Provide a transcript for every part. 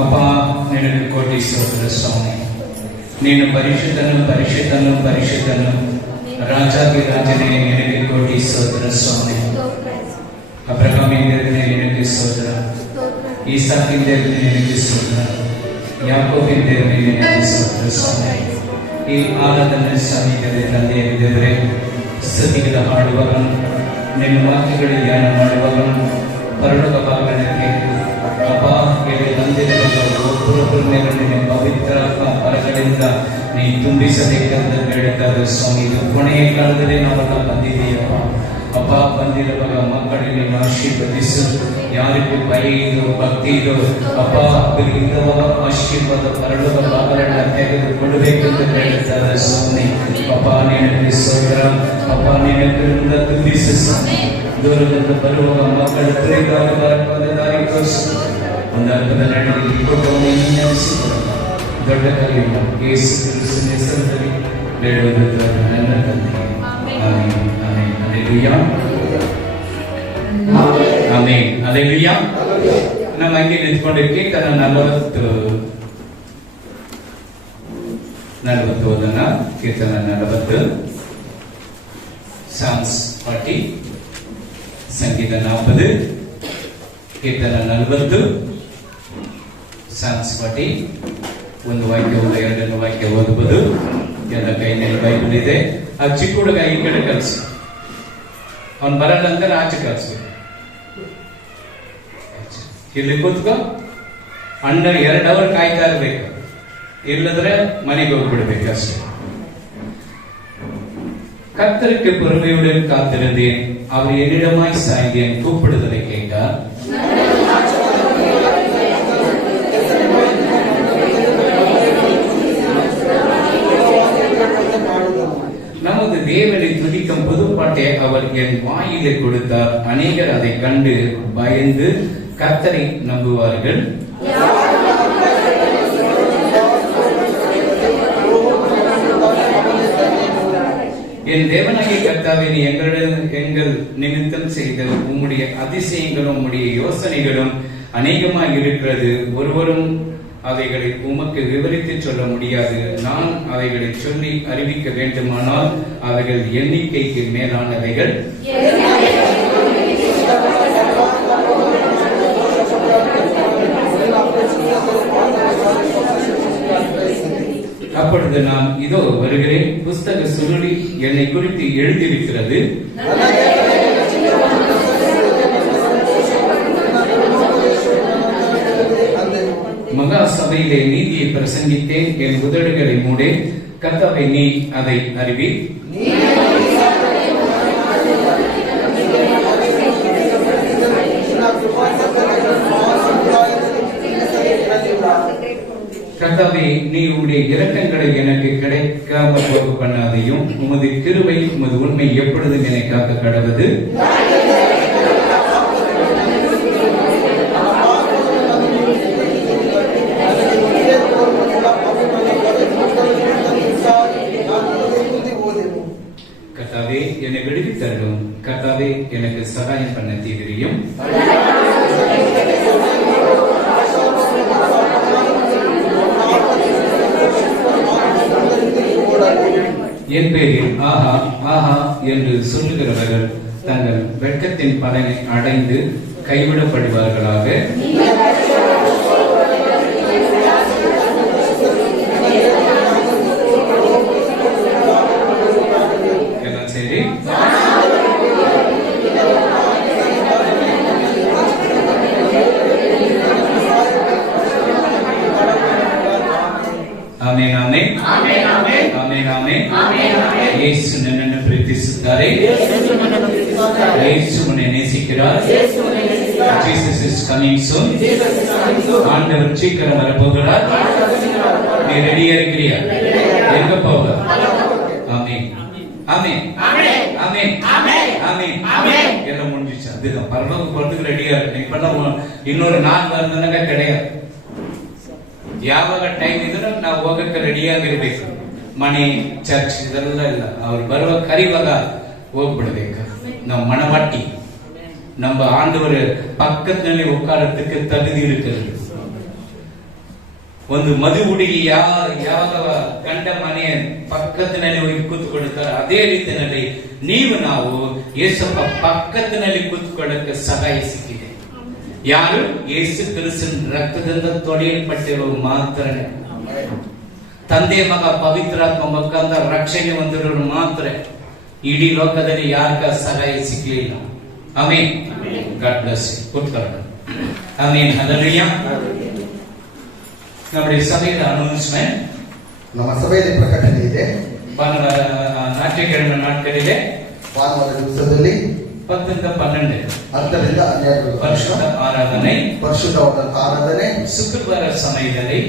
అబ్బా నేను కోటి స్తోత్ర స్వామి. నేను పరిశుద్ధను పరిశుద్ధను పరిశుద్ధను ராஜாதி ராஜனே எனக்கு கோடி స్తోత్ర స్వామి. அப்ரஹாமின் தேவனே எனக்கு స్తోత్ரம், ஈசாக்கின் தேவனே எனக்கு స్తోత్ரம், யாக்கோபின் தேவனே எனக்கு స్తోత్ర ಸ್ವಾಮಿ. ಈ ಆರಾಧನೆ ಸ್ವಾಮಿಗಳೇ ತಂದೆಯ ದೇವರೇ, ಸ್ತುತಿಗಳ ಹಾಡುವವನು, ನಿನ್ನ ವಾಕ್ಯಗಳ ಧ್ಯಾನ ಮಾಡುವವನು, ಪರಲೋಕ ಭಾಗಕ್ಕೆ ಅಪ್ಪ ಇಲ್ಲಿ ತಂದಿರುವ ಒಬ್ಬರೊಬ್ಬರ ಮೇಲೆ ನಿನ್ನ ಪವಿತ್ರಾತ್ಮ ಪರಗಳಿಂದ ನೀ ತುಂಬಿಸಬೇಕೆಂದು ಬೇಡುತ್ತಾರೆ ಸ್ವಾಮಿ. ಇದು ಕೊನೆಯ ಕಾಲದಲ್ಲಿ ನಾವೆಲ್ಲ ಬಂದಿದ್ದೀಯಪ್ಪ. ಅಪ್ಪ ಬಂದಿರುವ ಮಕ್ಕಳಿಗೆ ಆಶೀರ್ವದಿಸು. ಯಾರಿಗೂ ಭಯ ಇದು ಭಕ್ತಿ ಇದು ಅಪ್ಪ ಇಂಥವ ಆಶೀರ್ವಾದ ಪರಲೋಕ ಭಾಗಗಳನ್ನ ತೆಗೆದುಕೊಳ್ಳಬೇಕೆಂದು ಬೇಡುತ್ತಾರೆ ಸ್ವಾಮಿ. ಅಪ್ಪ ನಿನಗೆ ಸ್ತೋತ್ರ. ಅಪ್ಪ ನಿನಗಿಂದ ತುಂಬಿಸು ಸ್ವಾಮಿ. ದೂರದಿಂದ ಬರುವ ಮಕ್ಕಳ ದಾರಿ ತೋರಿಸು. ಒಂದು ಅರ್ಥದ ನಡೆಯಲ್ಲಿ ಕುಟುಂಬವನ್ನು ನೆನೆಸಿಕೊಳ್ಳ ದೊಡ್ಡ ಕಾರ್ಯವಿಲ್ಲ. ಯೇಸು ಕ್ರಿಸ್ತನ ಹೆಸರಿನಲ್ಲಿ ಬೇಡುವುದು ನನ್ನ ತಂದೆ. Amen. Amen. Hallelujah. Amen. Hallelujah. ನಾವು ಹಂಗೆ ನಿಂತ್ಕೊಂಡು ಕೀರ್ತನ 40 ಓದೋಣ. ಕೀರ್ತನ 40, ಸಾಮ್ಸ್ 40, ಸಂಗೀತ 40, ಕೀರ್ತನ 40, ಸಾಮ್ಸ್ 40. ಒಂದು ವಾಕ್ಯ ಎರಡನೇ ವಾಕ್ಯ ಓದಬಹುದು. ಎಲ್ಲ ಕೈನಲ್ಲಿ ಬೈಬಲ್ ಇದೆ. ಆ ಚಿಕ್ಕ ಹುಡುಗ ಈ ಕಡೆ ಕಲ್ಸು, ಅವ್ನು ಬರಲ್ಲ ಅಂದ್ರೆ ಆಚೆ ಕಲ್ಸು. ಇಲ್ಲಿ ಕೂತ್ಕೋ. ಅಣ್ಣ 2 ಅವರ್ ಕಾಯ್ತಾ ಇರ್ಬೇಕು, ಇಲ್ಲದ್ರೆ ಮನೆಗೆ ಹೋಗ್ಬಿಡ್ಬೇಕು ಅಷ್ಟೇ. கர்த்தருக்கு பொறுமையுடன் காத்திருந்தேன், அவர் என்னிடமாய் சாய்ந்தேன், கூப்பிடுதலை கேட்டார். நமது தேவனை துதிக்கும் புதுப்பாட்டை அவர் என் வாயிலை கொடுத்தார். அநேகர் அதை கண்டு பயந்து கர்த்தரை நம்புவார்கள். என் தேவனாகிய கர்த்தாவே, நீ எங்கள் நிமித்தம் செய்த உம்முடைய அதிசயங்களும் உம்முடைய யோசனைகளும் அநேகமாக இருக்கிறது. ஒருவரும் அவைகளை உமக்கு விவரித்து சொல்ல முடியாது. நான் அவைகளை சொல்லி அறிவிக்க வேண்டுமானால் அவைகள் எண்ணிக்கைக்கு மேலானவைகள். அப்பொழுது நான் இதோ வருகிறேன், புஸ்தக சுருளி என்னை குறித்து எழுதியிருக்கிறது. மகா சபையிலே நீதியை பிரசங்கித்தேன், என் உதடுகளை மூடேன். கர்த்தாவே, நீ அதை அறிவி. கர்த்தாவே, நீ உம்முடைய இரக்கங்களை எனக்கு கிடைக்காமல் போக பண்ணாதையும், உமது கிருபை உமது உண்மை எப்பொழுதும் என்னை காக்க கடவுது. கர்த்தாவே, என்னை விடுவித்தருளும். கர்த்தாவே, எனக்கு சகாயம் பண்ண தீவிரியும். என் பேரில் ஆஹா ஆஹா என்று சொல்லுகிறவர்கள் தங்கள் வெட்கத்தின் பலனை அடைந்து கைவிடப்படுவார்களாக. எல்லாம் சரி. Amen. Amen. Amen. Amen. Amen. Yesu ನನ್ನನ್ನು ಪ್ರೀತಿಸುತ್ತಾರೆ. ಯೇಸು ನನ್ನನ್ನು நேசிக்கிறார். Jesus is coming soon. ஆண்டவர் சீக்கிரம் வரப்போகிறார். நீ ரெடியா இருக்கிறியா? எங்க போக? ஆமென். ஆமென். ஆமென். ஆமென். ஆமென். எல்லாம் முடிஞ்சிச்சு. அதுதான் பரலோக போறதுக்கு ரெடியா இருக்கு. இப்பெல்லாம் இன்னொரு நாள் வரதுனால கிடையாது. ಯಾವಾಗ ಟೈಮ್ ಇದ್ರೆ ನಾವು ಹೋಗಕ್ಕೆ ರೆಡಿಯಾಗಿ ಇರ್ಬೇಕು. ಮನೆ ಚರ್ಚ್ ಇದೆಲ್ಲ ಇಲ್ಲ. ಅವ್ರು ಬರುವ ಕರಿವಾಗ ಹೋಗ್ಬಿಡ್ಬೇಕು. நம்ம மனவாட்டி நம்ம ஆண்டவர் பக்கத்திலே உட்காரத்துக்கு தகுதி இருக்கிறது. ಒಂದು ಮದು ಹುಡುಗಿ ಯಾವಾಗ ಗಂಡ ಮನೆಯ ಪಕ್ಕತ್ತಿನಲ್ಲಿ ಹೋಗಿ ಕೂತ್ಕೊಳ್ತಾರೆ, ಅದೇ ರೀತಿಯಲ್ಲಿ ನಾವು ಯೇಸಪ್ಪ ಪಕ್ಕತ್ತಿನಲ್ಲಿ ಕೂತ್ಕೊಳ್ಳಕ್ಕೆ ಸಹಾಯ ಸಿಕ್ಕಿದೆ. ಯಾರು? ಯೇಸು ಕ್ರಿಸ್ತನ ರಕ್ತದಿಂದ ತೊಳೆಯಲ್ಪಟ್ಟಿರುವ ಮಾತ್ರ. ತಂದೆ ಮಗ ಪವಿತ್ರಾತ್ಮ ಮುಖಾಂತರ ರಕ್ಷಣೆ ಹೊಂದಿರೋರು ಮಾತ್ರ. ಇಡೀ ಲೋಕದಲ್ಲಿ ಯಾರಿಗ ಸಹಾಯ ಸಿಗ್ಲಿಲ್ಲ. ಆಮೆನ್. God bless you. ಕೂತ್ಕೊಳ್ಳೋಣ. ಆಮೆನ್. ಹಲ್ಲೆಲೂಯಾ. നമ്മുടെ സഭയുടെ അനൗൺസ്മെന്റ്, ನಮ್ಮ ಸಭೆಯಲ್ಲಿ ಪ್ರಕಟಣೆ ಇದೆ. ಭಾನುವಾರ ನಾಟ್ಯಕರಣ ನಾಟಕವಿದೆ. ಭಾನುವಾರ ದಿವಸದಲ್ಲಿ 10 ರಿಂದ 12 10ರಿಂದ 12 ಪರಿಶುದ್ಧ ಪರಿಶುದ್ಧವಾದ ಆರಾಧನೆ. ಶುಕ್ರವಾರ ಸಮಯದಲ್ಲಿ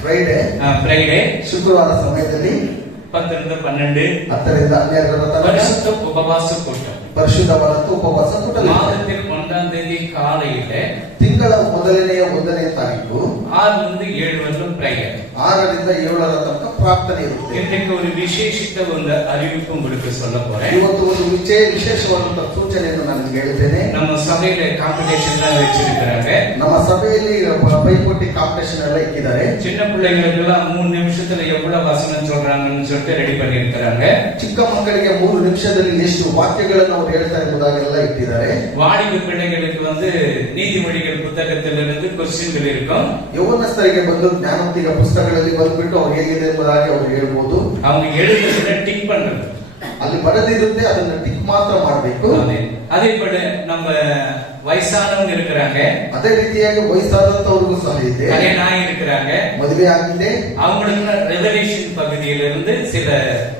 ಫ್ರೈಡೆ ಶುಕ್ರವಾರ ಸಮಯದಲ್ಲಿ 10 ರಿಂದ 12 10ರಿಂದ 12 ಪರಿಶುದ್ಧ ಉಪವಾಸ ಕೂಟ. ಪರಿಶುದ್ಧವಾದ ಉಪವಾಸ ಕೂಟ. மாதத்தில் 1ஆம் தேதி காலையில, ತಿಂಗಳ ಮೊದಲನೆಯ 1ನೇ ತಾರೀಕು 6 ರಿಂದ 7 ವರೆಗೂ ಪ್ರೇಯರ್. 6ರಿಂದ 7ರ ತನಕ ಪ್ರಾರ್ಥನೆ ಇರುತ್ತೆ. இன்றைக்கு ஒரு விசேஷித்த ಒಂದು அறிவிப்பு உங்களுக்கு சொல்ல போறேன். ಇವತ್ತು ಒಂದು ವಿಶೇಷವಾದಂತಹ ಸೂಚನೆಯನ್ನು ನಾನು ಹೇಳ್ತೇನೆ. நம்ம சபையில காம்படிஷன் எல்லாம் வச்சிருக்காங்க. ನಮ್ಮ ಸಭೆಯಲ್ಲಿ ಪೈಪೋಟಿ ಕಾಂಪಿಟೇಷನ್ ಎಲ್ಲ ಇಕ್ಕಿದ್ದಾರೆ. சின்ன பிள்ளைங்களுக்கு எல்லாம் 3 நிமிஷத்துல எவ்வளவு வசனம் சொல்றாங்கன்னு சொல்லிட்டு ரெடி பண்ணி இருக்காங்க. ಚಿಕ್ಕ ಮಕ್ಕಳಿಗೆ 3 ನಿಮಿಷದಲ್ಲಿ ಎಷ್ಟು ವಾಕ್ಯಗಳನ್ನು ಅವರು ಹೇಳ್ತಾ ಎಂಬುದಾಗೆಲ್ಲ ಇಟ್ಟಿದ್ದಾರೆ. வாலிப பிள்ளைகளுக்கு வந்து நீதிமொழிகள் புத்தகத்திலிருந்து ಕ್ವೆಶ್ಚನ್ಗಳು இருக்கும். ಯೌವನಸ್ಥರಿಗೆ ಬಂದು ಜ್ಞಾನೋಕ್ತಿಯ ಪುಸ್ತಕಗಳಲ್ಲಿ ಬಂದ್ಬಿಟ್ಟು ಅವ್ರು ಹೇಗಿದೆ ಎಂಬುದಾಗಿ ಅವ್ರು ಹೇಳ್ಬೋದು. அவங்க எழுதுறத டிக் பண்றது, ಅಲ್ಲಿ ಬರೆದಿರುತ್ತೆ, ಅದನ್ನ ಟಿಕ್ ಮಾತ್ರ ಮಾಡಬೇಕು. அதே போல நம்ம ವಯಸ್ಸಾನவங்க இருக்கிறாங்க. ಅದೇ ರೀತಿಯಾಗಿ ವಯಸ್ಸಾದಂತವ್ರಿಗೂ ಸಹ ಇದೆ. கல்யாணம் ஆகியிருக்கிறாங்க, ಮದುವೆ ಆಗಿದೆ. அவங்களுக்கு ரெவலேஷன் பகுதியிலிருந்து சில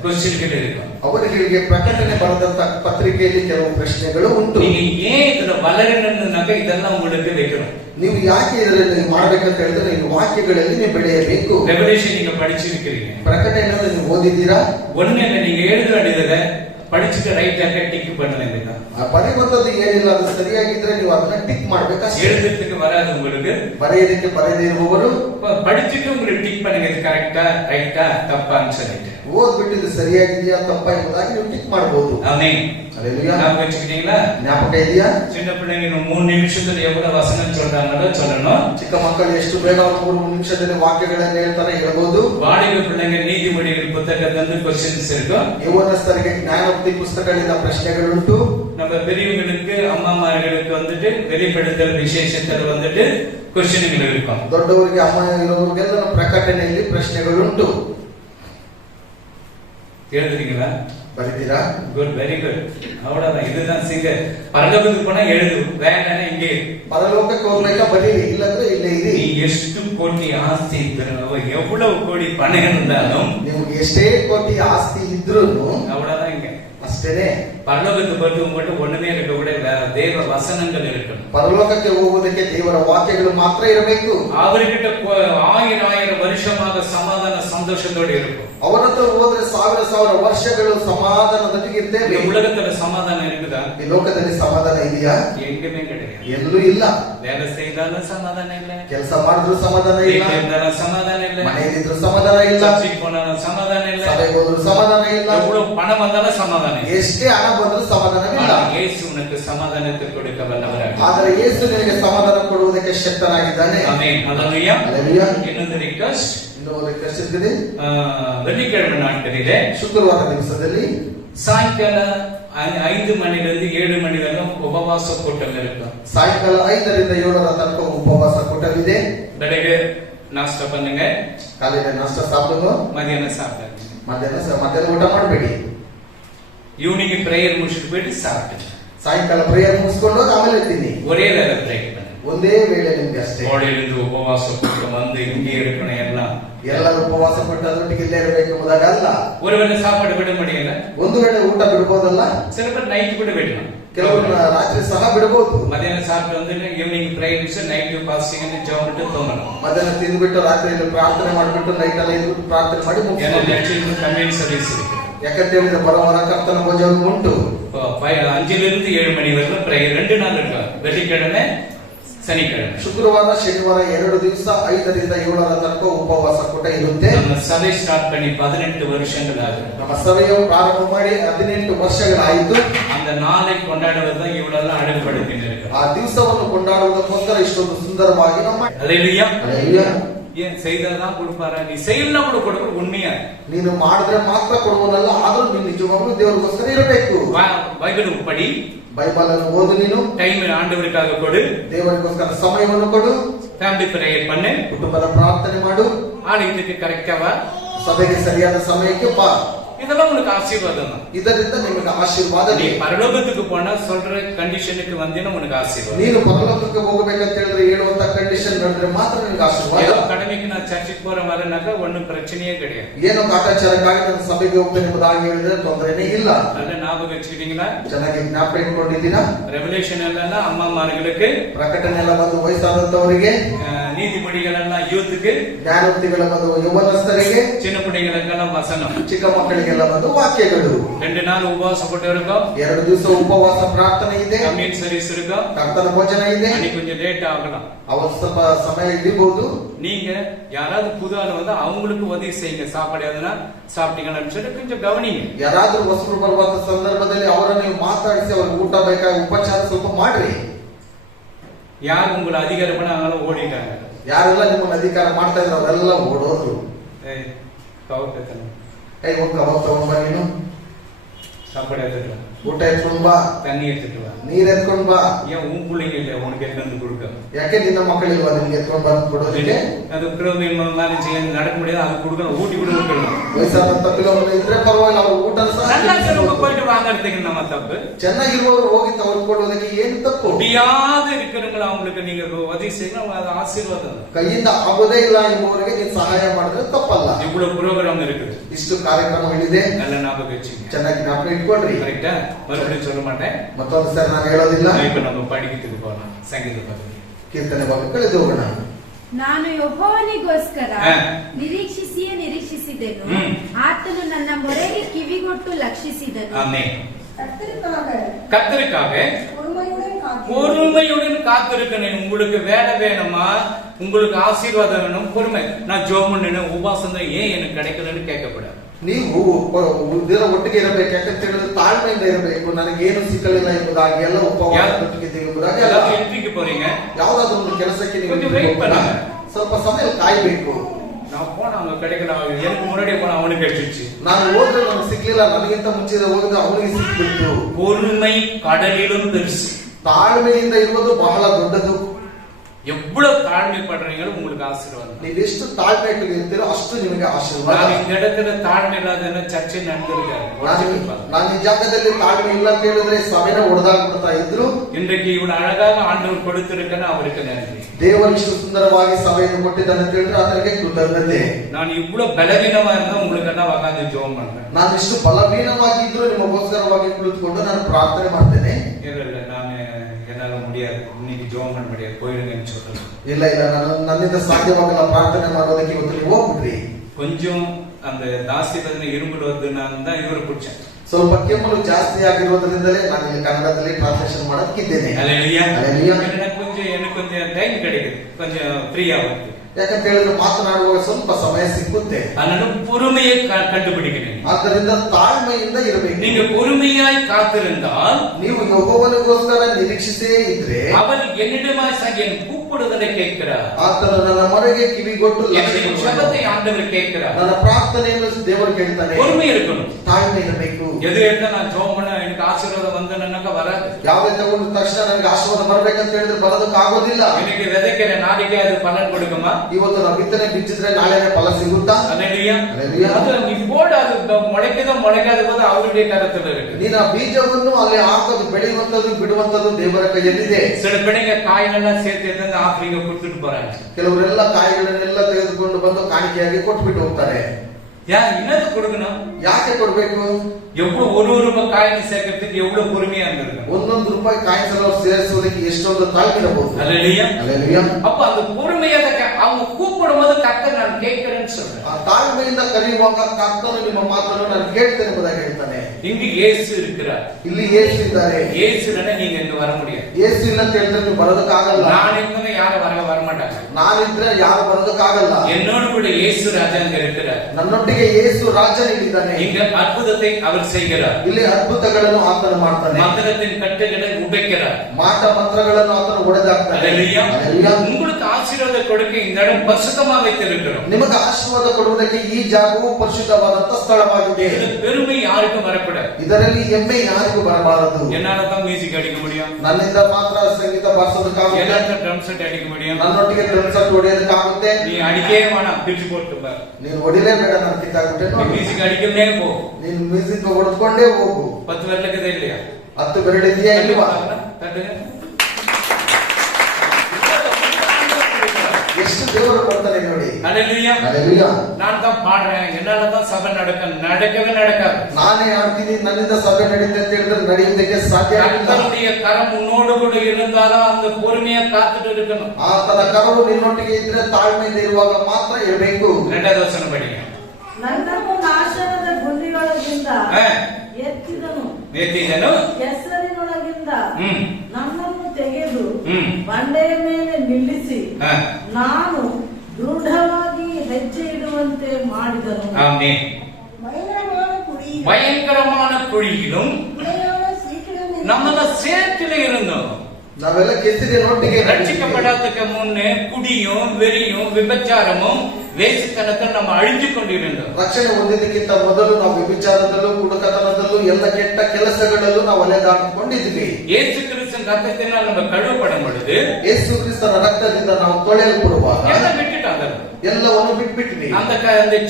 ಕ್ವೆಶ್ಚನ್ಗಳು இருக்கும். ಅವರಿಗೆ ಪ್ರಕಟಣೆ ಬರೆದಂತ ಪತ್ರಿಕೆಯಲ್ಲಿ ಕೆಲವು ಪ್ರಶ್ನೆಗಳು ಉಂಟು. நீங்க ஏன் இதுல வளரணும்னாக்க இதெல்லாம் உங்களுக்கு வைக்கணும். ನೀವು ಯಾಕೆ ಇದರಲ್ಲಿ ಮಾಡ್ಬೇಕಂತ ಹೇಳಿದ್ರೆ ನೀವು ವಾಕ್ಯಗಳಲ್ಲಿ ನೀವು ಬೆಳೆಯಬೇಕು. ரெவலேஷன் நீங்க படிச்சிருக்கீங்க, ಪ್ರಕಟಣೆಯನ್ನು ನೀವು ಓದಿದ್ದೀರಾ. ஒண்ணு நீங்க எழுத வேண்டியதுல படிச்சுட்டு ரைட் ஆக டிக் பண்ண வேண்டியதுதான். ಬರೆಯುವಂತದ್ದು ಏನಿಲ್ಲ, ಅದು ಸರಿಯಾಗಿದ್ರೆ ನೀವು ಅದನ್ನ ಟಿಕ್ ಮಾಡ್ಬೇಕಷ್ಟೇ. எழுதுறதுக்கு வராது உங்களுக்கு, ಬರೆಯೋದಕ್ಕೆ ಬರದೇ ಇರುವವರು படிச்சுட்டு உங்களுக்கு டிக் பண்ணுங்க, இது கரெக்டா ரைட்டா தப்பான்னு சொல்லிட்டு. ಓದ್ಬಿಟ್ಟು ಇದು ಸರಿಯಾಗಿದೆಯಾ ತಪ್ಪಾ ಎಂಬುದಾಗಿ ನೀವು ಟಿಕ್ ಮಾಡಬಹುದು. ஆமென். ஹல்லேலூயா. ஞாபகம் வச்சுக்கிட்டீங்களா? ಜ್ಞಾಪಕ ಇದೆಯಾ? சின்ன பிள்ளைங்க 3 நிமிஷத்துல எவ்வளவு வசனம் சொல்றாங்களோ சொல்லணும். ಚಿಕ್ಕ ಮಕ್ಕಳು ಎಷ್ಟು ಬೇಗ 3 ನಿಮಿಷದಲ್ಲಿ ವಾಕ್ಯಗಳನ್ನು ಹೇಳ್ತಾರೆ ಹೇಳ್ಬೋದು. வாலிப பிள்ளைங்க நீதிமொழிகள் புத்தகத்துல ಕ್ವೆಶ್ಚನ್ಸ್ இருக்கும். ಯೌವನಸ್ಥರಿಗೆ ಜ್ಞಾನೋಕ್ತಿ ಪುಸ್ತಕಗಳಿಂದ ಪ್ರಶ್ನೆಗಳುಂಟು. நம்ம பெரியவங்களுக்கு அம்மாமார்களுக்கு வந்துட்டு வெளிப்படுத்தல் விசேஷத்துல வந்துட்டு ಕ್ವೆಶ್ಚನ್ಗಳು இருக்கும். ದೊಡ್ಡವರಿಗೆ ಅಮ್ಮ ಇರೋರಿಗೆಲ್ಲ ಪ್ರಕಟಣೆಯಲ್ಲಿ ಪ್ರಶ್ನೆಗಳುಂಟು. எழுதுறீங்களா? ಬರೀತೀರಾ? Good, very good. அவ்வளவுதான். இதுதான் சிங்கர். பரலோகத்துக்கு போனா எழுது, வேண்டானே இங்கே. ಪರಲೋಕಕ್ಕೆ ಹೋಗ್ಬೇಕಾ ಬರೀರಿ, ಇಲ್ಲಂದ್ರೆ ಇಲ್ಲೇ ಇರಿ. நீ ಎಷ್ಟು ಕೋಟಿ ಆಸ್ತಿ ಇದ್ರೂ, எவ்வளவு கோடி பணம் இருந்தாலும், ನಿಮ್ಗೆ ಎಷ್ಟೇ ಕೋಟಿ ಆಸ್ತಿ ಇದ್ರೂ அவ்வளவுதான் இங்க. ಅಷ್ಟೇನೆ. பரலோகத்துக்கு போட்டு ஒண்ணுமே இருக்க கூட தேவ வசனங்கள் இருக்கணும். ಪರಲೋಕಕ್ಕೆ ಹೋಗುವುದಕ್ಕೆ ದೇವರ ವಾಕ್ಯಗಳು ಮಾತ್ರ ಇರಬೇಕು. அவர்கிட்ட 1000 வருஷமாக சமாதான சந்தோஷத்தோடு இருக்கும். ಅವರ ಹತ್ರ ಹೋದ್ರೆ 1000 ವರ್ಷಗಳು ಸಮಾಧಾನದೊಂದಿಗೆ ಇರ್ತೇವೆ. உலகத்துல சமாதானம் இருக்குதா? ಈ ಲೋಕದಲ್ಲಿ ಸಮಾಧಾನ ಇದೆಯಾ? எங்குமே கிடையாது. ಎಲ್ಲೂ ಇಲ್ಲ. வேலை செய்தாலும் சமாதானம் இல்ல, ಕೆಲಸ ಮಾಡಿದ್ರು ಸಮಾಧಾನ ಇಲ್ಲ, இருந்தாலும் சமாதானம் இல்ல, ಮನೆಯಲ್ಲಿದ್ರು ಸಮಾಧಾನ ಇಲ್ಲ, சர்ச்சுக்கு போனாலும் சமாதானம் இல்ல, ಸಭೆಗೆ ಹೋದ್ರು ಸಮಾಧಾನ ಇಲ್ಲ, எவ்வளவு பணம் வந்தாலும் சமாதானம் இல்ல. ಎಷ್ಟೇ ಹಣ ಬಂದ್ರು ಸಮಾಧಾನವಿಲ್ಲ. இயேசு உனக்கு சமாதானத்தை கொடுக்க வல்லவராக. ಆದರೆ ಯೇಸು ನಿನಗೆ ಸಮಾಧಾನ ಕೊಡುವುದಕ್ಕೆ ಶಕ್ತನಾಗಿದ್ದಾನೆ. ஆமென். ஹல்லேலூயா. ஹல்லேலூயா. இன்னொரு ரிக்வெஸ்ட், ಇನ್ನೊಂದು ರಿಕ್ವೆಸ್ಟ್ ಇದೆ. வெள்ளிக்கிழமை நாட்களிலே ಶುಕ್ರವಾರ ದಿವಸದಲ್ಲಿ சாயங்காಲ 5 மணிலிருந்து 7 மணி வரைக்கும் உபவாಸ கூட்டம் இருக்கும். ಸಾಯಂಕಾಲ 5ರಿಂದ 7ರ ತನಕ ಉಪವಾಸ ಕೂಟವಿದೆ. ಬೆಳಗ್ಗೆ ನಾಷ್ಟ பண்ணுங்க, ಕಾಲೇಜ್ ನಾಷ್ಟ ಸಾப்பிಡುವ, மதியானம் சாப்பிடுங்க, ಮಧ್ಯಾಹ್ನ ಊಟ ಮಾಡಬೇಡಿ. ஈவினிங் பிரேயர் முடிச்சிட்டு போயிட்டு சாப்பிடுங்க. ಸಾಯಂಕಾಲ ಪ್ರೇಯರ್ ಮುಗಿಸ್ಕೊಂಡು ಆಮೇಲೆ ತಿನ್ನಿ. ஒரே வேளை பிரேயர் பண்ணுங்க. ಒಂದೇ ವೇಳೆ ನಿಮ್ಗೆ ಅಷ್ಟೇ. கோடையிலிருந்து உபவாச கூட்டம் வந்து இங்கே இருக்கணும் எல்லாம். ಎಲ್ಲರೂ ಉಪವಾಸ ಕೊಟ್ಟು ಅದರೊಟ್ಟಿಗೆ ಇಲ್ಲೇ ಇರಬೇಕು ಎಂಬುದಾಗಿ ಅಲ್ಲ. ஒருவேளை சாப்பாடு விட முடியல, ಒಂದು ವೇಳೆ ಊಟ ಬಿಡಬಹುದಲ್ಲ. சில பேர் நைட் கூட விடலாம், ಕೆಲವರು ರಾತ್ರಿ ಸಹ ಬಿಡಬಹುದು. மதியானம் சாப்பிட்டு வந்து ஈவினிங் பிரேயர் நைட் பாஸ்டிங் ಅಂತ ಜೋಬಿಟ್ಟು ತೋಮணும். ಮಧ್ಯಾಹ್ನ ತಿಂದ್ಬಿಟ್ಟು ರಾತ್ರಿಯಲ್ಲಿ ಪ್ರಾರ್ಥನೆ ಮಾಡಿಬಿಟ್ಟು ನೈಟ್ ಅಲ್ಲಿ ಇದ್ದು ಪ್ರಾರ್ಥನೆ ಮಾಡಿ ಮುಗಿಸ್ಕೊಂಡು ಕಮ್ಯುನಿಟಿ ಸರ್ವಿಸ್ ಇருக்கு. ಯಾಕಂತ ಹೇಳಿದ್ರೆ ಬರೋವರ ಕರ್ತನ ಭೋಜನ ಉಂಟು. 5ರಿಂದ 7 ಮಣಿ ವರೆಗೂ பிரேயர் 2 நாள் இருக்கு. வெள்ளிக்கிழமை சனிக்கிழமை. ಶುಕ್ರವಾರ ಶನಿವಾರ 2 ದಿವಸ 5ರಿಂದ 7ರ ತನಕ ಉಪವಾಸ ಕೂಟ ಇರುತ್ತೆ. ನಮ್ಮ ಸಭೆ ಸ್ಟಾರ್ಟ್ பண்ணி 18 வருஷங்களாகுது. ನಮ್ಮ ಸಭೆಯು ಪ್ರಾರಂಭ ಮಾಡಿ 18 ವರ್ಷಗಳಾಯಿತು. அந்த நாளை கொண்டாடுவதுதான் இவ்வளவு அழகுபடுத்திட்டு இருக்கு. ಆ ದಿವಸವನ್ನು ಕೊಂಡಾಡುವುದಕ್ಕೋಸ್ಕರ ಇಷ್ಟೊಂದು ಸುಂದರವಾಗಿ ನಮ್ಮ ஹல்லேலூயா. ಹಲ್ಲೆಲೂಯಾ. ஏன் செய்தாதான் கொடுப்பாரா? நீ செய்யலாம் கூட கொடுக்குற உண்மையா? ನೀನು ಮಾಡಿದ್ರೆ ಮಾತ್ರ ಕೊಡುವನಲ್ಲ, ಆದ್ರೂ ನೀನು ನಿಜವಾಗ್ಲೂ ದೇವರಿಗೋಸ್ಕರ ಇರಬೇಕು. ಬೈಬಲ್ ಪಡಿ, ಬೈಬಲ್ ಅನ್ನು ಓದು, ನೀನು ಟೈಮ್ ಆಂಡವರಿಗಾಗಿ ಕೊಡು, ದೇವರಿಗೋಸ್ಕರ ಸಮಯವನ್ನು ಕೊಡು, ಫ್ಯಾಮಿಲಿ ಪ್ರೇಯರ್ ಪಣ್ಣೆ, ಕುಟುಂಬದ ಪ್ರಾರ್ಥನೆ ಮಾಡು, ಆಲಯಕ್ಕೆ ಕರೆಕ್ಟ್ ಆವಾ, ಸಭೆಗೆ ಸರಿಯಾದ ಸಮಯಕ್ಕೆ ಬಾ. இதெல்லாம் உனக்கு ஆசீர்வாதம் தான். ಇದರಿಂದ ನಿಮಗೆ ಆಶೀರ್ವಾದ. நீ பரலோகத்துக்கு போனா சொல்ற கண்டிஷனுக்கு வந்தேனா உனக்கு ஆசீர்வாதம். ನೀನು ಪರಲೋಕಕ್ಕೆ ಹೋಗಬೇಕಂತ ಹೇಳಿದ್ರೆ ಹೇಳುವಂತ ಕಂಡೀಷನ್ ನಡೆದ್ರೆ ಮಾತ್ರ ನಿಮಗೆ ಆಶೀರ್ವಾದ. ஏதோ கடமைக்கு நான் சர்ச்சுக்கு போற வரனாக்கா ஒண்ணும் பிரச்சனையே கிடையாது. ಏನೋ ಕಾಟಾಚಾರಕ್ಕಾಗಿ ನಾನು ಸಭೆಗೆ ಹೋಗ್ತೇನೆ ಎಂಬುದಾಗಿ ಹೇಳಿದ್ರೆ ತೊಂದರೆನೇ ಇಲ್ಲ. நல்ல ஞாபகம் வச்சுக்கிட்டீங்களா? ಚೆನ್ನಾಗಿ ಜ್ಞಾಪಕ ಇಟ್ಕೊಂಡಿದ್ದೀರಾ? ரெவலேஷன் எல்லாம் அம்மாமார்களுக்கு, ಪ್ರಕಟಣೆ ಎಲ್ಲ ಬಂದು ವಯಸ್ಸಾದಂತವರಿಗೆ, நீதிமொழிகளெல்லாம் ಯೂತ್க்கு, ಜ್ಞಾನೋಕ್ತಿಗಳ ಬಂದು ಯೌವನಸ್ಥರಿಗೆ, சின்ன பிள்ளைகளுக்கெல்லாம் வசனம், ಚಿಕ್ಕ ಮಕ್ಕಳಿಗೆಲ್ಲ ಬಂದು ವಾಕ್ಯಗಳು. 2 நாள் உபவாசப்பட்டு இருக்கோம், 2 ದಿವಸ ಉಪವಾಸ ಪ್ರಾರ್ಥನೆ ಇದೆ, கம்யூன் சர்வீஸ் இருக்கும், ಕರ್ತನ ಭೋಜನ ಇದೆ. அன்னைக்கு கொஞ்சம் லேட் ஆகலாம். ಅವತ್ತು ಸ್ವಲ್ಪ ಸಮಯ ಹಿಡಿಬಹುದು. நீங்க யாராவது புது ஆள் வந்து அவங்களுக்கு உதவி செய்யுங்க. சாப்பாடு எதுனா சாப்பிட்டீங்கன்னு சொல்லி கொஞ்சம் கவனிங்க. ಯಾರಾದ್ರೂ ಹೊಸರು ಬರುವಂತ ಸಂದರ್ಭದಲ್ಲಿ ಅವರನ್ನು ನೀವು ಮಾತಾಡಿಸಿ ಅವ್ರಿಗೆ ಊಟ ಬೇಕಾಗಿ ಉಪಚಾರ ಸ್ವಲ್ಪ ಮಾಡ್ರಿ. யார் உங்களை அதிகாரம் பண்ண அதனால ஓடிட்டாங்க. ಯಾರೆಲ್ಲ ನಿಮ್ಮನ್ನ ಅಧಿಕಾರ ಮಾಡ್ತಾ ಇದ್ರು ಅವರೆಲ್ಲ ಓಡೋದ್ರು. ಹೋಗ್ ಕಬಾಬ್ ತಗೊಂಡ್ ಬಾ, ನೀನು சாப்பாடு எடுத்துட்டு வா, ಊಟ ಎತ್ಕೊಂಡ್ ಬಾ, தண்ணி எடுத்துட்டு வா. ನೀರ್ ಎತ್ಕೊಂಡ್ ಬಾ. ஏன் உன் பிள்ளைங்க இல்ல உனக்கு எடுத்து கொடுக்க? ಯಾಕೆ ನಿನ್ನ ಮಕ್ಕಳಿಲ್ವಾ ನಿಮ್ಗೆ ಎತ್ಕೊಂಡ್ ಬಂದು ಕೊಡೋದಕ್ಕೆ? அது மேனேஜ் நடக்க முடியாது, அது கொடுக்கணும், ஊட்டி கூட கொடுக்கணும். ವಯಸ್ಸಾದಂತ ಪಿಲ್ಲವರು ಇದ್ರೆ ಪರವಾಗಿಲ್ಲ, ಅವ್ರ ಊಟ போயிட்டு வாங்கறதுக்கு நம்ம தப்பு. ಚೆನ್ನಾಗಿರುವವರು ಹೋಗಿ ತಗೊಂಡು ಕೊಡೋದಕ್ಕೆ ಏನು ತಪ್ಪು? முடியாத இருக்கிறவங்க அவங்களுக்கு நீங்க உதவி செய்யணும், அது ஆசீர்வாதம். ಕೈಯಿಂದ ಆಗೋದೇ ಇಲ್ಲ ಎಂಬುವರಿಗೆ ನೀನು ಸಹಾಯ ಮಾಡಿದ್ರೆ ತಪ್ಪಲ್ಲ. இவ்வளவு ப்ரோகிராம் இருக்குது, ಇಷ್ಟು ಕಾರ್ಯಕ್ರಮಗಳಿದೆ, நல்ல ஞாபகம் வச்சுங்க, ಚೆನ್ನಾಗಿ ಜ್ಞಾಪಕ ಇಟ್ಕೊಳ್ರಿ. கரெக்டா? மறுபடியும் சொல்ல மாட்டேன். ಮತ್ತೊಂದು ಸರಿ ನಾನು ಹೇಳೋದಿಲ್ಲ. இப்ப நம்ம படிக்கிறதுக்கு போகலாம். ಸಂಗೀತ ಪದವಿ ಕೀರ್ತನೆ ಭಾಗ ಕಳೆದು ಹೋಗೋಣ. ನಾನು ಯೆಹೋವನಿಗೋಸ್ಕರ ನಿರೀಕ್ಷಿಸಿದೆನು, ಆತನು ನನ್ನ ಮೊರೆಗೆ ಕಿವಿಗೊಟ್ಟು ಲಕ್ಷಿಸಿದನು. ஆமென். கர்த்தருக்காக பொறுமையுடன் காத்திருக்கணும். உங்களுக்கு வேலை வேணுமா, உங்களுக்கு ஆசீர்வாதம் வேணும், பொறுமை. நான் ஜோம் பண்ணேன், உபாசம் தான், ஏன் எனக்கு கிடைக்கலன்னு கேட்கக்கூடாது. ನೀವು ದಿನ ಒಟ್ಟಿಗೆ ಇರಬೇಕು. ಯಾಕಂತ ಹೇಳಿದ್ರೆ ತಾಳ್ಮೆಯಿಂದ ಇರಬೇಕು. ನನಗೇನು ಸಿಕ್ಕಲಿಲ್ಲ ಎಂಬುದಾಗಿ ಎಲ್ಲ ಉಪವಾಸಕ್ಕೆ ಎಂಬುದಾಗಿ ಎಂಟ್ರಿಗೆ போறீங்க, ಯಾವ್ದಾದ್ರು ಒಂದು ಕೆಲಸಕ್ಕೆ ನೀವು ಸ್ವಲ್ಪ ಸಮಯ ಕಾಯ್ಬೇಕು. நான் போன அவங்க கிடைக்கல, எனக்கு முன்னாடியே போன அவனுக்கு கிடைச்சிச்சு. ನಾನು ಹೋದ್ರೆ ನನಗೆ ಸಿಕ್ಲಿಲ್ಲ, ನನಗಿಂತ ಮುಂಚೆ ಹೋದ್ರೆ ಅವನಿಗೆ ಸಿಕ್ಬಿಟ್ಟು. பொறுமை கடலிலும் பெருசு. ತಾಳ್ಮೆಯಿಂದ ಇರುವುದು ಬಹಳ ದೊಡ್ಡದು. எவ்வளவு தாழ்மைப்படுறீங்களோ உங்களுக்கு ஆசீர்வாதம். ನೀವೆಷ್ಟು ತಾಳ್ಮೆ ಇರ್ತೀರೋ ಅಷ್ಟು ನಿಮಗೆ ಆಶೀರ್ವಾದ. நான் இந்த இடத்துல தாழ்மை இல்லாத ಚರ್ಚೆ நடந்திருக்காரு. ನಾನು ಈ ಜಾಗದಲ್ಲಿ ತಾಳ್ಮೆ ಇಲ್ಲ ಅಂತ ಹೇಳಿದ್ರೆ ಸಭೆನ ಒಡೆದಾಗ್ಬಿಡ್ತಾ ಇದ್ರು. இன்றைக்கு இவ்வளவு அழகாக ஆண்டவர் கொடுத்திருக்கன்னு அவருக்கு நன்றி. ದೇವರು ಇಷ್ಟು ಸುಂದರವಾಗಿ ಸಭೆಯನ್ನು ಕೊಟ್ಟಿದ್ದಾನೆ ಅಂತ ಹೇಳಿದ್ರೆ ಅದಕ್ಕೆ ಕೃತಜ್ಞತೆ. நான் இவ்வளவு பலவீனமா இருந்தா உங்களுக்கு எல்லாம் உட்கார்ந்து ஜெபம் பண்றேன். ನಾನು ಇಷ್ಟು ಬಲವೀನವಾಗಿದ್ರು ನಿಮಗೋಸ್ಕರವಾಗಿ ಕುಳಿತುಕೊಂಡು ನಾನು ಪ್ರಾರ್ಥನೆ ಮಾಡ್ತೇನೆ. இல்ல நான் என்னால முடியாது, இன்னைக்கு ஜெபம் பண்ண முடியாது, போயிடுங்கன்னு சொல்றேன். ಇಲ್ಲ ಇಲ್ಲ, ನನ್ನಿಂದ ಸಾಧ್ಯವಾಗಲ್ಲ ಪ್ರಾರ್ಥನೆ ಮಾಡೋದಕ್ಕೆ, ಇವತ್ತು ನೀವು ಹೋಗ್ಬಿಡ್ರಿ. கொஞ்சம் அந்த தாசி பதின இரும்புல வந்து நான் தான் இவரை பிடிச்சேன். ಸ್ವಲ್ಪ ಕೆಮ್ಮಲು ಜಾಸ್ತಿ ಆಗಿರೋದ್ರಿಂದಲೇ ನಾನು ಇಲ್ಲಿ ಕನ್ನಡದಲ್ಲಿ ಟ್ರಾನ್ಸ್ಲೇಷನ್ ಮಾಡೋದಕ್ಕಿದ್ದೇನೆ. எனக்கு கொஞ்சம் டைம் கிடைக்குது, கொஞ்சம் ஃப்ரீயா வந்து. ಯಾಕಂತ ಹೇಳಿದ್ರೆ ಮಾತನಾಡುವಾಗ ಸ್ವಲ್ಪ ಸಮಯ ಸಿಕ್ಕುತ್ತೆ. அதனால பொறுமையை கண்டுபிடிக்கிறேன். ಆದ್ದರಿಂದ ತಾಳ್ಮೆಯಿಂದ ಇರಬೇಕು. நீங்க பொறுமையாய் காத்திருந்தால், ನೀವು ಯೆಹೋವನಿಗೋಸ್ಕರ ನಿರೀಕ್ಷಿಸೇ ಇದ್ರೆ, அவர் என்னிடமாய் என் கூப்பிடுதலை கேட்கிறார். ಆತನು ನನ್ನ ಮೊರೆಗೆ ಕಿವಿಗೊಟ್ಟು ஜெபத்தை ஆண்டவர் கேட்கிறார். ನನ್ನ ಪ್ರಾರ್ಥನೆಯನ್ನು ದೇವರು ಕೇಳ್ತಾನೆ. பொறுமை இருக்கணும், ತಾಳ್ಮೆ ಇರಬೇಕು. எது எடுத்தா நான் ஜெபம் பண்ண எனக்கு ஆசீர்வாதம் வந்தனக்கா வராது. ಯಾವುದೇ ತಗೊಂಡ ತಕ್ಷಣ ನನಗೆ ಆಶೀರ್ವಾದ ಬರಬೇಕಂತ ಹೇಳಿದ್ರೆ ಬರೋದಕ್ಕೆ ಆಗೋದಿಲ್ಲ. எனக்கு விதைக்கிற நாளைக்கே ಅದು பலன் கொடுக்குமா? ಇವತ್ತು ನಾವು ಬಿತ್ತನೆ ಬಿಚ್ಚಿದ್ರೆ ನಾಳೆನೇ ಫಲ ಸಿಗುತ್ತಾ? அல்லேலூயா. அது நீ போடு, அது ಮೊಳಕೆದೋ ಮೊಳಕಾದೋ ಅವருடைய ಕರத்துல இருக்கு. ನೀನು ಆ ಬೀಜವನ್ನು ಅಲ್ಲಿ ಹಾಕೋದು, ಬೆಳೆಯುವಂತದ್ದು ಬಿಡುವಂತದ್ದು ದೇವರ ಕೈಯಲ್ಲಿದೆ. சில பிள்ளைங்க காய்களெல்லாம் சேர்த்து எடுத்து ஆஃப்ரிங்க கொடுத்துட்டு போறாங்க. ಕೆಲವರೆಲ್ಲ ಕಾಯಿಗಳನ್ನೆಲ್ಲ ತೆಗೆದುಕೊಂಡು ಬಂದು ಕಾಣಿಕೆಯಾಗಿ ಕೊಟ್ಬಿಟ್ಟು ಹೋಗ್ತಾರೆ. என்னது கொடுக்கணும்? ಯಾಕೆ ಕೊಡ್ಬೇಕು? எவ்வளவு ஒரு ரூபாய் காயின் சேர்க்கறதுக்கு எவ்வளவு பொறுமையா இருந்திருக்கு. ₹1 ಕಾಯಿನ್ಸ್ ಎಲ್ಲ ಸೇರಿಸುವುದಕ್ಕೆ ಎಷ್ಟೊಂದು ತಾಳ್ಮಿರಬಹುದು. அல்லேலூயா. அல்லேலூயா. அப்ப அந்த பொறுமையாக அவங்க கூப்பிடும்போது கர்த்தர் நான் கேட்கிறேன்னு சொல்றேன். ಆ ತಾಳ್ಮೆಯಿಂದ ಕರೆಯುವಾಗ ಕರ್ತನು ನಿಮ್ಮ ಮಾತನ್ನು ನಾನು ಕೇಳ್ತೇನೆ ಎಂಬುದಾಗಿ ಹೇಳ್ತಾನೆ. இங்கு இயேசு இருக்கிறார். ಇಲ್ಲಿ ಯೇಸು ಇದ್ದಾರೆ. இயேசு இல்லைன்னா நீங்க இங்க வர முடியாது. ಯೇಸು ಇಲ್ಲ ಅಂತ ಹೇಳಿದ್ರೆ ನೀವು ಬರೋದಕ್ಕಾಗಲ್ಲ. நான் இருந்தா யாரும் வர மாட்டாங்க. ನಾನಿದ್ರೆ ಯಾರು ಬರೋದಕ್ಕಾಗಲ್ಲ. என்னோடு கூட இயேசு ராஜா இங்க இருக்கிறார். ನನ್ನೊಟ್ಟಿಗೆ ಯೇಸು ರಾಜನ ಇಲ್ಲಿದ್ದಾನೆ. இங்க அற்புதத்தை அவர் செய்கிறார். ಇಲ್ಲಿ ಅದ್ಭುತಗಳನ್ನು ಆತನು ಮಾಡ್ತಾನೆ. மந்திரத்தின் கட்டுகளை உடைக்கிறார். ಮಾಟ ಮಂತ್ರಗಳನ್ನು ಆತನು ಒಡೆದಾಕ್ತಾನೆ. அல்லேலூயா. உங்களுக்கு ஆசீர்வாதம் கொடுக்க இந்த இடம் பரிசுத்தமா வைத்திருக்கிறோம். ನಿಮಗೆ ಆಶೀರ್ವಾದ ಕೊಡುವುದಕ್ಕೆ ಈ ಜಾಗವು ಪರಿಶುದ್ಧವಾದಂತ ಸ್ಥಳವಾಗಿದೆ. பெருமை யாருக்கும் வரக்கூடாது. ಇದರಲ್ಲಿ ಹೆಮ್ಮೆ ಯಾರಿಗೂ ಬರಬಾರದು. என்னாலதான் மியூசிக் அடிக்க முடியும். ನನ್ನಿಂದ ಮಾತ್ರ ಸಂಗೀತ ಬಾರಿಸೋದಕ್ಕಾಗುತ್ತೆ. எல்லாரும் ட்ரம் செட் அடிக்க முடியும். ನನ್ನೊಟ್ಟಿಗೆ ಡ್ರಮ್ ಸೆಟ್ ಹೊಡೆಯೋದಕ್ಕಾಗುತ್ತೆ. நீ அடிக்கவே வேணாம், பிரிச்சு போட்டு பாரு. ನೀನು ಹೊಡಿಲೇಬೇಡ, ನಾನು ಕಿತ್ತಾಗ್ಬಿಟ್ಟೆ. மியூசிக் அடிக்கவே போ. ನೀನು ಮ್ಯೂಸಿಕ್ ಹೊಡೆದುಕೊಂಡೇ ಹೋಗು. 10 விரலுக்கு இல்லையா? 10 ಬೆರಳು ಇದೆಯಾ ಇಲ್ವಾ? ಎಷ್ಟು ದೇವರು ಕೊಡ್ತಾನೆ ನೋಡಿ. அல்லேலூயா. அல்லேலூயா. நான் தான் பாடுறேன், என்னால தான் சபை நடக்கவே நடக்காது. ನಾನೇ ಆಡ್ತೀನಿ, ನನ್ನಿಂದ ಸಭೆ ನಡೆಯುತ್ತೆ ಅಂತ ಹೇಳಿದ್ರೆ ನಡೆಯುವುದಕ್ಕೆ ಸಾಧ್ಯ ಇಲ್ಲ. கர்த்தருடைய கரம் உன்னோடு கூட இருந்தாலும் அந்த பொறுமையா காத்துட்டு இருக்கணும். ಆತನ ಕರವು ನಿನ್ನೊಟ್ಟಿಗೆ ಇದ್ರೆ ತಾಳ್ಮೆಯಿಂದ ಇರುವಾಗ ಮಾತ್ರ ಇರಬೇಕು. 2ನೇ ವಚನ படிங்க. ನನ್ನನ್ನು ನಾಶನದ ಗುಂಡಿಯೊಳಗಿಂದ ಎತ್ತಿದನು, ಹೆಸರಿನೊಳಗಿಂದ ನನ್ನನ್ನು ತೆಗೆದು ಬಂಡೆಯ ಮೇಲೆ ನಿಲ್ಲಿಸಿ ನಾನು ದೃಢವಾಗಿ ಹೆಜ್ಜೆ ಇಡುವಂತೆ ಮಾಡಿದನು. பயங்கரமான குழியிலும் நம்மள சேற்றில இருந்தோம். ನಾವೆಲ್ಲ ಕೆಸರಿನೊಟ್ಟಿಗೆ ரட்சிக்கப்படாததுக்கு முன்னே குடியும் வெறியும் விபச்சாரமும் ವೇಷತನத்தை நம்ம ಅಳಿஞ்சು ಕೊಂಡಿರೋದು. ರಕ್ಷಣೆ ಹೊಂದಿದ್ದಕ್ಕಿಂತ ಮೊದಲು ನಾವು ವ್ಯಭಿಚಾರದಲ್ಲೂ ಕುಡುಕತನದಲ್ಲೂ ಎಲ್ಲ ಕೆಟ್ಟ ಕೆಲಸಗಳಲ್ಲೂ ನಾವು ಅಲೆದಾಡಿಕೊಂಡಿದ್ವಿ. ಯೇಸು ಕ್ರಿಸ್ತನ ರಕ್ತದಿಂದ ನಮ್ಮ ಕಳುವಪಡ ಮಾಡಿದೆ. ಯೇಸು ಕ್ರಿಸ್ತನ ರಕ್ತದಿಂದ ನಾವು ತೊಳೆಯಲ್ಪಡುವಾಗ ಎಲ್ಲ ಬಿಟ್ಟಿட்டாங்க. ಎಲ್ಲವನ್ನು ಬಿಟ್ಬಿಟ್ವಿ. அந்த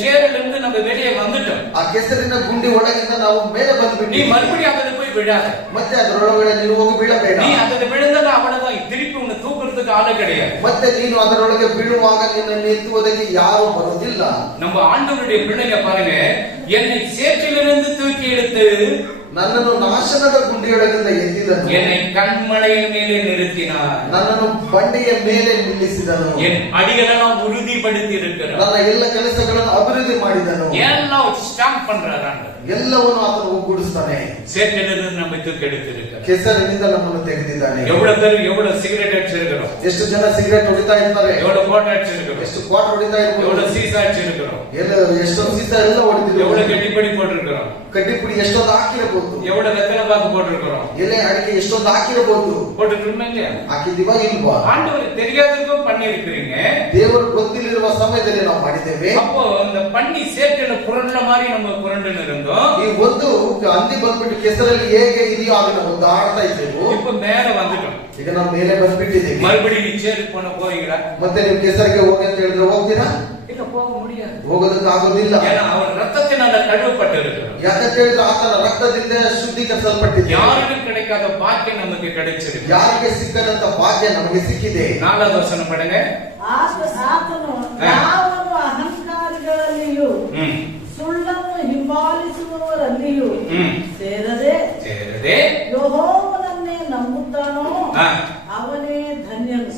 சேரிலிருந்து நம்ம வெளியே வந்துட்டோம். ಆ ಕೆಸರಿನ ಗುಂಡಿ ಒಳಗಿಂದ ನಾವು ಮೇಲೆ ಬಂದ್ಬಿಟ್ವಿ. நீ மறுபடியும் ಅದಕ್ಕೆ போய் விடாத. ಮತ್ತೆ ಅದರೊಳಗಡೆ ನೀನು ಹೋಗಿ ಬೀಳಬೇಡ. நீ ಅದಕ್ಕೆ விழுந்தா அவ்வளவுதான், திருப்பி உன்னை தூக்குறதுக்கு ஆளே கிடையாது. ಮತ್ತೆ ನೀನು ಅದರೊಳಗೆ ಬೀಳುವಾಗ ನಿನ್ನನ್ನು ಎತ್ತುವುದಕ್ಕೆ ಯಾರು ಬರೋದಿಲ್ಲ. நம்ம ஆண்டவருடைய பிள்ளைங்க பாருங்க, என்னை சேற்றிலிருந்து தூக்கி எடுத்து ನನ್ನನ್ನು ನಾಶನದ ಗುಂಡಿಯೊಳಗಿಂದ ಎತ್ತಿದನು, என்னை கண்மலைய ಮೇಲೆ நிறுத்தினார், ನನ್ನನ್ನು ಬಂಡೆಯ ಮೇಲೆ ನಿಲ್ಲಿಸಿದನು, என் அடிகளெல்லாம் உறுதிப்படுத்தி இருக்கிறார், ನನ್ನ ಎಲ್ಲ ಕೆಲಸಗಳನ್ನು ಅಭಿವೃದ್ಧಿ ಮಾಡಿದನು. எல்லாம் ஸ்டாம்ப் பண்றார். ಎಲ್ಲವನ್ನು ಆತನು ಒಗ್ಗೂಡಿಸ್ತಾನೆ. சேற்றிலிருந்து நம்ம தூக்கி எடுத்திருக்கிறார். ಕೆಸರಿನಿಂದ ನಮ್ಮನ್ನು ತೆಗೆದಿದ್ದಾನೆ. எவ்வளவு பேர் எவ்வளவு சிகரெட் அடிச்சிருக்கிறோம், ಎಷ್ಟು ಜನ ಸಿಗರೇಟ್ ಹೊಡಿತಾ ಇರ್ತಾರೆ, எவ்வளவு கோட்டை அடிச்சிருக்கிறோம், ಎಷ್ಟು ಕ್ವಾಟ್ ಹೊಡಿತಾ ಇರ್ಬೋದು, எவ்வளவு சீசா அடிச்சிருக்கிறோம், ಎಷ್ಟೊಂದು ಸೀಸ ಎಲ್ಲ ಹೊಡೆದಿದ್ರು, எவ்வளவு கட்டிப்படி போட்டிருக்கிறோம், ಕಡ್ಡಿಪುಡಿ ಎಷ್ಟೊಂದು ಹಾಕಿರಬಹುದು, எவ்வளவு வெத்தலை பாக்கு போட்டிருக்கிறோம், ಎಲೆ ಅಡಿಕೆ ಎಷ್ಟೊಂದು ಹಾಕಿರಬಹುದು, போட்டுருக்கோமா இல்லையா? ಹಾಕಿದೀವಾ ಇಲ್ವಾ? ஆண்டவர் தெரியாததுக்கும் பண்ணி இருக்கிறீங்க. ದೇವರು ಗೊತ್ತಿಲ್ಲಿರುವ ಸಮಯದಲ್ಲಿ ನಾವು ಮಾಡಿದ್ದೇವೆ. அப்போ இந்த பண்ணி சேற்றில புரண்ட மாதிரி நம்ம புரண்டுன்னு இருந்தோம். ಈ ಒಂದು ಹಂದಿ ಬಂದ್ಬಿಟ್ಟು ಕೆಸರಲ್ಲಿ ಹೇಗೆ ಇದೆಯೋ ಹಾಗೆ ನಾವು ಆಡ್ತಾ ಇದ್ದೇವೆ. இப்ப மேல வந்துட்டோம். ಈಗ ನಾವು ಮೇಲೆ ಬಂದ್ಬಿಟ್ಟಿದ್ದೀವಿ. மறுபடியும் நீ சேருக்கு போன போறீங்களா? ಮತ್ತೆ ನೀವು ಕೆಸರಿಗೆ ಹೋಗಿ ಅಂತ ಹೇಳಿದ್ರೆ ಹೋಗ್ತೀರಾ? இல்ல, போக முடியாது. ಹೋಗೋದಕ್ಕೆ ಆಗೋದಿಲ್ಲ. ஏன்னா அவர் ரத்தத்தினால கழுவப்பட்டிருக்கிறோம். ಯಾಕಂತ ಹೇಳಿದ್ರೆ ಆತನ ರಕ್ತದಿಂದ ಶುದ್ಧೀಕರಿಸಲ್ಪಟ್ಟಿದೆ. யாருக்கும் கிடைக்காத பாக்கியம் நமக்கு கிடைச்சிருக்கு. ಯಾರಿಗೆ ಸಿಕ್ಕದಂತ ಭಾಗ್ಯ ನಮಗೆ ಸಿಕ್ಕಿದೆ. 4ನೇ ವಚನ ಪಡೆங்க. ಆತನು ಯಾವನು ಅಹಂಕಾರಿಗಳಲ್ಲಿಯೂ ಸುಳ್ಳನ್ನು ಹಿಂಬಾಲಿಸುವವರಲ್ಲಿಯೂ ಸೇರದೆ ಯೆಹೋವನನ್ನೇ ನಂಬುತ್ತಾನೋ ಅವನೇ ಧನ್ಯನು.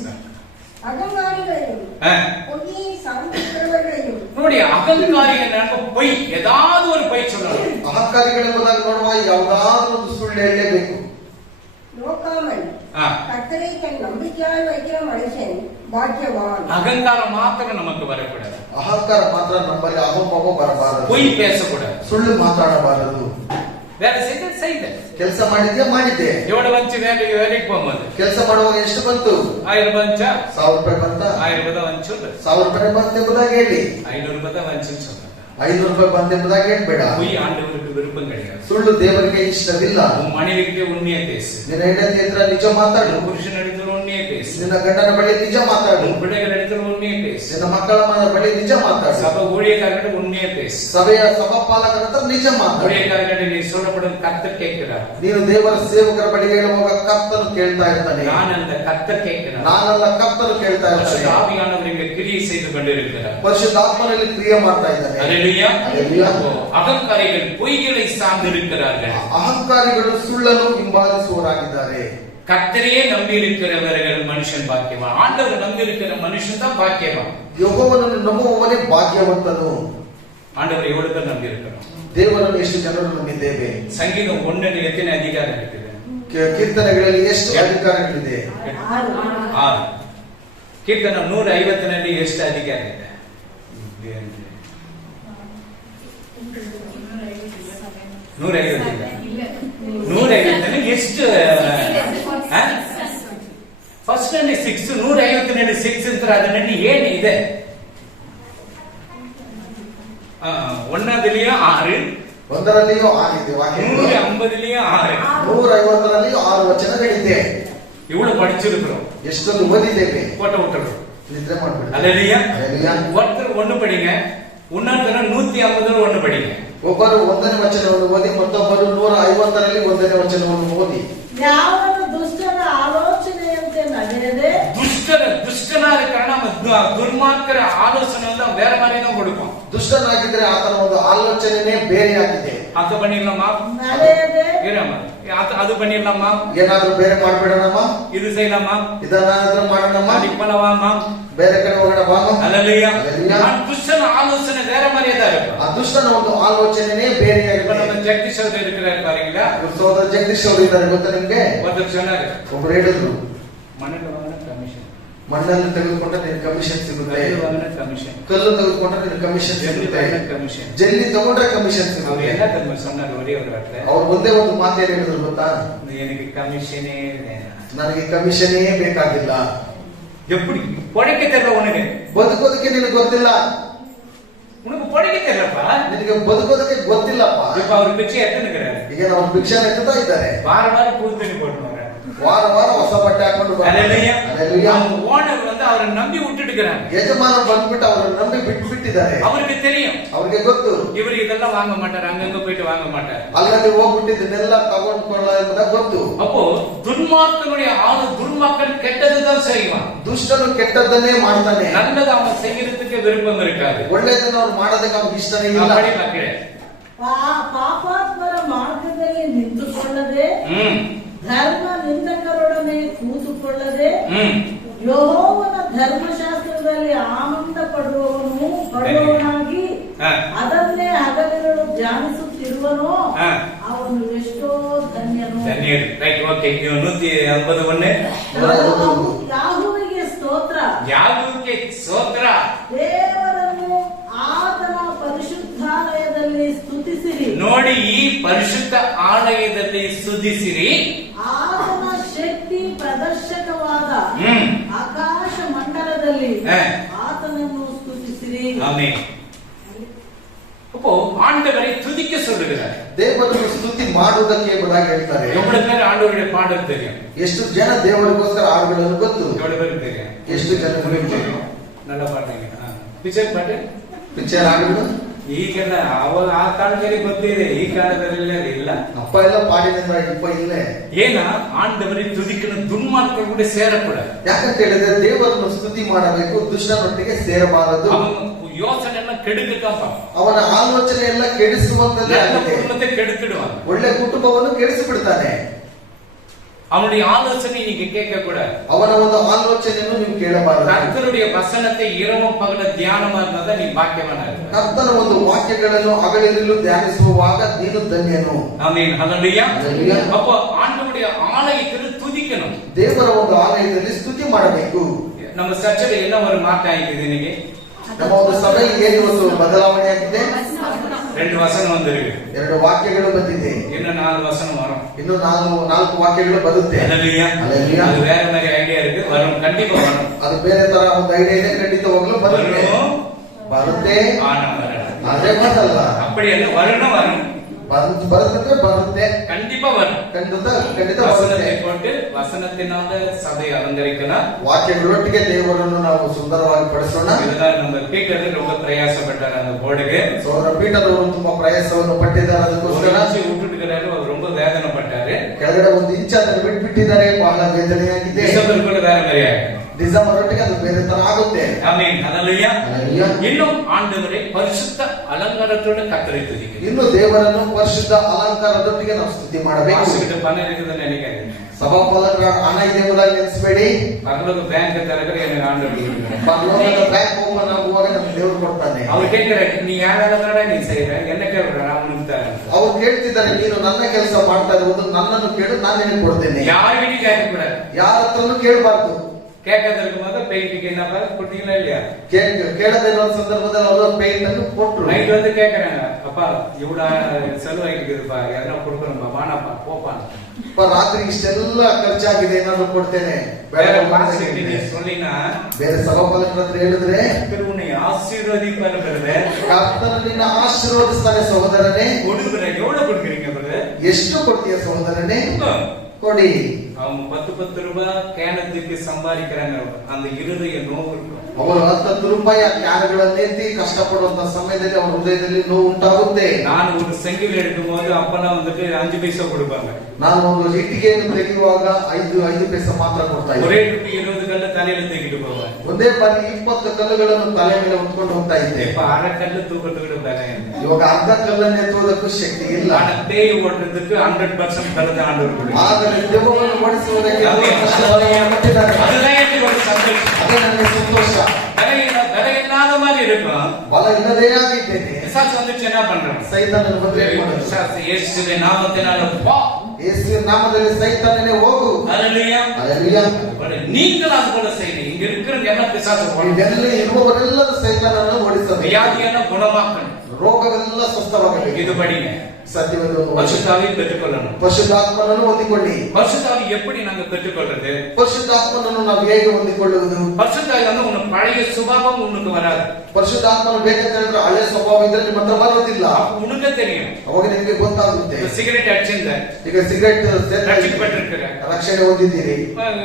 ನೋಡಿ, ಅಹಂಕಾರಿಗಳು பொய், ஏதாவது ஒரு பொய் சொல்லணும். ಅಹಂಕಾರಿಗಳೆಂಬುದಾಗಿ ನೋಡುವ ಯಾವುದಾದ್ರೂ ಒಂದು ಸುಳ್ಳು ಹೇಳಲೇಬೇಕು. கர்த்தரை தன் நம்பிக்கையால் வைக்கிற மனுஷன் பாக்கியவான். அகங்காரம் மாத்திரம் நமக்கு வரக்கூடாது. ಅಹಂಕಾರ ಮಾತ್ರ ನಮ್ಮಲ್ಲಿ ಅಹಂಭಾವ ಬರಬಾರದು. பொய் பேசக்கூடாது. ಸುಳ್ಳು ಮಾತಾಡಬಾರದು. வேலை செய்த ಕೆಲಸ ಮಾಡಿದ್ಯಾ? ಮಾಡಿದ್ದೆ. எவ்வளவு வந்துச்சு? வேலைக்கு போகும்போது ಕೆಲಸ ಮಾಡುವಾಗ ಎಷ್ಟು ಬಂತು? 1000 ಬಂಚಾ? 1000 ರೂಪಾಯಿ ಬಂತ? 1000 ರೂಪಾಯಿ ಬಂಚು. 1000 ರೂಪಾಯಿ ಬಂದೆಂಬುದಾಗಿ ಹೇಳಿ. 500 ರೂಪಾಯಿ ಬಂಚು சொன்னாங்க. 500 ರೂಪಾಯಿ ಬಂದೆಂಬುದಾಗಿ ಹೇಳ್ಬೇಡ. பொய் ஆண்டவருக்கு விருப்பம் கிடையாது. ಸುಳ್ಳು ದೇವರಿಗೆ ಇಷ್ಟವಿಲ್ಲ. மனைவிக்கு உண்மையை பேசு. ನಿನ್ನ ಹೆಂಡತಿ ಹತ್ರ ನಿಜ ಮಾತಾಡು. புருஷன் இடத்துல உண்மையை பேசு. ನಿನ್ನ ಗಂಡನ ಬಳಿ ನಿಜ ಮಾತಾಡು. பிள்ளைகள் இடத்துல உண்மையை பேசு. ನಿನ್ನ ಮಕ್ಕಳ ಬಳಿ ನಿಜ ಮಾತಾಡು. சபை ஊழியக்காரர்கிட்ட உண்மையை பேசு. ಸಭೆಯ ಸಭಾಪಾಲಕರ ಹತ್ರ ನಿಜ ಮಾತಾಡು. ஊழியக்காரர்கிட்ட நீ சொல்லப்படும் கர்த்தர் கேட்கிறார். ನೀನು ದೇವರ ಸೇವಕರ ಬಳಿ ಹೇಳುವಾಗ ಕರ್ತನು ಕೇಳ್ತಾ ಇರ್ತಾನೆ. நான் அந்த கர்த்தர் கேட்கிறார். ನಾನಲ್ಲ, ಕರ್ತನು ಕೇಳ್ತಾ ಇರ್ತಾನೆ. ஆவியானவர் இங்க கிரியை செய்து கொண்டிருக்கிறார். ಪರಿಶುದ್ಧಾತ್ಮನಲ್ಲಿ ಕ್ರಿಯೆ ಮಾಡ್ತಾ ಇದ್ದಾನೆ. ஹல்லேலூயா. ஹல்லேலூயா. அகங்காரிகள் பொய்களை சார்ந்து இருக்கிறார்கள். ಅಹಂಕಾರಿಗಳು ಸುಳ್ಳನ್ನು ಹಿಂಬಾಲಿಸುವವರಾಗಿದ್ದಾರೆ. கர்த்தரையே நம்பி இருக்கிறவர்கள் மனுஷன் பாக்கியவான். ஆண்டவர் நம்பி இருக்கிற மனுஷன் தான் பாக்கியவான். ಯೆಹೋವನನ್ನು ನಂಬುವವನೇ ಭಾಗ್ಯವಂತನು. ஆண்டவர் எவ்வளவு பேர் நம்பி இருக்கிறோம்? ದೇವರನ್ನು ಎಷ್ಟು ಜನರು ನಂಬಿದ್ದೇವೆ? சங்கீதம் 1 எத்தனை அதிகாரம் இருக்குது? ಕೀರ್ತನೆಗಳಲ್ಲಿ ಎಷ್ಟು ಅಧಿಕಾರಗಳಿದೆ? 6. ಕೀರ್ತನ 150 ಎಷ್ಟು ಅಧಿಕಾರ ಇದೆ? 150 ಎಷ್ಟು? ಫಸ್ಟ್ ನಲ್ಲಿ 6, 150 6 ಅಂತ ಅದರಲ್ಲಿ ಏನಿದೆ? ಒಂದರಲ್ಲಿಯೂ 6, ಒಂದರಲ್ಲಿಯೂ 6 ಇದೆ ವಾಕ್ಯ. 150 6, 150 6 ವಚನಗಳಿದೆ. ಇವಳು படிச்சிருக்கிறோம். ಎಷ್ಟೊಂದು ಓದಿದ್ದೇವೆ. போட்ட விட்டுறோம். ನಿದ್ರೆ ಮಾಡ್ಬಿಡಿ. அல்லேலூயா. அல்லேಲೂಯಾ. ஒருத்தர் ஒன்னு படிங்க, இன்னொருத்தர் 150 ஒன்னு படிங்க. ಒಬ್ಬರು 1ನೇ ವಚನವನ್ನು ಓದಿ, ಮತ್ತೊಬ್ಬರು 150ರಲ್ಲಿ 1ನೇ ವಚನವನ್ನು ಓದಿ. ಯಾವನು ದುಷ್ಟರ ಆಲೋಚನೆಯಂತೆ ನಡೆಯದೆ, ದುಷ್ಟನಾದ ಕಾರಣ ದುರ್ಮಾರ್ಗರ ಆಲೋಚನೆಯನ್ನ ಬೇರೆ மாதிரியே கொடுப்போம். ದುಷ್ಟನಾಗಿದ್ರೆ ಆತನ ಒಂದು ಆಲೋಚನೆನೇ ಬೇರೆಯಾಗಿದೆ. ಅದು பண்ணிடலாமா? ನಡೆಯದೆ ಇರಮ್ಮ, ಅದು பண்ணிடலாமா? ಏನಾದ್ರೂ ಬೇರೆ ಮಾಡ್ಬೇಡಣಮ್ಮ, ಇದು செய்யலாமா? ಇದನ್ನಾದ್ರೂ ಮಾಡೋಣಮ್ಮ, ಅಡಿಪಲವಾಮ, ಬೇರೆ ಕಡೆ ಹೋಗೋಣ ಬಾಮ. அல்லேலூயா. அல்லேலூயா. ದುಷ್ಟನ ಆಲೋಚನೆ ಬೇರೆ மாதிரியே தான் இருக்கும். ಆ ದುಷ್ಟನ ಒಂದು ಆಲೋಚನೆನೇ ಬೇರೆಯಾಗಿದೆ. இப்ப நம்ம ஜெகதீஷ் ಅವರು இருக்கிறாரு பாருங்களா? ಸೋದರ ಜಗದೀಶ್ ಅವರು ಇದ್ದಾರೆ ಗೊತ್ತಾ ನಿಮ್ಗೆ? ಒಂದು சொன்னாரு, ಒಬ್ರು ಹೇಳಿದ್ರು, ಮಣ್ಣಲ್ಲಿ ವಾಹನ ಕಮಿಷನ್, ಮಣ್ಣನ್ನು ತೆಗೆದುಕೊಂಡ್ರೆ ನಿನ್ ಕಮಿಷನ್ ಸಿಗುತ್ತೆ, ವಾಹನ ಕಮಿಷನ್, ಕಲ್ಲು ತೆಗೆದುಕೊಂಡ್ರೆ ನಿನ್ ಕಮಿಷನ್ ಸಿಗುತ್ತೆ, ಕಮಿಷನ್, ಜಲ್ಲಿ ತಗೊಂಡ್ರೆ ಕಮಿಷನ್ ಅವ್ರು ಸಿಗುತ್ತೆ. ಎಲ್ಲ ತಮ್ಮ சொன்னாரு ஒரே ஒரு வார்த்தை, ಅವ್ರು ಒಂದೇ ಒಂದು ಮಾತು ಹೇಳಿದ್ರು ಗೊತ್ತಾ? எனக்கு கமிஷனே வேணாம். ನನಗೆ ಕಮಿಷನೇ ಬೇಕಾಗಿಲ್ಲ. எப்படி பொழைக்க தெரியல உனக்கு? ಬದುಕೋದಕ್ಕೆ ನಿನಗೆ ಗೊತ್ತಿಲ್ಲ, உனக்கு பொழைக்க தெரியலப்பா. ನಿನಗೆ ಬದುಕೋದಕ್ಕೆ ಗೊತ್ತಿಲ್ಲಪ್ಪ. இப்ப அவர் பிச்சை எத்தனுக்கிறாரு, ಈಗ ನಾವು ಭಿಕ್ಷೆ ಎತ್ತುತ್ತಾ ಇದ್ದಾರೆ, வார வாரம் புது துணி போட்டு வர்றாரு, ವಾರ ವಾರ ಹೊಸ ಬಟ್ಟೆ ಹಾಕೊಂಡು ಬರ್ತಾರೆ. அல்லேலூயா. அல்லேலூயா. அவங்க ஓனர் வந்து அவரை நம்பி விட்டுட்டுக்கிறாங்க. ಯಜಮಾನ ಬಂದ್ಬಿಟ್ಟು ಅವರನ್ನು ನಂಬಿ ಬಿಟ್ಟು ಬಿಟ್ಟಿದ್ದಾರೆ. அவருக்கு தெரியும் ಅವ್ರಿಗೆ ಗೊತ್ತು இவர் இதெல்லாம் வாங்க மாட்டாரு, அங்கங்க போயிட்டு வாங்க மாட்டாரு. ಅಲ್ಲಲ್ಲಿ ಹೋಗ್ಬಿಟ್ಟಿದ್ದನ್ನೆಲ್ಲ ತಗೊಂಡ್ಕೊಳ್ಳ ಎಂಬುದಾಗಿ ಗೊತ್ತು. அப்போ துன்மார்க்கனுடைய ஆளு துன்மார்க்கன் கெட்டதுதான் செய்வான், ದುಷ್ಟನು ಕೆಟ್ಟದ್ದನ್ನೇ ಮಾಡ್ತಾನೆ, நல்லது அவன் செய்யறதுக்கு விருப்பம் இருக்காது. ಒಳ್ಳೆಯದನ್ನು ಅವ್ರು ಮಾಡೋದಕ್ಕೆ ಅವ್ನಿಗೆ ಇಷ್ಟನೇ ಇಲ್ಲ. அப்படி மக்களே, ಪಾಪಾತ್ಮರ ಮಾರ್ಗದಲ್ಲಿ ನಿಂತುಕೊಳ್ಳದೆ, ಧರ್ಮ ನಿಂದಕರೊಡನೆ ಕೂತುಕೊಳ್ಳದೆ, ಯೆಹೋವನ ಧರ್ಮಶಾಸ್ತ್ರದಲ್ಲಿ ಆನಂದ ಪಡುವವನಾಗಿ ಅದನ್ನೇ ಹಗಲಿರುಳು ಧ್ಯಾನಿಸುತ್ತಿರುವನೋ ಅವನು ಎಷ್ಟೋ ಧನ್ಯನು. ಧನ್ಯರು. Right, okay. 151 ಯಾಹುವಿಗೆ ಸ್ತೋತ್ರ, ಯಾಹುವಿಗೆ ಸ್ತೋತ್ರ. ದೇವರನ್ನು ಆತನ ಪರಿಶುದ್ಧಾಲಯದಲ್ಲಿ ಸ್ತುತಿಸಿರಿ. ನೋಡಿ, ಈ ಪರಿಶುದ್ಧ ಆಲಯದಲ್ಲಿ ಸ್ತುತಿಸಿರಿ. ಆತನ ಶಕ್ತಿ ಪ್ರದರ್ಶಕವಾದ ಆಕಾಶ ಮಂಡಲದಲ್ಲಿ ಆತನನ್ನು ಸ್ತುತಿಸಿರಿ. ಆಮೆನ್. அப்போ ஆண்டவரை துதிக்க சொல்லுகிறார். ದೇವರನ್ನು ಸ್ತುತಿ ಮಾಡುವುದಕ್ಕೆ ಎಂಬುದಾಗಿ ಹೇಳ್ತಾರೆ. எவ்வளவு பேர் ஆண்டவருடைய பாடல் தெரியும்? ಎಷ್ಟು ಜನ ದೇವರಿಗೋಸ್ಕರ ಹಾಡುಗಳನ್ನು ಗೊತ್ತು? எவ்வளவு பேருக்கு தெரியும்? ಎಷ್ಟು ಜನ தெரியும்? நல்ல பாடுறீங்க. ಪಿಕ್ಚರ್ ಪಾಠ, ಪಿಕ್ಚರ್ ಹಾಡುಗಳು ಈಗೆಲ್ಲ ಅವಾಗ ಆ ಕಾಲದಲ್ಲಿ ಗೊತ್ತಿದೆ, ಈ ಕಾಲದಲ್ಲಿ ಇಲ್ಲ. ಅಪ್ಪ ಎಲ್ಲ ಪಾಡಿನಿಂದ ಇಪ್ಪ ಇಲ್ಲೇ. ಏನ ಆಂಡವರಿ ತುದಿಕನ ದುರ್ಮಾರ್ಗರು ಕೂಡ ಸೇರಕೂಡದು. ಯಾಕಂತ ಹೇಳಿದ್ರೆ ದೇವರನ್ನು ಸ್ತುತಿ ಮಾಡಬೇಕು, ದುಷ್ಟನೊಟ್ಟಿಗೆ ಸೇರಬಾರದು. ಯೋಚನೆ ಎಲ್ಲ ಕೆಡುಕಪ್ಪ, ಅವನ ಆಲೋಚನೆ ಎಲ್ಲ ಕೆಡಿಸುವಂತದ್ದೇ ಆಗಿದೆ. ಮತ್ತೆ ಕೆಡುಕಿಡುವ ಒಳ್ಳೆ ಕುಟುಂಬವನ್ನು ಕೆಡಿಸಿಬಿಡ್ತಾನೆ. அவனுடைய ஆலோசனை நீங்க கேட்க கூடாது. ಅವನ ಒಂದು ಆಲೋಚನೆಯನ್ನು ನೀವು ಕೇಳಬಾರದು. ಕರ್ತனுடைய ವಚನத்தை இரவும் பகல தியானமா இருந்தா நீ ಭಾಗ್ಯವಾನಾಗಿರುವೆ. ಕರ್ತನ ಒಂದು ವಾಕ್ಯಗಳನ್ನು ಹಗಲಿರುಳು ಧ್ಯಾನಿಸುವಾಗ ನೀನು ಧನ್ಯನು. ಆಮೆನ್. ಹಲ್ಲೆಲೂಯಾ. ಹಲ್ಲೆಲೂಯಾ. அப்ப ஆண்டவருடைய ஆலயத்தில் துதிக்கணும். ದೇವರ ಒಂದು ಆಲಯದಲ್ಲಿ ಸ್ತುತಿ ಮಾಡಬೇಕು. ನಮ್ಮ ಚರ್ಚೆಯಲ್ಲಿ என்ன ஒரு ಮಾತಾಯಿದೆ ನಿನಗೆ? ನಮ್ಮ ಒಂದು ಸಭೆಯಲ್ಲಿ ಏನು ಒಂದು ಬದಲಾವಣೆ ಆಗಿದೆ? 2 ವಚನ ಬಂದಿವೆ, 2 ವಾಕ್ಯಗಳು ಬಂದಿದೆ, ಇನ್ನು 4 ವಚನ ವரும், ಇನ್ನು 4 ವಾಕ್ಯಗಳು ಬರುತ್ತೆ. ಹಲ್ಲೆಲೂಯಾ. ಹಲ್ಲೆಲೂಯಾ. ಅದು ಬೇರೆ ಬೇರೆ ಐಡಿಯಾ ಇருக்கு, ವரும், ಖಂಡಿತ ವரும். ಅದು ಬೇರೆ ತರ ಒಂದು ಐಡಿಯಾ ಇದೆ, ಖಂಡಿತವಾಗ್ಲೂ ಬರುತ್ತೆ. ಬರುತ್ತೆ ಆದ್ರೆ ಬರಲ್ಲ. அப்படி என்ன வரணும், வரும், ಬರುತ್ತೆ ಬರುತ್ತೆ, கண்டிப்பா வரும். ಖಂಡಿತ வசனத்தை ಬರುತ್ತೆ. போட்டு வசனத்தினால சபை அலங்கரிக்கலாம். ವಾಕ್ಯಗಳೊಟ್ಟಿಗೆ ದೇವರನ್ನು ನಾವು ಸುಂದರವಾಗಿ ಪಡಿಸೋಣ. இதுதான் நம்ம பீட்டர் ரொம்ப பிரயாசப்பட்டார் அந்த போர்டுக்கு. ಸೋದರ ಪೀಟರ್ ಅವರು ತುಂಬಾ ಪ್ರಯಾಸವನ್ನು ಪಟ್ಟಿದ್ದಾರೆ. ಅದಕ್ಕೋಸ್ಕರ விட்டுட்டுக்கிறாரு, அவர் ரொம்ப வேதனைப்பட்டாரு. ಕೆಳಗಡೆ ಒಂದು ಇಂಚ್ ಅದನ್ನು ಬಿಟ್ಬಿಟ್ಟಿದ್ದಾರೆ, ಬಹಳ ವೇದನೆಯಾಗಿದೆ. டிசம்பர் கூட வேற மாதிரி ஆகும், ಡಿಸೆಂಬರ್ ಒಟ್ಟಿಗೆ ಅದು ಬೇರೆ ತರ ಆಗುತ್ತೆ. ஆமென். ஹல்லேலூயா. ಹಲ್ಲೆಲೂಯಾ. இன்னும் ஆண்டவரை பரிசுத்த அலங்காரத்தோட கர்த்தரை துதிக்கணும். ಇನ್ನು ದೇವರನ್ನು ಪರಿಶುದ್ಧ ಅಲಂಕಾರದೊಟ್ಟಿಗೆ ನಾವು ಸ್ತುತಿ ಮಾಡಬೇಕು. வாசிக்கிட்ட பணம் இருக்குதுன்னு நினைக்காதீங்க. ಸಭಾಪಾಲಕರ ಹಣ ಇದೆ ಎಂಬುದಾಗಿ ನೆನೆಸಬೇಡಿ. பரலோக பேங்க் திறக்கிற எனக்கு ஆண்டவர் கொடுக்கிறார். ಪರಲೋಕದ ಬ್ಯಾಂಕ್ ಓಪನ್ ಆಗುವಾಗ ನಮ್ಗೆ ದೇವರು ಕೊಡ್ತಾನೆ. அவர் கேட்கிறாரு, நீ யார் வேலை தானடா நீ செய்யற, என்ன கேட்கிற, அவனுக்கு தரேன். ಅವ್ರು ಕೇಳ್ತಿದ್ದಾರೆ, ನೀನು ನನ್ನ ಕೆಲಸ ಮಾಡ್ತಾ ಇರುವುದು, ನನ್ನನ್ನು ಕೇಳು, ನಾನು ನಿನಗೆ ಕೊಡ್ತೇನೆ. யார்கிட்ட கேட்க கூடாது, ಯಾರ ಹತ್ರನೂ ಕೇಳಬಾರ್ದು. கேட்காதற்கு முதல்ல பெயிண்ட்டுக்கு என்ன பாரு கொடுத்தீங்களா இல்லையா? ಕೇಳದೇ ಇರೋ ಸಂದರ್ಭದಲ್ಲಿ ಅವರು ಪೇಂಟ್ ಅನ್ನು ಕೊಟ್ಟರು. நைட் வந்து கேட்கறாங்க, அப்பா இவ்வளோ செலவாயிருக்குதுப்பா, யாரா கொடுக்கணும்பா, வானாப்பா போப்பா. ರಾತ್ರಿ ಇಷ್ಟೆಲ್ಲ ಖರ್ಚಾಗಿದೆ, ಏನಾದ್ರು ಕೊಡ್ತೇನೆ. வேற மாசம் நீ சொன்னீங்கன்னா ಬೇರೆ ಸಭಾಪಾಲಕರ ಹತ್ರ ಹೇಳಿದ್ರೆ உன்னை ஆசீர்வதிப்பாரு பிரதர், ಕರ್ತನು ನಿನ್ನ ಆಶೀರ್ವದಿಸ್ತಾನೆ ಸಹೋದರನೇ. கொடுக்குற எவ்வளவு கொடுக்குறீங்க பிரதர்? ಎಷ್ಟು ಕೊಡ್ತೀಯ ಸಹೋದರನೇ? ಕೊಡಿ. அவங்க 10 ரூபாய் கேனத்துக்கு சம்பாதிக்கிறாங்க, அந்த இருதய நோவு இருக்கும். ಅವರು 10 ರೂಪಾಯಿ ಕ್ಯಾನ್ಗಳನ್ನೆತ್ತಿ ಕಷ್ಟಪಡುವಂತ ಸಮಯದಲ್ಲಿ ಅವರ ಹೃದಯದಲ್ಲಿ ನೋವು ಉಂಟಾಗುತ್ತೆ. ನಾನು ಒಂದು ಸೆಂಗಿಲ್ எடுக்கும்போது அப்பெல்லாம் வந்துட்டு 5 பைசா கொடுப்பாங்க. ನಾನು ಒಂದು ಇಟ್ಟಿಗೆಯನ್ನು ತೆಗೆಯುವಾಗ 5 ಪೈಸೆ ಮಾತ್ರ ಕೊಡ್ತಾ ಇದ್ದೆ. ஒரே ட்ரிப் 20 கல்ல தலையில தூக்கிட்டு போவேன். ಒಂದೇ ಬಾರಿ 20 ಕಲ್ಲುಗಳನ್ನು ತಲೆ ಮೇಲೆ ಹೊತ್ಕೊಂಡು ಹೋಗ್ತಾ ಇದ್ದೆ. இப்ப அரை கல்லு தூக்கிறதுக்கு ಬೇರೆ ಇಲ್ಲ. ಇವಾಗ ಅರ್ಧ ಕಲ್ಲನ್ನು ಎತ್ತುವುದಕ್ಕೂ ಶಕ್ತಿ ಇಲ್ಲ. ஆனா பேய் ஓட்டுறதுக்கு 100% கல்லದ ஆண்டவர் ಕೊಡಿ. ಆದರೆ ದೆವ್ವವನ್ನು ಓಡಿಸುವುದಕ್ಕೆ அதுதான் எனக்கு ஒரு சந்தோஷம். ಅದೇ ನನಗೆ ಸಂತೋಷ. பல இல்லாத மாதிரி இருக்கும். ಬಲ ಇಲ್ಲದೇ ಆಗಿದ್ದೇನೆ. பிசாசு வந்துச்சு என்ன பண்றான்? ಸೈತಾನನ ಬಂದ್ರೆ பிசாசு இயேசுவின் நாமத்தினால போ. ಯೇಸುವಿನ ನಾಮದಲ್ಲಿ ಸೈತಾನನೇ ಹೋಗು. ஹல்லேலூயா. ಹಲ್ಲೆಲೂಯಾ. நீங்கள் அது போல செய்யுங்க. இங்க இருக்கிற ಎಲ್ಲ பிசாசு போடணும். ಇದೆಲ್ಲ ಇರುವವರೆಲ್ಲರೂ ಸೈತಾನನನ್ನು ಓಡಿಸಬೇಕು. வியாதியெல்லாம் குணமாக்கணும். ರೋಗವೆಲ್ಲ ಸ್ವಸ್ಥವಾಗಬೇಕು. இது படிங்க. ಸತ್ಯವನ್ನು பரிசுத்தாவியை பெற்றுக்கொள்ளணும். ಪರಿಶುದ್ಧಾತ್ಮನನ್ನು ಹೊಂದಿಕೊಳ್ಳಿ. பரிசுத்தாவி எப்படி நாங்க பெற்றுக்கொள்றது? ಪರಿಶುದ್ಧಾತ್ಮನನ್ನು ನಾವು ಹೇಗೆ ಹೊಂದಿಕೊಳ್ಳುವುದು? பரிசுத்தாவி வந்து உன் பழைய சுபாவம் உனக்கு வராது. ಪರಿಶುದ್ಧಾತ್ಮನು ಬೇಕಂತ ಹೇಳಿದ್ರೆ ಹಳೆ ಸ್ವಭಾವ ಇದ್ರೆ ನಿಮ್ಮ ಹತ್ರ ಬರೋದಿಲ್ಲ. உனக்கு தெரியும். ಅವಾಗ ನಿಮಗೆ ಗೊತ್ತಾಗುತ್ತೆ. சிகரெட் அடிச்சிருந்த, ಈಗ ಸಿಗರೆಟ್ ரட்சிக்கப்பட்டிருக்கிற, ರಕ್ಷಣೆ ಹೊಂದಿದ್ದೀರಿ.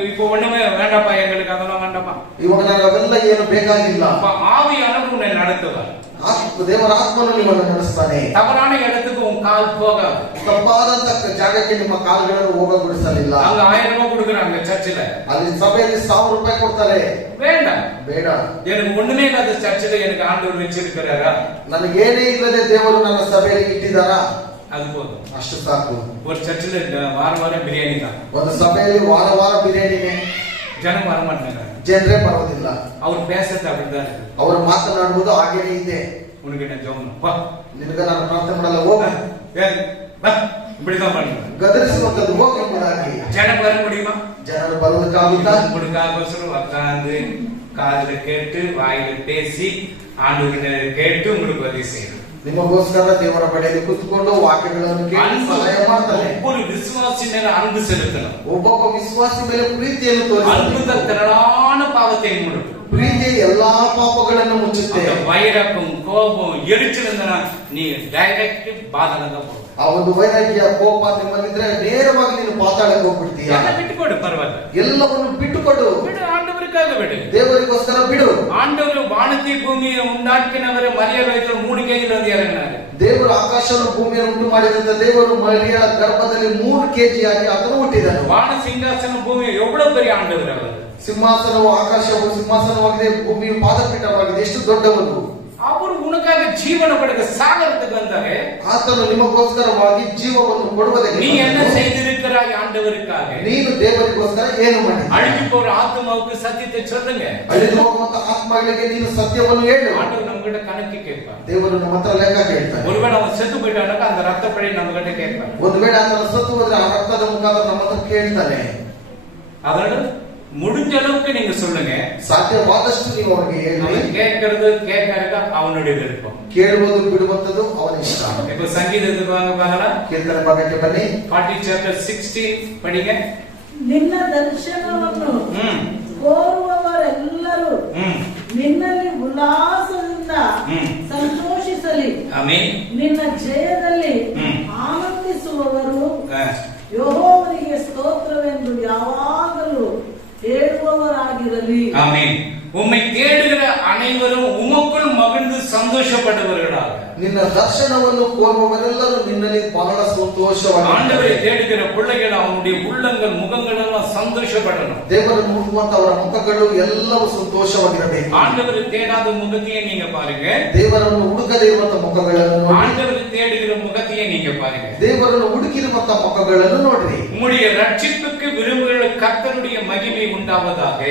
இப்போ ஒண்ணுமே வேண்டாப்பா, எங்களுக்கு அதெல்லாம் வேண்டாப்பா. ಇವಾಗ ನನಗೆ ಅವೆಲ್ಲ ಏನು ಬೇಕಾಗಿಲ್ಲ. அப்ப ஆவியானவர் உன்னை நடத்துவார். ದೇವರ ಆತ್ಮನು ನಿಮ್ಮನ್ನು ನಡೆಸ್ತಾನೆ. தவறான இடத்துக்கு உன் கால் போகாது. ತಪ್ಪಾದಂತ ಜಾಗಕ್ಕೆ ನಿಮ್ಮ ಕಾಲುಗಳನ್ನು ಹೋಗಗೊಡಿಸಲಿಲ್ಲ. அங்க 1000 ரூபாய் கொடுக்குறாங்க சர்ச்சில், ಅಲ್ಲಿ ಸಭೆಯಲ್ಲಿ 1000 ರೂಪಾಯಿ ಕೊಡ್ತಾರೆ. வேண்டாம். ಬೇಡ. எனக்கு ஒண்ணுமே இல்லாத சர்ச்சில் எனக்கு ஆண்டவர் வச்சிருக்கிறாரா, ನನಗೇನೇ ಇಲ್ಲದೆ ದೇವರು ನನ್ನ ಸಭೆಯಲ್ಲಿ ಇಟ್ಟಿದ್ದಾರಾ, அது போதும். ಅಷ್ಟು ಸಾಕು. ஒரு சர்ச்சில் வாரம் வாரம் பிரியாணி தான். ಒಂದು ಸಭೆಯಲ್ಲಿ ವಾರ ಬಿರಿಯಾನಿನೇ. ஜனம் வரமாட்டாங்க. ಜನರೇ ಬರೋದಿಲ್ಲ. அவர் பேசுறது அப்படிதான் இருக்கு. ಅವರು ಮಾತನಾಡುವುದು ಹಾಗೇನೇ ಇದೆ. உனக்கு என்ன ஜோம் பா, ನಿನಗೆ ನಾನು ಪ್ರಾರ್ಥನೆ ಮಾಡಲ್ಲ, ಹೋಗ. இப்படிதான் பண்ணுங்க. ಗದರಿಸುವಂತದ್ದು ಹೋಗ ಎಂಬುದಾಗಿ. ஜனம் வர முடியுமா? ಜನರು ಬರುವುದಕ್ಕಾಗುತ್ತಾ? உங்களுக்காக உட்கார்ந்து காதுல கேட்டு வாயில பேசி ஆண்டவர்கிட்ட கேட்டு உங்களுக்கு உதவி செய்யணும். ನಿಮಗೋಸ್ಕರ ದೇವರ ಬಳಿಯಲ್ಲಿ ಕುತ್ಕೊಂಡು ವಾಕ್ಯಗಳನ್ನು ಕೇಳಿ ಸಹಾಯ ಮಾಡ್ತಾನೆ. ஒவ்வொரு விசுவாசி மேல அன்பு செலுத்தணும். ಒಬ್ಬೊಬ್ಬ ವಿಶ್ವಾಸಿ ಮೇಲೆ ಪ್ರೀತಿಯನ್ನು அன்பு ತೋರಿಸಬೇಕು. திரளான பாவத்தை மூடும். ಪ್ರೀತಿ ಎಲ್ಲಾ ಪಾಪಗಳನ್ನು ಮುಚ್ಚುತ್ತೆ. அந்த வைரக்கம், கோபம், எரிச்சல் இருந்தா நீ டைரக்ட் பாதலங்க போ. ಆ ಒಂದು ವೈರಾಗ್ಯ, ಕೋಪ ನಿಮ್ಮಲ್ಲಿದ್ರೆ ನೇರವಾಗಿ ನೀನು ಪಾತಾಳಕ್ಕೆ ಹೋಗ್ಬಿಡ್ತೀಯ. ಎಲ್ಲ ಬಿಟ್ಟುಕೊಡು, ಪರವಾಗಿಲ್ಲ. ಎಲ್ಲವನ್ನು ಬಿಟ್ಟುಕೊಡು. ಬಿಡು, ಆಂಡವರಿಗಾಗಿ ಬಿಡು. ದೇವರಿಗೋಸ್ಕರ ಬಿಡು. ஆண்டவர் வானத்தை பூமியை உண்டாக்கினவர் மரியாதை வயிற்றுல 3 kg வந்து இறங்கினாரு. ದೇವರು ಆಕಾಶವನ್ನು ಭೂಮಿಯನ್ನು ಉಂಟು ಮಾಡಿದಂತ ದೇವರು ಮರಿಯಳ ಗರ್ಭದಲ್ಲಿ 3 kg ಆಗಿ ಆತನು ಹುಟ್ಟಿದನು. வான சிங்காசனம் பூமி எவ்வளவு பெரிய ஆண்டவர் அவர். ಸಿಂಹಾಸನವು ಆಕಾಶವು ಸಿಂಹಾಸನವಾಗಿದೆ, ಭೂಮಿಯು ಪಾದಪೀಠವಾಗಿದೆ. ಎಷ್ಟು ದೊಡ್ಡವನು. அவர் உனக்காக ஜீவனை கொடுக்க சாகறதுக்கு வந்தாரு. ಆತನು ನಿಮಗೋಸ್ಕರವಾಗಿ ಜೀವವನ್ನು ಕೊಡುವುದಕ್ಕೆ. நீ என்ன செய்திருக்கிறாய் ஆண்டவருக்காக? ನೀನು ದೇವರಿಗೋಸ್ಕರ ಏನು ಮಾಡಿ? அழிஞ்சு போற ஆத்மாவுக்கு சத்தியத்தை சொல்லுங்க. ಅಳಿದು ಹೋಗುವಂತ ಆತ್ಮಗಳಿಗೆ ನೀನು ಸತ್ಯವನ್ನು ಹೇಳು. ஆண்டவர் நம்ம கிட்ட கணக்கு கேட்பார். ದೇವರು ನಮ್ಮ ಹತ್ರ ಲೆಕ್ಕ ಕೇಳ್ತಾನೆ. ஒருவேளை அவன் செத்து போயிட்டானாக்கா அந்த ரத்த பழி நம்ம கிட்ட கேட்பார். ಒಂದು ವೇಳೆ ಆತನ ಸತ್ತು ಹೋದ್ರೆ ಆ ರಕ್ತದ ಮುಖಾಂತರ ನಮ್ಮ ಹತ್ರ ಕೇಳ್ತಾನೆ. அதோட முடிஞ்ச அளவுக்கு நீங்க சொல்லுங்க. ಸಾಧ್ಯವಾದಷ್ಟು ನೀವು ಅವರಿಗೆ ಹೇಳಿ. கேட்கறது கேட்கறது அவனுடைய விருப்பம். ಕೇಳುವುದು ಬಿಡುವಂತದ್ದು ಅವನ ಇಷ್ಟ. இப்போ சங்கீதத்துக்கு வாங்க பார்க்கலாம். ಕೀರ್ತನೆ ಭಾಗಕ್ಕೆ ಬನ್ನಿ. 40 chapter 16 படிங்க. ನಿನ್ನ ದರ್ಶನವನ್ನು ಕೋರುವವರೆಲ್ಲರೂ ನಿನ್ನಲ್ಲಿ ಉಲ್ಲಾಸದಿಂದ ಸಂತೋಷಿಸಲಿ. ಆಮೆನ್. ನಿನ್ನ ಜಯದಲ್ಲಿ ಆನಂದಿಸುವವರು ಯೆಹೋವನಿಗೆ ಸ್ತೋತ್ರವೆಂದು ಯಾವಾಗಲೂ ಹೇಳುವವರಾಗಿರಲಿ. ஆமென். உம்மை தேடுகிற அனைவரும் உமக்குள் மகிழ்ந்து சந்தோஷப்படுவார்களாக. ನಿನ್ನ ದರ್ಶನವನ್ನು ಕೋರುವವರೆಲ್ಲರೂ ನಿನ್ನಲ್ಲಿ ಬಹಳ ಸಂತೋಷವಾಗಿ. ஆண்டவரை தேடுகிற பிள்ளைகள் அவனுடைய உள்ளங்கள் முகங்கள் எல்லாம் சந்தோஷப்படணும். ದೇವರನ್ನು ಹುಡುಕುವಂತ ಅವರ ಮುಖಗಳು ಎಲ್ಲವೂ ಸಂತೋಷವಾಗಿರಬೇಕು. ஆண்டவரை தேடாத முகத்தையே நீங்க பாருங்க. ದೇವರನ್ನು ಹುಡುಕದೇ ಇರುವಂತ ಮುಖಗಳನ್ನು ನೋಡಿ. ஆண்டவரை தேடுகிற முகத்தையே நீங்க பாருங்க. ದೇವರನ್ನು ಹುಡುಕಿರುವಂತ ಮುಖಗಳನ್ನು ನೋಡ್ರಿ. உம்முடைய ரட்சிப்புக்கு விரும்புகிற கர்த்தருடைய மகிமை உண்டாவதாக.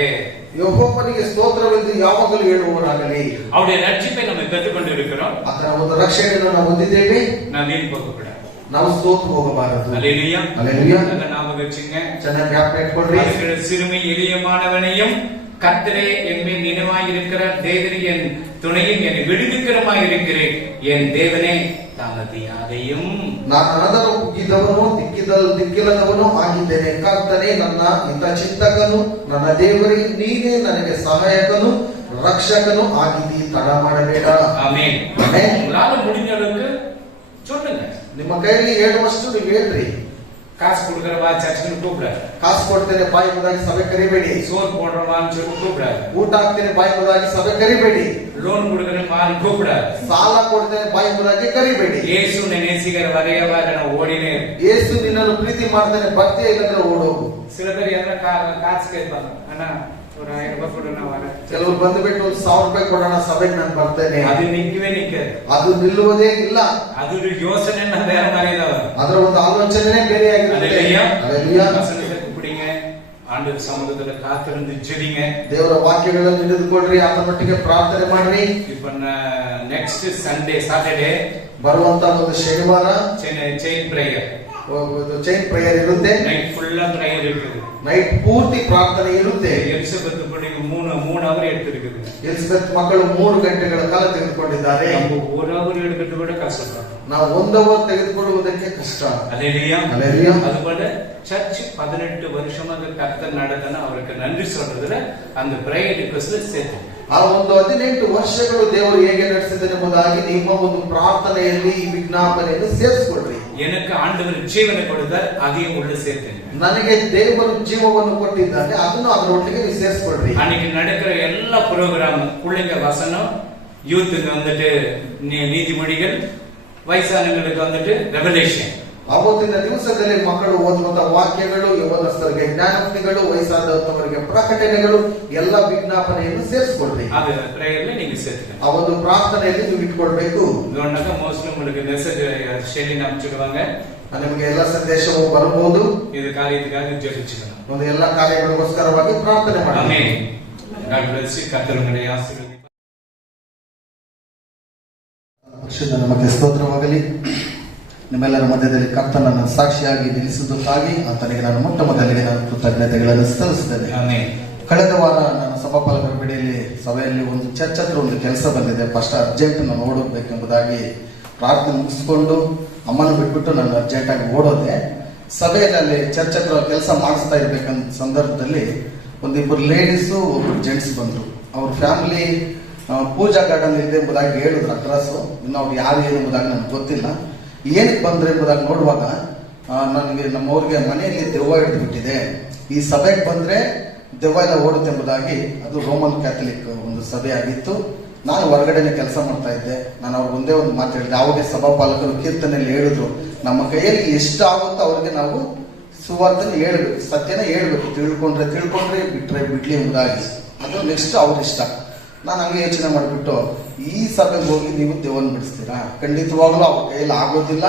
ಯೆಹೋವನಿಗೆ ಸ್ತೋತ್ರವೆಂದು ಯಾವಾಗಲೂ ಹೇಳುವವರಾಗಲಿ. அவருடைய ரட்சிப்பை நம்ம பெற்றுக்கொண்டிருக்கிறோம். ಆತರ ಒಂದು ರಕ್ಷಣೆಯನ್ನು ನಾವು ಹೊಂದಿದ್ದೇವೆ. நான் வீண் போக கூடாது. ನಾವು ಸೋತು ಹೋಗಬಾರದು. அல்லேலூயா. அல்லேலூயா. ಅದ ஞாபகம் வச்சுங்க. ಚೆನ್ನಾಗಿ ಜ್ಞಾಪಕ ಇಟ್ಕೊಳ್ಳಿ. இருக்கிற சிறுமை எளியமானவனையும் கர்த்தரே என் மேல் நினைவாய் இருக்கிறார், தேவனே என் துணையும் என்னை விடுவிக்கிறமாய் இருக்கிறேன், என் தேவனே தாமதி யாதையும். ನಾನು ಅನದರ ಕುಗ್ಗಿದವನು ದಿಕ್ಕಿಲ್ಲದವನು ಆಗಿದ್ದೇನೆ. ಕರ್ತನೇ ನನ್ನ ಹಿತಚಿಂತಕನು, ನನ್ನ ದೇವರೇ ನೀನೇ ನನಗೆ ಸಹಾಯಕನು ರಕ್ಷಕನು ಆಗಿದ್ದೀ, ತಡ ಮಾಡಬೇಡ. ಆಮೆನ್. ಆಮೆನ್. உங்களால முடிஞ்ச அளவுக்கு சொல்லுங்க. ನಿಮ್ಮ ಕೈಯಲ್ಲಿ ಹೇಳುವಷ್ಟು ನೀವು ಹೇಳ್ರಿ. காசு கொடுக்கறவா சர்ச்சுக்கு கூப்பிடாது. ಕಾಸು ಕೊಡ್ತೇನೆ ಬಾಯಿ ಮುದಾಗಿ ಸಭೆ ಕರಿಬೇಡಿ. சோறு போடுறவான்னு சொல்லி கூப்பிடாது. ಊಟ ಹಾಕ್ತೇನೆ ಬಾಯಿ ಮುದಾಗಿ ಸಭೆ ಕರಿಬೇಡಿ. லோன் கொடுக்கறவான்னு கூப்பிடாது. ಸಾಲ ಕೊಡ್ತೇನೆ ಬಾಯಿ ಮುದಾಗಿ ಕರಿಬೇಡಿ. ಯೇಸು நேசிக்கிற வரையவா நான் ஓடினே. ಯೇಸು ನಿನ್ನನ್ನು ಪ್ರೀತಿ ಮಾಡ್ತಾನೆ, ಬರ್ತೀಯ ಇಲ್ಲಂದ್ರೆ ಓಡೋಗು. சில பேர் எல்லாம் காசு கேட்பாங்க, அண்ணா ஒரு 1000 ரூபாய் ಕೊಡು நான் வரேன். ಕೆಲವರು ಬಂದ್ಬಿಟ್ಟು 1000 ರೂಪಾಯಿ ಕೊಡೋಣ ಸಭೆಗೆ ನಾನು ಬರ್ತೇನೆ. ಅದು ನಿಂಕವೇ ನಿಂಕದು. ಅದು ನಿಲ್ಲುವುದೇ ಇಲ್ಲ. ಅದು ಯೋಚನೆ ಬೇರೆ மாதிரி ಇದಾವೆ. ಅದರ ಒಂದು ಆಲೋಚನೆ ಬೇರೆ ಆಗಿರುತ್ತೆ. அல்லேலூயா. வசனத்தை பிடிங்க, ஆண்டவர் சமூகத்துல காத்திருந்து ஜெபிங்க. ದೇವರ ವಾಕ್ಯಗಳನ್ನು ಹಿಡಿದುಕೊಳ್ಳ್ರಿ, ಆತನೊಟ್ಟಿಗೆ ಪ್ರಾರ್ಥನೆ ಮಾಡ್ರಿ. இப்ப ನೆಕ್ಸ್ಟ್ ಸಂಡೇ ಸಾಟರ್ಡೇ ಬರುವಂತ ಒಂದು ಶನಿವಾರ ಚೈನ್ ಪ್ರೇಯರ್, ಚೈನ್ ಪ್ರೇಯರ್ ಇರುತ್ತೆ. ನೈಟ್ ಫುಲ್ ಪ್ರೇಯರ್ இருக்குது. ನೈಟ್ ಪೂರ್ತಿ ಪ್ರಾರ್ಥನೆ ಇರುತ್ತೆ. ಎಲಿಸಬೆತ್ ಪಡಿಗೆ 3 ಅವರ್ எடுத்துருக்குது. ಎಲಿಸಬೆತ್ ಮಕ್ಕಳು 3 ಗಂಟೆಗಳ ಕಾಲ ತೆಗೆದುಕೊಂಡಿದ್ದಾರೆ. ನಾವು 1 ಅವರ್ எடுக்கிறது கூட ಕಷ್ಟ. ನಾವು 1 ಅವರ್ ತೆಗೆದುಕೊಳ್ಳುವುದಕ್ಕೆ ಕಷ್ಟ. அல்லேலூயா. அல்லேலூயா. அதுபோல சர்ச் 18 வருஷமாக கர்த்தர் நடத்தின அவருக்கு நன்றி சொல்றதுல அந்த பிரேயர் ரிக்வெஸ்ட்ல சேர்த்து. ಆ ಒಂದು 18 ವರ್ಷಗಳು ದೇವರು ಹೇಗೆ ನಡೆಸಿದ್ದಾರೆ ಎಂಬುದಾಗಿ ನಿಮ್ಮ ಒಂದು ಪ್ರಾರ್ಥನೆಯಲ್ಲಿ ಈ ವಿಜ್ಞಾಪನೆಯನ್ನು ಸೇರಿಸಿಕೊಳ್ಳ್ರಿ. எனக்கு ஆண்டவர் ಜೀವನ ಕೊಡುತ್ತಾರೆ, ಅதையும் ಉள்ள சேர்த்தேன். ನನಗೆ ದೇವರು ಜೀವವನ್ನು ಕೊಟ್ಟಿದ್ದಾನೆ, ಅದನ್ನು ಅದರೊಟ್ಟಿಗೆ ನೀವು ಸೇರಿಸಿಕೊಳ್ಳ್ರಿ. அன்னைக்கு நடக்கிற எல்லா ப்ரோகிராம், பிள்ளைங்க வசனம், யூத்துக்கு வந்துட்டு நீதிமொழிகள், ವಯಸ್ಸಾನங்களுக்கு வந்துட்டு ரெவலேஷன். ಆವತ್ತಿನ ದಿವಸದಲ್ಲಿ ಮಕ್ಕಳು ಓದುವಂತ ವಾಕ್ಯಗಳು, ಯವನಸ್ಥರಿಗೆ ಜ್ಞಾನೋಕ್ತಿಗಳು, ವಯಸ್ಸಾದವರಿಗೆ ಪ್ರಕಟಣೆಗಳು, ಎಲ್ಲ ವಿಜ್ಞಾಪನೆಯನ್ನು ಸೇರಿಸಿಕೊಳ್ಳ್ರಿ. ಅದು ಪ್ರೇಯರ್ಲಿ நீங்க சேர்த்துக்கணும். ಆ ಒಂದು ಪ್ರಾರ್ಥನೆಯಲ್ಲಿ ನೀವು ಇಟ್ಕೊಳ್ಬೇಕು. ಇದೊಂದಾಗ ಮೋಸ್ಟ್ಲಿ உங்களுக்கு ಮೆಸೇಜ್ ಶೈಲಿನ ಹಂಚಿಡುವಾಗ ನಿಮಗೆ ಎಲ್ಲ ಸಂದೇಶವು ಬರಬಹುದು. ಇದು ಕಾರ್ಯಕ್ಕಾಗಿ ಜಪಿಸಿಕೊಳ್ಳೋಣ. ಒಂದು ಎಲ್ಲ ಕಾರ್ಯಗಳಿಗೋಸ್ಕರವಾಗಿ ಪ್ರಾರ್ಥನೆ ಮಾಡಿ. ಆಮೆನ್. God bless you. ಕರ್ತರು ನಿಮಗೆ ಆಶೀರ್ವದಿಸಲಿ. ಪರಿಶುದ್ಧ ನಮಗೆ ಸ್ತೋತ್ರವಾಗಲಿ. ನಿಮ್ಮೆಲ್ಲರ ಮಧ್ಯದಲ್ಲಿ ಕರ್ತನನ್ನು ಸಾಕ್ಷಿಯಾಗಿ ನಿಲ್ಲಿಸುವುದಕ್ಕಾಗಿ ಆತನಿಗೆ ನಾನು ಮೊಟ್ಟ ಮೊದಲಿಗೆ ನಾನು ಕೃತಜ್ಞತೆಗಳನ್ನು ಸಲ್ಲಿಸುತ್ತೇನೆ. ಆಮೆನ್. ಕಳೆದ ವಾರ ನಾನು ಸಭಾಪಾಲಕರ ಬಿಡಿಯಲ್ಲಿ ಸಭೆಯಲ್ಲಿ ಒಂದು ಚರ್ಚ್ ಹತ್ರ ಒಂದು ಕೆಲಸ ಬಂದಿದೆ. ಫಸ್ಟ್ ಅರ್ಜೆಂಟ್ ನಾನು ಓಡೋಗ್ಬೇಕೆಂಬುದಾಗಿ ಪ್ರಾರ್ಥನೆ ಮುಗಿಸ್ಕೊಂಡು ಅಮ್ಮನ ಬಿಟ್ಬಿಟ್ಟು ನಾನು ಅರ್ಜೆಂಟ್ ಆಗಿ ಓಡೋದೆ. ಸಭೆಯಲ್ಲಿ ಚರ್ಚ್ ಹತ್ರ ಕೆಲಸ ಮಾಡಿಸ್ತಾ ಇರ್ಬೇಕಂತ ಸಂದರ್ಭದಲ್ಲಿ ಒಂದಿಬ್ಬರು ಲೇಡೀಸು ಒಬ್ಬರು ಜೆಂಟ್ಸ್ ಬಂದರು. ಅವ್ರ ಫ್ಯಾಮಿಲಿ ಪೂಜಾ ಗಾರ್ಡನ್ ಇದೆ ಎಂಬುದಾಗಿ ಹೇಳಿದ್ರು ಅಡ್ರೆಸ್. ಇನ್ನು ಅವ್ರು ಯಾರು ಏನು ಎಂಬುದಾಗಿ ನನಗೆ ಗೊತ್ತಿಲ್ಲ. ಏನಕ್ಕೆ ಬಂದ್ರೆ ಎಂಬುದಾಗಿ ನೋಡುವಾಗ ನನಗೆ ನಮ್ಮವ್ರಿಗೆ ಮನೆಯಲ್ಲಿ ದೆವ್ವ ಹಿಡಿದು ಬಿಟ್ಟಿದೆ, ಈ ಸಭೆಗೆ ಬಂದ್ರೆ ದೆವ್ವ ಎಲ್ಲ ಓಡುತ್ತೆ ಎಂಬುದಾಗಿ. ಅದು ರೋಮನ್ ಕ್ಯಾಥಲಿಕ್ ಒಂದು ಸಭೆ ಆಗಿತ್ತು. ನಾನು ಹೊರಗಡೆನೆ ಕೆಲಸ ಮಾಡ್ತಾ ಇದ್ದೆ. ನಾನು ಅವ್ರಿಗೆ ಒಂದೇ ಒಂದು ಮಾತು ಹೇಳಿದೆ. ಯಾವುದೇ ಸಭಾಪಾಲಕರು ಕೀರ್ತನೆಯಲ್ಲಿ ಹೇಳಿದ್ರು, ನಮ್ಮ ಕೈಯಲ್ಲಿ ಎಷ್ಟು ಆಗುತ್ತೋ ಅವ್ರಿಗೆ ನಾವು ಸುವಾರ್ತೆನ ಹೇಳ್ಬೇಕು, ಸತ್ಯನ ಹೇಳ್ಬೇಕು. ತಿಳ್ಕೊಂಡ್ರೆ ಬಿಟ್ರೆ ಬಿಡ್ಲಿ ಎಂಬುದಾಗಿ. ಅದು ನೆಕ್ಸ್ಟ್ ಅವ್ರ ಇಷ್ಟ. ನಾನು ಹಂಗೆ ಯೋಚನೆ ಮಾಡಿಬಿಟ್ಟು ಈ ಸಭೆಗೆ ಹೋಗಿ ನೀವು ದೆವ್ವನ್ನ ಬಿಡಿಸ್ತೀರಾ? ಖಂಡಿತವಾಗ್ಲೂ ಅವ್ರ ಕೈಯಲ್ಲಿ ಆಗೋದಿಲ್ಲ.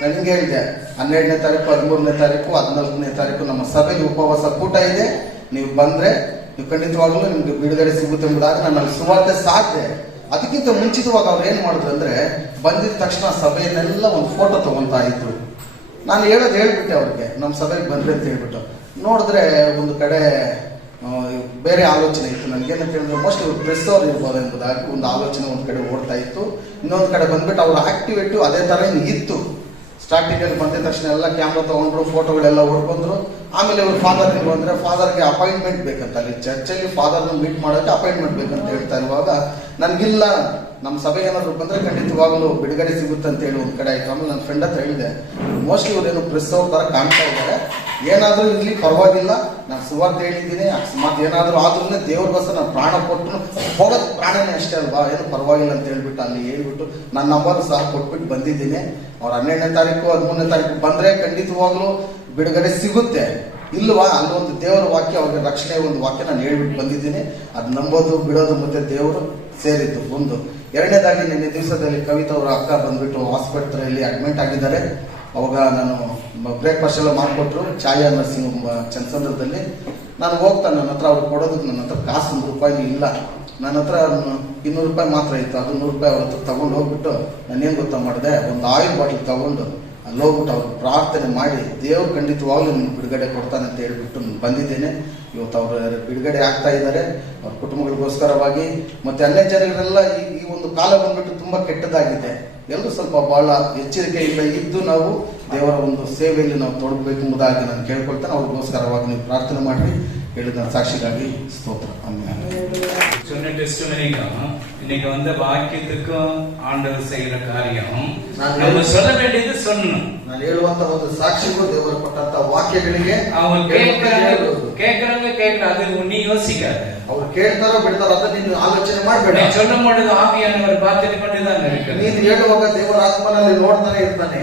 ನನಗೆ ಹೇಳಿದೆ 12ನೇ ತಾರೀಕು, 13ನೇ ತಾರೀಕು, 14ನೇ ತಾರೀಕು ನಮ್ಮ ಸಭೆಗೆ ಉಪವಾಸ ಕೂಟ ಇದೆ. ನೀವು ಬಂದ್ರೆ ನೀವು ಖಂಡಿತವಾಗ್ಲೂ ನಿಮ್ಗೆ ಬಿಡುಗಡೆ ಸಿಗುತ್ತೆ ಎಂಬುದಾಗಿ ನಾನು ಅಲ್ಲಿ ಸುವಾರ್ತೆ ಸಾಧ್ಯ. ಅದಕ್ಕಿಂತ ಮುಂಚಿತವಾಗಿ ಅವ್ರು ಏನ್ ಮಾಡಿದ್ರು ಅಂದ್ರೆ, ಬಂದಿದ ತಕ್ಷಣ ಸಭೆಯನ್ನೆಲ್ಲ ಒಂದು ಫೋಟೋ ತಗೊಂತಾ ಇದ್ರು. ನಾನು ಹೇಳ್ಬಿಟ್ಟೆ ಅವ್ರಿಗೆ, ನಮ್ಮ ಸಭೆಗೆ ಬಂದ್ರೆ ಅಂತ ಹೇಳ್ಬಿಟ್ಟು. ನೋಡಿದ್ರೆ ಒಂದು ಕಡೆ ಬೇರೆ ಆಲೋಚನೆ ಇತ್ತು. ನನಗೇನಂತ ಹೇಳಿದ್ರೆ ಮೋಸ್ಟ್ಲಿ ಇವ್ರು ಪ್ರೆಸ್ ಅವ್ರು ಇರ್ಬೋದು ಎಂಬುದಾಗಿ ಒಂದು ಆಲೋಚನೆ ಒಂದು ಕಡೆ ಓಡ್ತಾ ಇತ್ತು. ಇನ್ನೊಂದು ಕಡೆ ಬಂದ್ಬಿಟ್ಟು ಅವ್ರ ಆಕ್ಟಿವೇಟು ಅದೇ ತರ ಇತ್ತು. ಸ್ಟಾರ್ಟಿಂಗ್ ಅಲ್ಲಿ ಬಂದಿದ ತಕ್ಷಣ ಎಲ್ಲ ಕ್ಯಾಮ್ರಾ ತಗೊಂಡ್ರು, ಫೋಟೋಗಳೆಲ್ಲ ಹೊಡ್ಕೊಂಡ್ರು. ಆಮೇಲೆ ಇವ್ರು ಫಾದರ್ ಬಂದ್ರೆ ಫಾದರ್ಗೆ ಅಪಾಯಿಂಟ್ಮೆಂಟ್ ಬೇಕಂತ, ಅಲ್ಲಿ ಚರ್ಚಲ್ಲಿ ಫಾದರ್ನ ಮೀಟ್ ಮಾಡೋಕೆ ಅಪಾಯಿಂಟ್ಮೆಂಟ್ ಬೇಕಂತ ಹೇಳ್ತಾ ಇರುವಾಗ ನನಗಿಲ್ಲ, ನಮ್ಮ ಸಭೆಗೆ ಏನಾದ್ರು ಬಂದ್ರೆ ಖಂಡಿತವಾಗ್ಲೂ ಬಿಡುಗಡೆ ಸಿಗುತ್ತೆ ಅಂತ ಹೇಳಿ ಒಂದು ಕಡೆ ಆಯ್ತು. ಆಮೇಲೆ ನನ್ನ ಫ್ರೆಂಡ್ ಹತ್ರ ಹೇಳಿದೆ, ಮೋಸ್ಟ್ಲಿ ಇವ್ರೇನು ಪ್ರೆಸ್ ಅವ್ರ ತರ ಕಾಣ್ತಾ ಇದ್ದಾರೆ, ಏನಾದ್ರೂ ಇರ್ಲಿ ಪರವಾಗಿಲ್ಲ, ನಾನು ಸುವಾರ್ತೆ ಹೇಳಿದ್ದೀನಿ, ಅಕಸ್ಮಾತ್ ಏನಾದ್ರೂ ಆದ್ರೂ ದೇವ್ರಿಗೋಸ್ಕರ ನಾನು ಪ್ರಾಣ ಕೊಟ್ಟು ಹೋಗೋದು ಪ್ರಾಣನೇ ಅಷ್ಟೇ ಅಲ್ವಾ, ಏನು ಪರವಾಗಿಲ್ಲ ಅಂತ ಹೇಳ್ಬಿಟ್ಟು ಅಲ್ಲಿ ಹೇಳ್ಬಿಟ್ಟು ನನ್ನ ನಂಬರ್ ಸಹ ಕೊಟ್ಬಿಟ್ಟು ಬಂದಿದ್ದೀನಿ. ಅವ್ರು 12ನೇ ತಾರೀಕು 13ನೇ ತಾರೀಕು ಬಂದ್ರೆ ಖಂಡಿತವಾಗ್ಲೂ ಬಿಡುಗಡೆ ಸಿಗುತ್ತೆ. ಇಲ್ವಾ, ಅಲ್ಲೊಂದು ದೇವರ ವಾಕ್ಯ, ಅವ್ರಿಗೆ ರಕ್ಷಣೆ ಒಂದು ವಾಕ್ಯ ನಾನು ಹೇಳ್ಬಿಟ್ಟು ಬಂದಿದ್ದೀನಿ. ಅದು ನಂಬೋದು ಬಿಡೋದು ಮತ್ತೆ ದೇವರು ಸೇರಿದ್ದು ಒಂದು. ಎರಡನೇದಾಗಿ ನಿನ್ನೆ ದಿವಸದಲ್ಲಿ ಕವಿತಾ ಅವರ ಅಕ್ಕ ಬಂದ್ಬಿಟ್ಟು ಆಸ್ಪತ್ರೆಯಲ್ಲಿ ಅಡ್ಮಿಟ್ ಆಗಿದ್ದಾರೆ. ಅವಾಗ ನಾನು ಬ್ರೇಕ್ಫಾಸ್ಟ್ ಎಲ್ಲ ಮಾಡಿಕೊಟ್ರು ಛಾಯಾ ನರ್ಸಿಂಗ್ ಚನ್ನಸಂದ್ರದಲ್ಲಿ. ನಾನು ಹೋಗ್ತಾನೆ, ನನ್ನ ಹತ್ರ ಅವ್ರು ಕೊಡೋದಕ್ಕೆ ನನ್ನ ಹತ್ರ ಕಾಸು ₹1 ಇಲ್ಲ. ನನ್ನ ಹತ್ರ 200 ರೂಪಾಯಿ ಮಾತ್ರ ಇತ್ತು. ಅದು 100 ರೂಪಾಯಿ ಅವ್ರ ಹತ್ರ ತಗೊಂಡು ಹೋಗ್ಬಿಟ್ಟು ನಾನೇನು ಗೊತ್ತಾ ಮಾಡಿದೆ, ಒಂದು ಆಯಿಲ್ ಬಾಟಲ್ ತಗೊಂಡು ಅಲ್ಲಿ ಹೋಗ್ಬಿಟ್ಟು ಅವ್ರಿಗೆ ಪ್ರಾರ್ಥನೆ ಮಾಡಿ ದೇವ್ರು ಖಂಡಿತವಾಗ್ಲೂ ನಿಮ್ಗೆ ಬಿಡುಗಡೆ ಕೊಡ್ತಾನೆ ಅಂತ ಹೇಳ್ಬಿಟ್ಟು ನಾನು ಬಂದಿದ್ದೇನೆ. ಇವತ್ತು ಅವರು ಬಿಡುಗಡೆ ಆಗ್ತಾ ಇದ್ದಾರೆ ಅವ್ರ ಕುಟುಂಬಗಳಿಗೋಸ್ಕರವಾಗಿ. ಮತ್ತೆ ಅನೇಕ ಜನಗಳೆಲ್ಲ ಈ ಒಂದು ಕಾಲ ಬಂದ್ಬಿಟ್ಟು ತುಂಬಾ ಕೆಟ್ಟದಾಗಿದೆ. ಎಲ್ಲರೂ ಸ್ವಲ್ಪ ಬಹಳ ಎಚ್ಚರಿಕೆಯಿಂದ ಇದ್ದು ನಾವು ದೇವರ ಒಂದು ಸೇವೆಯಲ್ಲಿ ನಾವು ತೊಡಗಬೇಕೆಂಬುದಾಗಿ ನಾನು ಕೇಳ್ಕೊಳ್ತೇನೆ. ಅವ್ರಿಗೋಸ್ಕರವಾಗಿ ನೀವು ಪ್ರಾರ್ಥನೆ ಮಾಡಿ ಹೇಳಿದ ಸಾಕ್ಷಿಗಾಗಿ ಸ್ತೋತ್ರ. சொன்ன டெஸ்டிமனிக்கும் இன்னைக்கு வந்த வாக்கியத்துக்கும் ஆண்டவர் செய்யற காரியம் நம்ம சொல்ல வேண்டியது சொல்லணும். ನಾನು ಹೇಳುವಂತ ಒಂದು ಸಾಕ್ಷಿಗೂ ದೇವರು ಕೊಟ್ಟಂತ ವಾಕ್ಯಗಳಿಗೆ அவங்க கேட்கறாங்க அது நீ யோசிக்காத. ಅವ್ರು ಕೇಳ್ತಾರೋ ಬಿಡ್ತಾರೋ ಅದನ್ನ ನೀನು ಆಲೋಚನೆ ಮಾಡಬೇಡ. சொல்லும் பொழுது ஆவியானவர் பார்த்துட்டு கொண்டுதான் இருக்கு. ನೀನು ಹೇಳುವಾಗ ದೇವರ ಆತ್ಮನಲ್ಲಿ ನೋಡ್ತಾನೆ ಇರ್ತಾನೆ.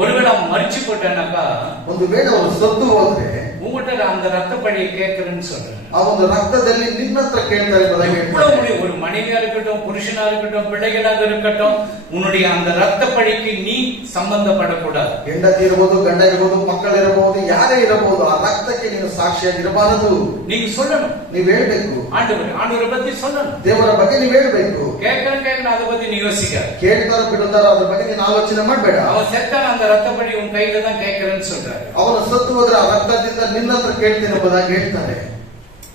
ஒருவேளை அவன் மறிச்சு போட்டானாக்கா, ಒಂದು ವೇಳೆ ಅವರು ಸತ್ತು ಹೋದ್ರೆ உங்ககிட்ட அந்த ரத்த பழியை கேட்கறேன்னு சொல்றேன். ಆ ಒಂದು ರಕ್ತದಲ್ಲಿ ನಿನ್ನ ಹತ್ರ ಕೇಳ್ತಾ ಇರ್ಬೋದು. ஒரு மனைவியா இருக்கட்டும், புருஷனா இருக்கட்டும், பிள்ளைகளாக இருக்கட்டும், உன்னுடைய அந்த ரத்த பழிக்கு நீ சம்பந்தப்படக்கூடாது. ಹೆಂಡತಿ ಇರಬಹುದು, ಗಂಡ ಇರಬಹುದು, ಮಕ್ಕಳಿರಬಹುದು, ಯಾರೇ ಇರಬಹುದು, ಆ ರಕ್ತಕ್ಕೆ ನೀನು ಸಾಕ್ಷಿಯಾಗಿರಬಾರದು. நீங்க சொல்லணும், ನೀವ್ ಹೇಳ್ಬೇಕು. ஆண்டவரை பத்தி சொல்லணும். ದೇವರ ಬಗ್ಗೆ ನೀವ್ ಹೇಳ್ಬೇಕು. கேட்கற அதை பத்தி நீ யோசிக்காத. ಕೇಳ್ತಾರ ಬಿಡುತ್ತಾರ ಅದ್ರ ಬಗ್ಗೆ ನೀನು ಆಲೋಚನೆ ಮಾಡಬೇಡ. அவன் செத்தான அந்த ரத்த பழி உன் கையில தான் கேட்கறேன்னு சொல்றாரு. ಅವನು ಸತ್ತು ಹೋದ್ರೆ ಆ ರಕ್ತದಿಂದ ನಿನ್ನ ಹತ್ರ ಕೇಳ್ತೀನಿ ಎಂಬುದಾಗಿ ಹೇಳ್ತಾರೆ.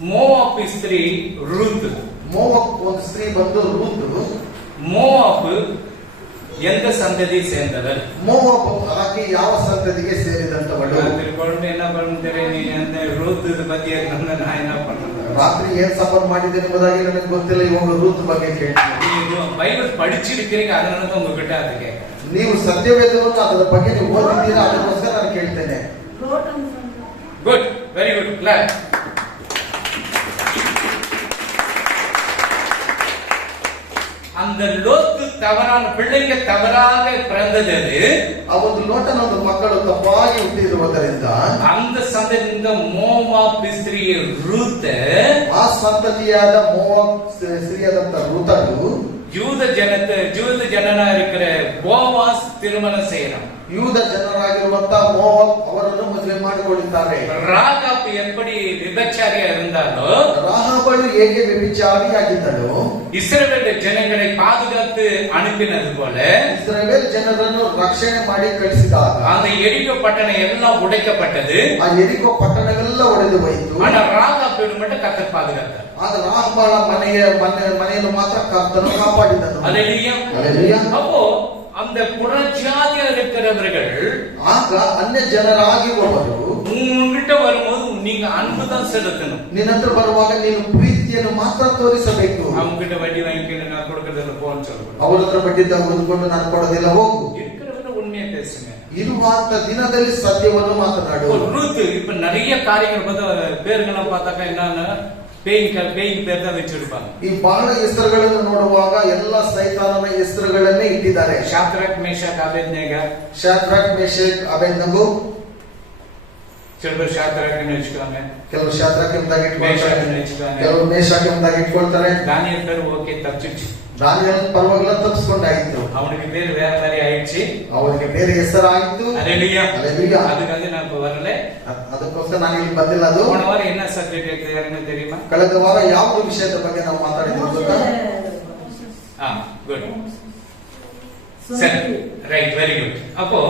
மோவாப் ஸ்திரீ ரூத். ಮೋವಾಬ್ ಒಂದು ಸ್ತ್ರೀ ಬಂದು ರೂತ್. மோவாப் எந்த சந்ததியை சேர்ந்தவர்? ಮೋವಾಬ್ ಆಕೆ ಯಾವ ಸಂತತಿಗೆ ಸೇರಿದಂತವಳು? ತಿಳ್ಕೊಂಡು என்ன பண்ணுறே ನೀ ಅಂತ ರೂತ್ ಬಗ್ಗೆ ನನ್ನ ನಾ என்ன பண்ணறது? ರಾತ್ರಿ ಏನ್ ಸಫರ್ ಮಾಡಿದೆ ಎಂಬುದಾಗಿ ನನಗೆ ಗೊತ್ತಿಲ್ಲ. ಇವಾಗ ರೂತ್ ಬಗ್ಗೆ ಕೇಳ್ತೀನಿ. ನೀವು ಬೈಬಲ್ படிச்சிருக்கீங்க, அதனால தான் உங்ககிட்ட அது கேட்கிறேன். ನೀವು ಸತ್ಯವೇದವನ್ನು ಅದರ ಬಗ್ಗೆ ನೀವು ಓದಿದ್ದೀರಾ, ಅದಕ್ಕೋಸ್ಕರ ನಾನು ಕೇಳ್ತೇನೆ. Good, very good, clap. அந்த லோத்து தவறான பிள்ளைங்க தவறாக பிறந்தது. ಆ ಒಂದು ಲೋಟನ ಒಂದು ಮಕ್ಕಳು ತಪ್ಪಾಗಿ ಹುಟ್ಟಿರುವುದರಿಂದ அந்த சந்ததிಯಿಂದ மோவாಬ್ ಸ್ತ್ರೀಯ ರೂತ್, ಆ ಸಂತತಿಯಾದ ಮೋವಾಬ್ ಸ್ತ್ರೀಯಾದಂತ ರೂತಳು யூத ಜನನ இருக்கிற போவாஸ் திருமணம் செய்யறான். ಯೂದ ಜನರಾಗಿರುವಂತ ಮೋವಾಬ್ ಅವರನ್ನು ಮದುವೆ ಮಾಡಿಕೊಳ್ಳುತ್ತಾರೆ. ராகாப் எப்படி விபச்சாரியா இருந்தாலோ, ರಾಹಾಬಳು ಹೇಗೆ ವ್ಯಭಿಚಾರಿಯಾಗಿದ್ದಳು, இஸ்ரவேல் ஜனங்களை பாதுகாத்து அனுப்பினது போல ಇಸ್ರಾಯೇಲ್ ಜನರನ್ನು ರಕ್ಷಣೆ ಮಾಡಿ ಕಳಿಸಿದಾಗ அந்த எரிகோ பட்டணம் எல்லாம் உடைக்கப்பட்டது. ಆ ಎರಿಕೋ ಪಟ್ಟಣವೆಲ್ಲ ಒಡೆದು ಹೋಯಿತು. ஆனா ராகாப் மட்டும் கர்த்தர் பாதுகாத்தார். ಆದ್ರೆ ರಾಹಾಬಳ ಮನೆಯನ್ನು ಮಾತ್ರ ಕರ್ತನು ಕಾಪಾಡಿದನು. அல்லேலூயா. அல்லேலೂಯಾ. அப்போ அந்த புறஜாதியா இருக்கிறவர்கள் ಆಗ ಅನ್ಯ ಜನರಾಗಿರುವವರು உங்ககிட்ட வரும்போது நீங்க அன்பு தான் செலுத்தணும். ನಿನ್ನ ಹತ್ರ ಬರುವಾಗ ನೀನು ಪ್ರೀತಿಯನ್ನು ಮಾತ್ರ ತೋರಿಸಬೇಕು. அவங்க கிட்ட வட்டி வாங்கிட்டு நான் கொடுக்கறதுல போன்னு சொல்லணும். ಅವರ ಹತ್ರ ಬಡ್ಡಿ ತೆಗೆದುಕೊಂಡು ನಾನು ಕೊಡೋದಿಲ್ಲ, ಹೋಗು. இருக்கிறவங்க உண்மையை பேசுங்க. ಇರುವಂತ ದಿನದಲ್ಲಿ ಸತ್ಯವನ್ನು ಮಾತನಾಡು. ரூத் இப்ப நிறைய காரியங்கள் பார்த்தா பேர்களெல்லாம் பார்த்தாக்கா என்னன்னா பேயின் பேர் தான் வச்சிருப்பாங்க. ಈ ಬಹಳ ಹೆಸರುಗಳನ್ನು ನೋಡುವಾಗ ಎಲ್ಲ ಸೈತಾನನ ಹೆಸರುಗಳನ್ನೇ ಇಟ್ಟಿದ್ದಾರೆ. Shadrach, Meshach, Abednego. Shadrach, Meshach, Abednego. ಕೆಲವರು ಶಾದ್ರಕ್ ನೆಚ್చుಕಾங்க, ಕೆಲವರು ಶಾದ್ರಕ್ ಎಂಬುದಾಗಿ ಇಟ್ಕೊಳ್ತಾರೆ, ನೆಚ್చుಕಾங்க, ಕೆಲವರು ಮೇಷಕ್ ಎಂಬುದಾಗಿ ಇಟ್ಕೊಳ್ತಾರೆ. ದಾನಿಯೇಲ್ பேர் ಓಕೆ ತಪ್ಪಿச்சு. ದಾನಿಯೇಲ್ ಪರವಾಗಿಲ್ಲ, ತಪ್ಪಿಸಿಕೊಂಡಾಯಿತು. அவனுக்கு பேர் வேற மாதிரி ஆயிடுச்சு, ಅವನಿಗೆ ಬೇರೆ ಹೆಸರಾಯಿತು. அல்லேலூயா. அல்லேலூயா. அதுக்காக நான் இப்ப வரல. ಅದಕ್ಕೋಸ್ಕರ ನಾನು ಇಲ್ಲಿ ಬಂದಿಲ್ಲ. ಅದು போன வாரம் என்ன சப்ஜெக்ட் எடுத்தாருன்னு தெரியுமா? ಕಳೆದ ವಾರ ಯಾವ ವಿಷಯದ ಬಗ್ಗೆ ನಾವು ಮಾತಾಡಿದ್ವಿ ಗೊತ್ತಾ? குட், சரி, ரைட், வெரி குட். அப்போ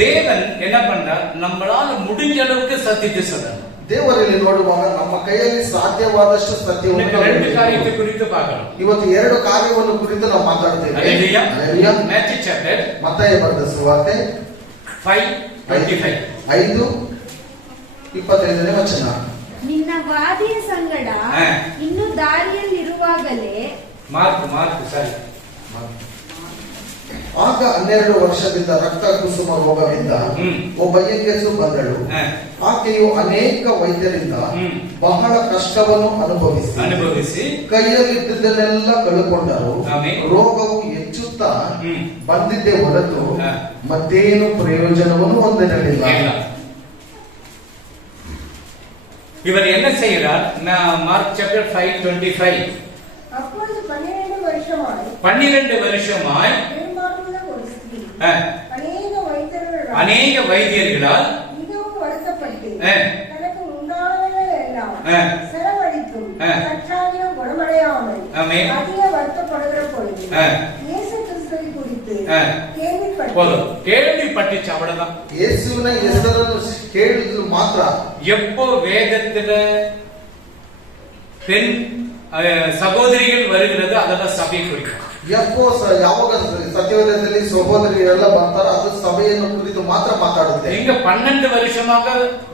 தேவன் என்ன பண்றார்? நம்மளால முடிஞ்ச அளவுக்கு சத்தியத்தை சொல்லணும். ದೇವರಲ್ಲಿ ನೋಡುವಾಗ ನಮ್ಮ ಕೈಯಲ್ಲಿ ಸಾಧ್ಯವಾದಷ್ಟು ಸತ್ಯವನ್ನು ரெண்டு காரியத்தை குறித்து பார்க்கணும். ಇವತ್ತು ಎರಡು ಕಾರ್ಯವನ್ನು ಕುರಿತು ನಾವು ಮಾತಾಡ್ತೇವೆ. அல்லேலூயா. ಮ್ಯಾಥ್ಯೂ ಚಾಪ್ಟರ್ ಮತ್ತಾಯ ಬರೆದ ಸುವಾರ್ತೆ 5:25. 5:25ನೇ ವಚನ. ನಿನ್ನ ವಾದಿಯ ಸಂಗಡ ಇನ್ನು ದಾರಿಯಲ್ಲಿರುವಾಗಲೇ ಮಾರ್ಕ್ ಸರಿ. ಆಗ 12 ವರ್ಷದಿಂದ ರಕ್ತ ಕುಸುಮ ರೋಗವಿದ್ದ ಒಬ್ಬ ಹೆಂಗಸು ಬಂದಳು. ಆಕೆಯು ಅನೇಕ ವೈದ್ಯರಿಂದ ಬಹಳ ಕಷ್ಟವನ್ನು ಅನುಭವಿಸಿ ಕೈಯಲ್ಲಿದ್ದನ್ನೆಲ್ಲ ಕಳೆದುಕೊಂಡರು. ರೋಗವು ಹೆಚ್ಚುತ್ತಾ ಬಂದಿದ್ದೇ ಹೊರತು ಮತ್ತೇನು ಪ್ರಯೋಜನವನ್ನು ಹೊಂದಿರಲಿಲ್ಲ. இவர் என்ன செய்கிறார்? Mark chapter 5:25. அப்பொழுது 12 வருஷமாய் அநேக வைத்தியர்களால் மிகவும் வருத்தப்பட்டு தனக்கு உண்டானவைகள் எல்லாம் செலவழித்தும் சற்றாகிலும் குணமடையாமல் ஆமென். அதிக வருத்தப்படுகிற பொழுது ஆ. இயேசு கிறிஸ்துவை குறித்து ஆ. கேள்விப்பட்டு போதும், கேள்விப்பட்டுச்சு அவ்வளவுதான். ಯೇಸುವಿನ ಹೆಸರನ್ನು ಕೇಳಿದ್ರು ಮಾತ್ರ. எப்போ வேதத்துல பெண் சகோதரிகள் வருகிறது அதெல்லாம் சபை குறிக்கும். ಯಾವಾಗ ಸತ್ಯವೇದದಲ್ಲಿ ಸಹೋದರಿಯರೆಲ್ಲ ಬರ್ತಾರ ಅದು ಸಭೆಯನ್ನು ಕುರಿತು ಮಾತ್ರ ಮಾತಾಡುತ್ತೆ. இங்க 12 வருஷமாக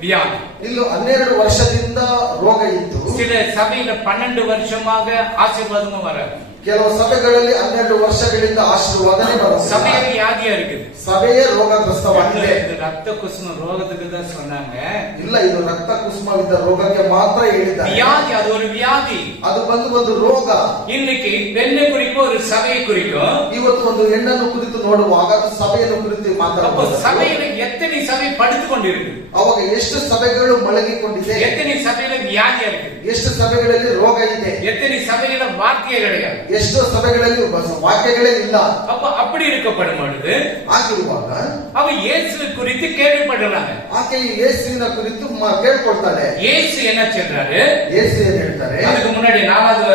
வியாதி, ಇಲ್ಲಿ 12 ವರ್ಷದಿಂದ ರೋಗ ಇತ್ತು. சில சபையில 12 வருஷமாக ஆசீர்வாதமும் வராது. ಕೆಲವು ಸಭೆಗಳಲ್ಲಿ 12 ವರ್ಷಗಳಿಂದ ಆಶೀರ್ವಾದನೆ ಬರುತ್ತೆ. சபையே வியாதியா இருக்குது, ಸಭೆಯೇ ರೋಗಗ್ರಸ್ತವಾಗಿದೆ. ரத்த குசும ரோகத்துக்கு தான் சொன்னாங்க. ಇಲ್ಲ, ಇದು ರಕ್ತ ಕುಸುಮವಿದ್ದ ರೋಗಕ್ಕೆ ಮಾತ್ರ ಹೇಳಿದ್ದಾರೆ. வியாதி, அது ஒரு வியாதி. ಅದು ಬಂದು ಒಂದು ರೋಗ. இன்னைக்கு பெண்ணை குறிக்கும் ஒரு சபையை குறிக்கும். ಇವತ್ತು ಒಂದು ಹೆಣ್ಣನ್ನು ಕುರಿತು ನೋಡುವಾಗ ಅದು ಸಭೆಯನ್ನು ಕುರಿತು ಮಾತಾಡಬಹುದು. சபையில எத்தனை சபை படுத்துக் கொண்டிருக்கு, ಅವಾಗ ಎಷ್ಟು ಸಭೆಗಳು ಮಲಗಿಕೊಂಡಿದೆ, எத்தனை சபையில வியாதியா இருக்கு, ಎಷ್ಟು ಸಭೆಗಳಲ್ಲಿ ರೋಗ ಇದೆ, எத்தனை சபையில வார்த்தையே கிடையாது, ಎಷ್ಟೋ ಸಭೆಗಳಲ್ಲಿ ವಾಕ್ಯಗಳೇ ಇಲ್ಲ. அப்ப அப்படி இருக்கப்படும் பொழுது ಆಗಿರುವಾಗ அவ இயேசு குறித்து கேள்விப்படுறாங்க. ಆಕೆಯು ಯೇಸುವಿನ ಕುರಿತು ಕೇಳ್ಕೊಳ್ತಾಳೆ. இயேசு என்ன சொல்றாரு? ಯೇಸು ಏನ್ ಹೇಳ್ತಾರೆ? அதுக்கு முன்னாடி 4வது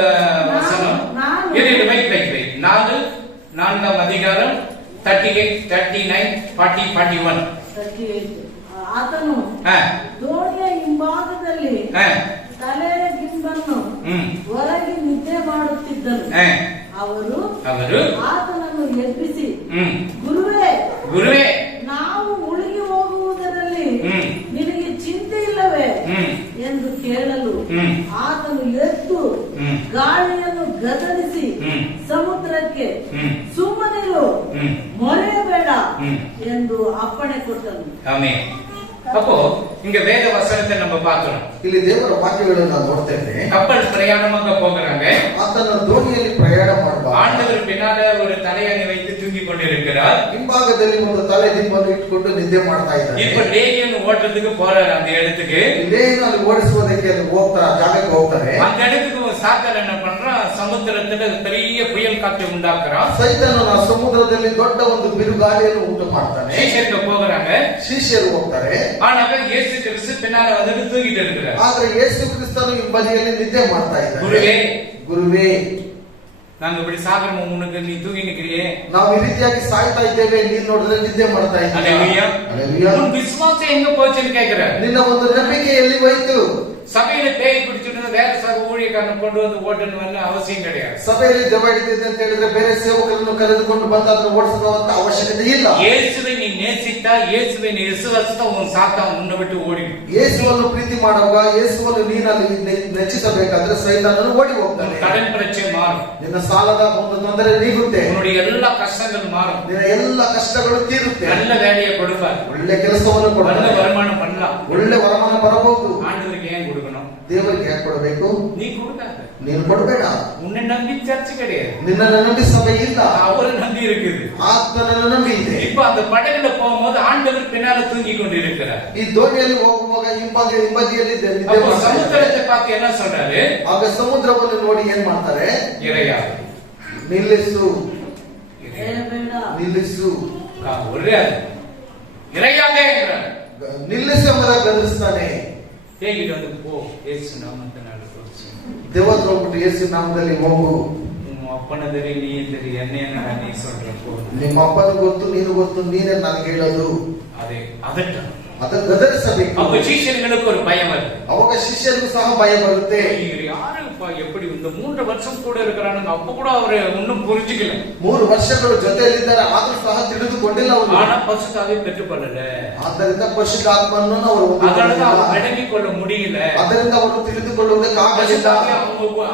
வசனம். ನಾನು- இது வெயிட் 4ஆம் அதிகாரம் 38, 39, 40, 41. ಆತನು ஆ, ದೋಣಿಯ ಹಿಂಭಾಗದಲ್ಲಿ ஆ, ತಲೆಯ ಗಿಂಬನ್ನು ம், ಹೊರಗೆ ನಿದ್ದೆ ಮಾಡುತ್ತಿದ್ದರು. ஆ. ಅವರು அவரு ಆತನನ್ನು ಎಬ್ಬಿಸಿ, ம், ಗುರುವೇ, குருவே, ನಾವು ಮುಳುಗಿ ಹೋಗುವುದರಲ್ಲಿ ம், ನಿನಗೆ ಚಿಂತೆ ಇಲ್ಲವೇ ம், ಎಂದು ಕೇಳಲು ம், ಆತನು ಎದ್ದು ம், ಗಾಳಿಯನ್ನು ಗದರಿಸಿ ம், ಸಮುದ್ರಕ್ಕೆ ம், ಸುಮ್ಮನಿರು, ம். ಮೊರೆಯಬೇಡ ம். ಎಂದು ಅಪ್ಪಣೆ ಕೊಟ್ಟನು. ஆமென். அப்போ இங்க வேத வசனத்தை நம்ம பார்க்கிறோம். ಇಲ್ಲಿ ದೇವರ ವಾಕ್ಯಗಳನ್ನು ನಾವು ನೋಡ್ತೇವೆ. கப்பல் பிரயாணமாக போகிறாங்க. ಆತನ ದೋಣಿಯಲ್ಲಿ ಪ್ರಯಾಣ ಮಾಡುವಾಗ ஆண்டவர் பின்னால ஒரு தலையணை வைத்து தூங்கிக் கொண்டிருக்கிறார். ಹಿಂಭಾಗದಲ್ಲಿ ಒಂದು ತಲೆ ದಿಂಬನ್ನು ಇಟ್ಕೊಂಡು ನಿದ್ದೆ ಮಾಡ್ತಾ இப்ப ಇದ್ದಾರೆ. லேகியன் ஓட்டுறதுக்கு போறாரு அந்த இடத்துக்கு. ಇಲ್ಲೇನು ಅಲ್ಲಿ ಓಡಿಸುವುದಕ್ಕೆ ಅಲ್ಲಿ ಹೋಗ್ತಾರೆ, ಜಾಗಕ್ಕೆ ಹೋಗ್ತಾರೆ. அந்த இடத்துக்கு சாத்தான் என்ன பண்றான்? சமுத்திரத்துல பெரிய புயல் காற்று உண்டாக்குறான். ಸೈತಾನನ ಸಮುದ್ರದಲ್ಲಿ ದೊಡ್ಡ ಒಂದು ಬಿರುಗಾಳಿಯನ್ನು ಉಂಟು ಮಾಡ್ತಾನೆ. சீஷருக்கு போகிறாங்க. ಶಿಷ್ಯರು ಹೋಗ್ತಾರೆ. ஆனாக்க இயேசு கிறிஸ்து பின்னால வந்து தூங்கிட்டு இருக்கிறார். ಆದ್ರೆ ಯೇಸು ಕ್ರಿಸ್ತನು ಹಿಂಬದಿಯಲ್ಲಿ ನಿದ್ದೆ ಮಾಡ್ತಾ ಗುರುವೇ, ಇದ್ದಾರೆ. ಗುರುವೇ, நாங்க இப்படி சாகரம் உனக்கு நீ தூங்கி நிக்கிறியே. ನಾವು ಈ ರೀತಿಯಾಗಿ ಸಾಯ್ತಾ ಇದ್ದೇವೆ, ನೀನ್ ನೋಡಿದ್ರೆ ನಿದ್ದೆ ಮಾಡ್ತಾ அல்லேலூயா. ಇದ್ದೀಯ. உன் விசுவாசம் எங்க போச்சுன்னு கேக்குறாரு. ನಿನ್ನ ಒಂದು ನಂಬಿಕೆ ಎಲ್ಲಿ ಹೋಯ್ತು? சபையில பேய் பிடிச்சிட்டு வேற சக ஊழியக்காரனை கொண்டு வந்து ஓட்டணும் அவசியம் கிடையாது. ಸಭೆಯಲ್ಲಿ ದೆವ್ವ ಹಿಡಿದಿದೆ ಅಂತ ಹೇಳಿದ್ರೆ ಬೇರೆ ಸೇವಕರನ್ನು ಕರೆದುಕೊಂಡು ಬಂದು ಅದನ್ನು ಓಡಿಸುವಂತ ಅವಶ್ಯಕತೆ ಇಲ್ಲ. இயேசுவை நீ நேசித்தா, இயேசுவை நீ விசுவாசித்தா உன் சாத்தான் உன்னை விட்டு ஓடிடும். ಯೇಸುವನ್ನು ಪ್ರೀತಿ ಮಾಡುವಾಗ, ಯೇಸುವನ್ನು ನೀನಲ್ಲಿ ನೆಚ್ಚಿಸಬೇಕಾದ್ರೆ ಸೈತಾನನು ಓಡಿ ಹೋಗ್ತಾನೆ. கடன் பிரச்சனை மாறும், ನಿನ್ನ ಸಾಲದ ಒಂದು ತೊಂದರೆ ನೀಗುತ್ತೆ, உன்னுடைய எல்லா கஷ்டங்கள் மாறும், ನಿನ್ನ ಎಲ್ಲ ಕಷ್ಟಗಳು ತೀರುತ್ತೆ, நல்ல வேலையை கொடுப்பார், ಒಳ್ಳೆ ಕೆಲಸವನ್ನು நல்ல ಕೊಡ್ತಾನೆ, வருமானம் பண்ணலாம். ಒಳ್ಳೆ ವರಮಾನ ಬರಬಹುದು. ஆண்டவருக்கு ஏன் கொடுக்கணும்? ದೇವರಿಗೆ ಯಾಕೆ ಕೊಡಬೇಕು? நீ கொடுக்காத. ನೀನು ಕೊಡಬೇಡ. உன்னை நம்பி சர்ச் கிடையாது, ನಿನ್ನನ್ನು ನಂಬಿ ಸಭೆ ಇಲ್ಲ, அவரை நம்பி இருக்குது. ಆತನನ್ನು ನಂಬಿ ಇದೆ. இப்ப அந்த படகுல போகும்போது ஆண்டவர் பின்னால தூங்கி கொண்டு இருக்கிறார். ಈ ದೋಣಿಯಲ್ಲಿ ಹೋಗುವಾಗ ಹಿಂಬದಿಯಲ್ಲಿ ನಿದ್ದೆ அப்போ ಮಾಡ್ತಾ ಇದ್ದಾರೆ. சமுத்திரத்தை பார்த்து என்ன சொல்றாரு? ಆಗ ಸಮುದ್ರವನ್ನು ನೋಡಿ ಏನ್ ಮಾಡ್ತಾರೆ? இறையா, ನಿಲ್ಲಿಸು, ಭಯಬೇಡ, ನಿಲ್ಲಿಸು, ஒரே அது இறையாக இருக்கிறார். ನಿಲ್ಲಿಸು ಎಂಬುದಾಗಿ ಗದರಿಸ್ತಾನೆ. ಹೇಗಿட்டு வந்து போ, ஏசு நாமத்தினால போச்சு. ದೇವತ್ರ ಹೋಗ್ಬಿಟ್ಟು ಯೇಸು ನಾಮದಲ್ಲಿ ಹೋಗು. உன் அப்பனதரி நீ எந்தரி என்ன நீ சொல்ற போ. ನಿಮ್ಮ ಅಪ್ಪನ ಗೊತ್ತು, ನೀನು ಗೊತ್ತು, ನೀನೇ ನನಗೆ ಹೇಳೋದು. அதே அதட்டம். ಅದನ್ನು ಗದರಿಸಬೇಕು. அப்ப சீஷர்களுக்கு ஒரு பயம் வருது. ಅವಾಗ ಶಿಷ್ಯರಿಗೂ ಸಹ ಭಯ ಬರುತ್ತೆ. இவர் யாருப்பா, எப்படி இந்த 3 வருஷம் கூட இருக்கிறானுங்க, அப்ப கூட அவரு ஒன்னும் புரிஞ்சுக்கல. 3 ವರ್ಷಗಳು ಜೊತೆಯಲ್ಲಿದ್ದಾರೆ, ಆದ್ರೂ ಸಹ ತಿಳಿದುಕೊಂಡಿಲ್ಲ ಅವರು. ஆனா பரிசுத்தாவியை பெற்றுக்கொள்ளல. ಆದ್ದರಿಂದ ಪರಿಶುದ್ಧಾತ್ಮನನ್ನು ಅವರು அதனாலதான் அவங்க அடங்கிக் கொள்ள முடியல. ಅದರಿಂದ ಅವರು ತಿಳಿದುಕೊಳ್ಳುವುದಕ್ಕೆ ಆಗಲಿಲ್ಲ. பரிசுத்தாவி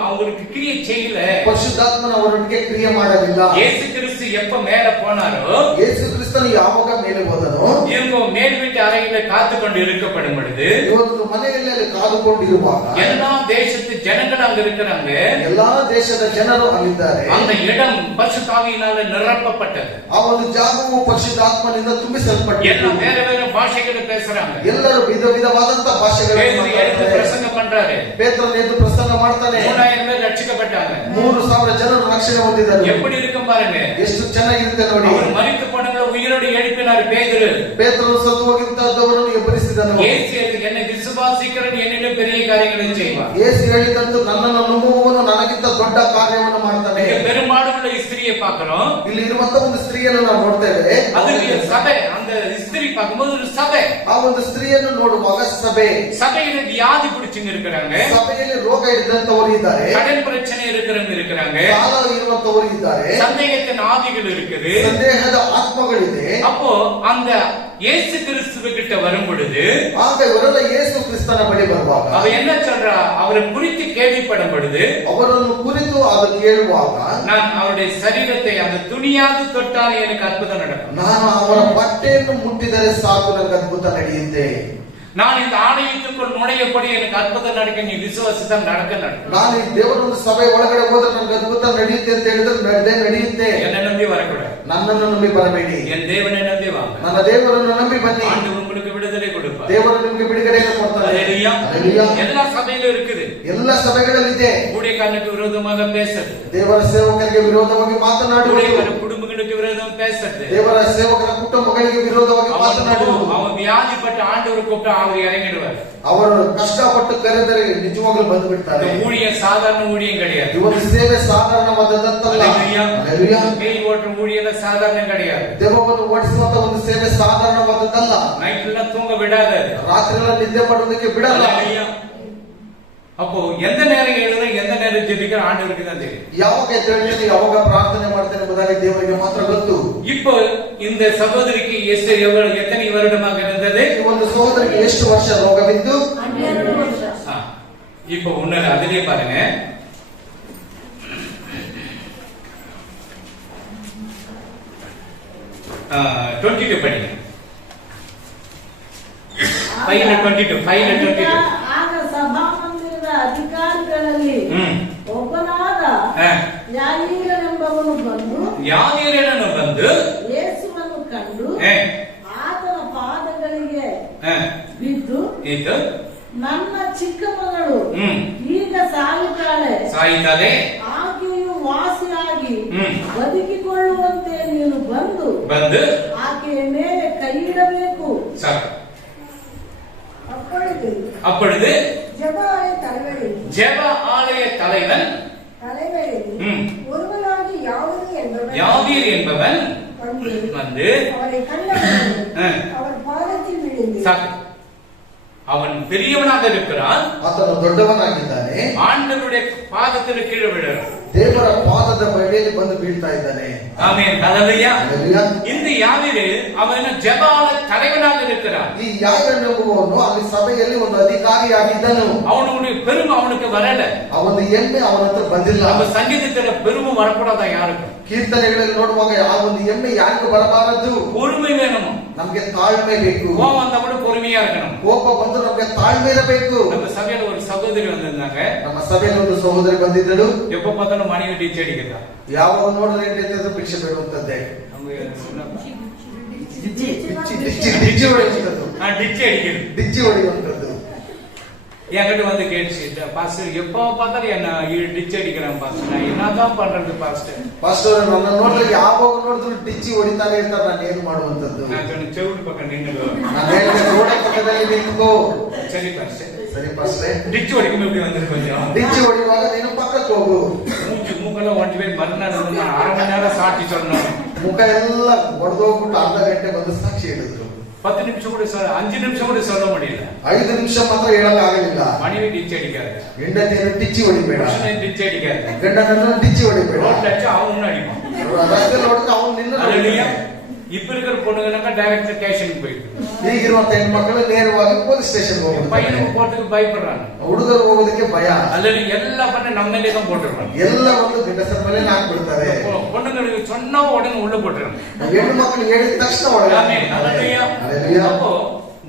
அவங்களுக்கு கிரியை செய்யல. ಪರಿಶುದ್ಧಾತ್ಮನ ಅವರೊಟ್ಟಿಗೆ ಕ್ರಿಯೆ ಮಾಡಲಿಲ್ಲ. இயேசு கிறிஸ்து எப்ப மேல போனாரோ, ಯೇಸು ಕ್ರಿಸ್ತನು ಯಾವಾಗ ಮೇಲೆ ಹೋದನೋ, இவங்க மேல் வீட்டு அறையில காத்து கொண்டு இருக்கப்படும் பொழுது ಇವತ್ತು ಮನೆಯಲ್ಲಿ ಅಲ್ಲಿ ಕಾದುಕೊಂಡಿರುವಾಗ எல்லா தேசத்து ஜனங்கள் அங்க இருக்கிறாங்க. ಎಲ್ಲಾ ದೇಶದ ಜನರು ಅಲ್ಲಿದ್ದಾರೆ. அந்த இடம் பரிசுத்தாவியினால நிரப்பப்பட்டது. ಆ ಒಂದು ಜಾಗವು ಪರಿಶುದ್ಧಾತ್ಮನಿಂದ ತುಂಬಿಸಲ್ಪಟ್ಟಿದೆ. எல்லாம் வேற வேற பாஷைகளை பேசுறாங்க. ಎಲ್ಲರೂ ವಿಧ ವಿಧವಾದಂತ ಭಾಷೆಗಳನ್ನು ಮಾತಾಡ್ತಾರೆ. பிரசங்கம் பண்றாரு. ಪೇತ್ರನು ಎದ್ದು ಪ್ರಸಂಗ ಮಾಡ್ತಾನೆ. 3000 பேர் ரட்சிக்கப்பட்டாங்க. 3000 ಜನರು ರಕ್ಷಣೆ ಹೊಂದಿದ್ದಾರೆ. எப்படி இருக்கும் பாருங்க, ಎಷ್ಟು ಚೆನ್ನಾಗಿರುತ್ತೆ ನೋಡಿ. அவர் மரித்து போனவங்களை உயிரோடு எழுப்பினார் பேதுரு. ಪೇತ್ರನು ಸತ್ತು ಹೋಗಿದ್ದವರನ್ನು ಎಬ್ಬರಿಸಿದನು. இயேசு என்னை விசுவாசி விசுவாசிக்கிறவன் என்னிலும் பெரிய காரியங்களை செய்வான். ಯೇಸು ಹೇಳಿದಂತೆ ನನ್ನನ್ನು ನಂಬುವವನು ನನಗಿಂತ ದೊಡ್ಡ ಕಾರ್ಯವನ್ನು ಮಾಡ್ತಾನೆ. இங்க பெரும்பாடுள்ள ஸ்திரியை பார்க்கிறோம். ಇಲ್ಲಿ ಇರುವಂತ ಒಂದು ಸ್ತ್ರೀಯನ್ನು ನಾವು ನೋಡ್ತೇವೆ. அது சபை. அந்த ஸ்திரி பார்க்கும்போது ஒரு சபை. ಆ ಒಂದು ಸ್ತ್ರೀಯನ್ನು ನೋಡುವಾಗ ಸಭೆ. சபையில வியாதி பிடிச்சுங்க இருக்கிறாங்க. ಸಭೆಯಲ್ಲಿ ರೋಗ ಹಿಡಿದಂತವರು ಇದ್ದಾರೆ. கடன் பிரச்சனை இருக்கிறவங்க இருக்கிறாங்க. ಸಾಲ ಇರುವಂತವರು ಇದ್ದಾರೆ. சந்தேகத்தின் ஆவிகள் இருக்குது. ಸಂದೇಹದ ಆತ್ಮಗಳಿದೆ. அப்போ அந்த இயேசு கிறிஸ்துவிட்ட வரும் பொழுது ಆಗ ಇವರೆಲ್ಲ ಯೇಸು ಕ್ರಿಸ್ತನ ಬಳಿ ಬರುವಾಗ அவ என்ன சொல்றா? அவரை குறித்து கேள்விப்படும் பொழுது ಅವರನ್ನು ಕುರಿತು ಅದು ಕೇಳುವಾಗ நான் அவருடைய சரீரத்தை அந்த துணியாவது தொட்டால் எனக்கு அற்புதம் நடக்கும். ನಾನು ಅವರ ಬಟ್ಟೆಯನ್ನು ಮುಟ್ಟಿದರೆ ಸಾಕು ನನಗೆ ಅದ್ಭುತ ನಡೆಯುತ್ತೆ. நான் இந்த ஆலயத்துக்குள் நுழையப்படி எனக்கு அற்புதம் நடக்க நீ விசுவாசித்தால் நடக்கும். ನಾನು ಈ ದೇವರ ಒಂದು ಸಭೆ ಒಳಗಡೆ ಹೋದ್ರೆ ನನಗೆ ಅದ್ಭುತ ನಡೆಯುತ್ತೆ ಅಂತ ಹೇಳಿದ್ರೆ ನಡೆಯುತ್ತೆ. என்னை நம்பி வரக்கூடாது. ನನ್ನನ್ನು ನಂಬಿ ಬರಬೇಡಿ. என் தேவனை நம்பி வாங்க. ನನ್ನ ದೇವರನ್ನು ನಂಬಿ ಬನ್ನಿ. ஆண்டவர் உங்களுக்கு விடுதலை கொடுப்பார். ದೇವರು ನಿಮಗೆ ಬಿಡುಗಡೆಯನ್ನು ಕೊಡ್ತಾನೆ. ஹல்லேலூயா. ಹಲ್ಲೆಲೂಯಾ. எல்லா சபையிலும் இருக்குது. ಎಲ್ಲ ಸಭೆಗಳಲ್ಲಿದೆ. ஊழியக்காரனுக்கு விரோதமாக பேசுறது. ದೇವರ ಸೇವಕರಿಗೆ ವಿರೋಧವಾಗಿ ಮಾತನಾಡುವುದು. ஊழியக்கார குடும்பங்களுக்கு விரோதம் பேசுறது. ದೇವರ ಸೇವಕರ ಕುಟುಂಬಗಳಿಗೆ ವಿರೋಧವಾಗಿ ಮಾತನಾಡುವುದು. அவன் வியாதிப்பட்ட ஆண்டவர் கூப்பிட்டு அவர் இறங்கிடுவார். ಅವರು ಕಷ್ಟಪಟ್ಟು ಕರೆದರೆ ನಿಜವಾಗ್ಲೂ ಬಂದು ಬಿಡ್ತಾರೆ. ஊழியம் சாதாரண ஊழியம் கிடையாது. ಈ ಒಂದು ಸೇವೆ ಸಾಧಾರಣವಾದದ್ದಲ್ಲ. ஹல்லேலூயா. கை ஓட்டும் ஊழியம் சாதாரணம் கிடையாது. ದೇವವನ್ನು ಓಡಿಸುವಂತ ಒಂದು ಸೇವೆ ಸಾಧಾರಣವಾದದ್ದಲ್ಲ. நைட் எல்லாம் தூங்க விடாது. ರಾತ್ರಿ ಎಲ್ಲ ನಿದ್ದೆ ಮಾಡುವುದಕ್ಕೆ ಬಿಡಲ್ಲ. ஹல்லேலூயா. அப்போ எந்த நேரம் எழுதுறோம், எந்த நேரம் ஜெபிக்கிற ஆண்டவருக்கு தான் தெரியும். ಯಾವಾಗ ಹೇಳ್ತೇನೆ ಯಾವಾಗ ಪ್ರಾರ್ಥನೆ ಮಾಡ್ತೇನೆ ಎಂಬುದಾಗಿ ದೇವರಿಗೆ ಮಾತ್ರ ಗೊತ್ತು. இப்போ இந்த சகோதரிக்கு எத்தனை வருடமாக இருந்தது? ಈ ಒಂದು ಸಹೋದರಿಗೆ ಎಷ್ಟು ವರ್ಷ ರೋಗವಿದ್ದು? 12 ವರ್ಷ. இப்போ ஒண்ணு அதிலே பாருங்க. 22 படிங்க. 5:22. ಆಗ ಸಭಾಮಂದಿರದ ಅಧಿಕಾರಿಗಳಲ್ಲಿ ಒಬ್ಬನಾದ ಯಾಯೀರನೆಂಬವನು ಬಂದು ಯೇಸುವನ್ನು ಕಂಡು ಆತನ ಪಾದಗಳಿಗೆ ಬಿದ್ದು ನನ್ನ ಚಿಕ್ಕ ಮಗಳು ಈಗ ಸಾಯುತ್ತಾಳೆ, ಆಕೆಯು ವಾಸಿಯಾಗಿ ಬದುಕಿಕೊಳ್ಳುವಂತೆ ನೀನು ಬಂದು ಆಕೆಯ ಮೇಲೆ ಕೈ ಇಡಬೇಕು. அப்பொழுது ஜெப ஆலய தலைவன் ஒருவனாகி யாவீர் என்பவன் வந்து அவரை கண்டவுடன் அவர் பாதத்தில் விழுந்து அவன் பெரியவனாக இருக்கிறான். ಆತನು ದೊಡ್ಡವನಾಗಿದ್ದಾನೆ. ஆண்டவருடைய பாதத்தில் கீழே விழுறான். ದೇವರ ಪಾದದ ಬಳಿಯಲ್ಲಿ ಬಂದು ಬೀಳ್ತಾ ಇದ್ದಾನೆ. ஆமென். ஹல்லேலூயா. ಹಲ್ಲೆಲೂಯಾ. இந்த யாவீர் அவன் ஜெப ஆலய தலைவனாக இருக்கிறான். ಈ ಯಾವೀರನೆಂಬುವವನು ಅಲ್ಲಿ ಸಭೆಯಲ್ಲಿ ಒಂದು ಅಧಿಕಾರಿಯಾಗಿದ್ದನು. அவனுடைய பெருமை அவனுக்கு வரல. ಆ ಒಂದು ಹೆಮ್ಮೆ ಅವನ ಹತ್ರ ಬಂದಿಲ್ಲ. நம்ம சங்கீதத்துல பெருமை வரக்கூடாதா யாருக்கும்? ಕೀರ್ತನೆಗಳಲ್ಲಿ ನೋಡುವಾಗ ಆ ಒಂದು ಹೆಮ್ಮೆ ಯಾರಿಗೂ ಬರಬಾರದು. பொறுமை வேணும். ನಮಗೆ ತಾಳ್ಮೆ ಬೇಕು. கோபம் வந்தா கூட பொறுமையா இருக்கணும். ಕೋಪ ಬಂದು ನಮಗೆ ತಾಳ್ಮೆ ಇರಬೇಕು. நம்ம சபையில ஒரு சகோதரி வந்திருந்தாங்க. ನಮ್ಮ ಸಭೆಯಲ್ಲಿ ಒಂದು ಸಹೋದರಿ ಬಂದಿದ್ದಳು. எப்ப பார்த்தாலும் மனைவி டீச் அடிக்கிறா. ಯಾವಾಗ ನೋಡಿದ್ರೆ ಏನಿರ್ತದೆ ಭಿಕ್ಷೆ ಬೇಡುವಂತದ್ದೇ. ಡಿಚ್ಚಿ ಹೊಡೆಯುವಂಥದ್ದು. ಡಿಚ್ಚಿ ಹೊಡೆಯುವಂಥದ್ದು. என்கிட்ட வந்து கேட்டுச்சு, பாஸ்டர் எப்ப பார்த்தாலும் என்ன டிச் அடிக்கிறேன் பாஸ்டர், நான் என்னதான் பண்றது பாஸ்டர்? ಪಾಸ್ಟರ್ ನನ್ನ ನೋಡಿದ್ರೆ ಯಾವಾಗ ನೋಡಿದ್ರು ಡಿಚ್ಚಿ ಹೊಡಿತಾನೆ ಇರ್ತಾರೆ, ನಾನು ಏನ್ ಮಾಡುವಂತದ್ದು? நான் சொன்ன செவுடு பக்கம் நின்று ನಾನು ಹೇಳಿದೆ ಗೋಡೆ ಪಕ್ಕದಲ್ಲಿ ನಿಂತ್ಕೋ. சரி பாஸ்டರ್. ಸರಿ ಪಾಸ್ಟ್ರೆ. டிச் ಹೊಡಿக்கும் எப்படி வந்து கொஞ்சம் ಡಿಚ್ಚಿ ಹೊಡಿಯುವಾಗ ನೀನು ಪಕ್ಕಕ್ಕೆ ಹೋಗು. மூக்கெல்லாம் ஒட்டி போய் மறுநாள் வந்து 1/2 மணி நேரம் சாட்சி சொன்னோம். ಮುಖ ಎಲ್ಲ ಒಡೆದೋಗ್ಬಿಟ್ಟು ಅರ್ಧ ಗಂಟೆ ಬಂದು ಸಾಕ್ಷಿ ಹೇಳಿದ್ರು. 10 நிமிஷம் கூட 5 நிமிஷம் கூட சொல்ல முடியல. 5 ನಿಮಿಷ ಮಾತ್ರ ಹೇಳಕ್ಕಾಗಲಿಲ್ಲ. மனைவி டிச் அடிக்காது, ಹೆಂಡತಿಯನ್ನು ಡಿಚ್ಚಿ ಹೊಡಿಬೇಡ, டிச் அடிக்காது, ಗಂಡನನ್ನು ಡಿಚ್ಚಿ ಹೊಡಿಬೇಡ. ரோட்ல வச்சு அவன் அடிப்பான். ರಸ್ತೆಯಲ್ಲಿ ಹೊಡೆದ್ರೆ ಅವನು ನಿನ್ನ. இப்ப இருக்கிற பொண்ணுங்க டைரக்ட் ஸ்டேஷனுக்கு போயிட்டு, ಈಗಿರುವಂತ ಹೆಣ್ಮಕ್ಳು ನೇರವಾಗಿ ಪೊಲೀಸ್ ಸ್ಟೇಷನ್ ಹೋಗ್ತಾರೆ. பையனுக்கு போறதுக்கு பயப்படுறாங்க, ಹುಡುಗರು ಹೋಗೋದಕ್ಕೆ ಭಯ. அல்லது எல்லா பண்ண நம்ம மேலே தான் போட்டுறாங்க. ಎಲ್ಲ ಒಂದು ಗಂಡಸರ ಮೇಲೆ ಹಾಕ್ಬಿಡ್ತಾರೆ. பொண்ணுங்களுக்கு சொன்னா உடனே உள்ள போட்டுறாங்க. ಹೆಣ್ಣು ಮಕ್ಕಳು ಹೇಳಿದ ತಕ್ಷಣ ಒಳಗೆ. அப்போ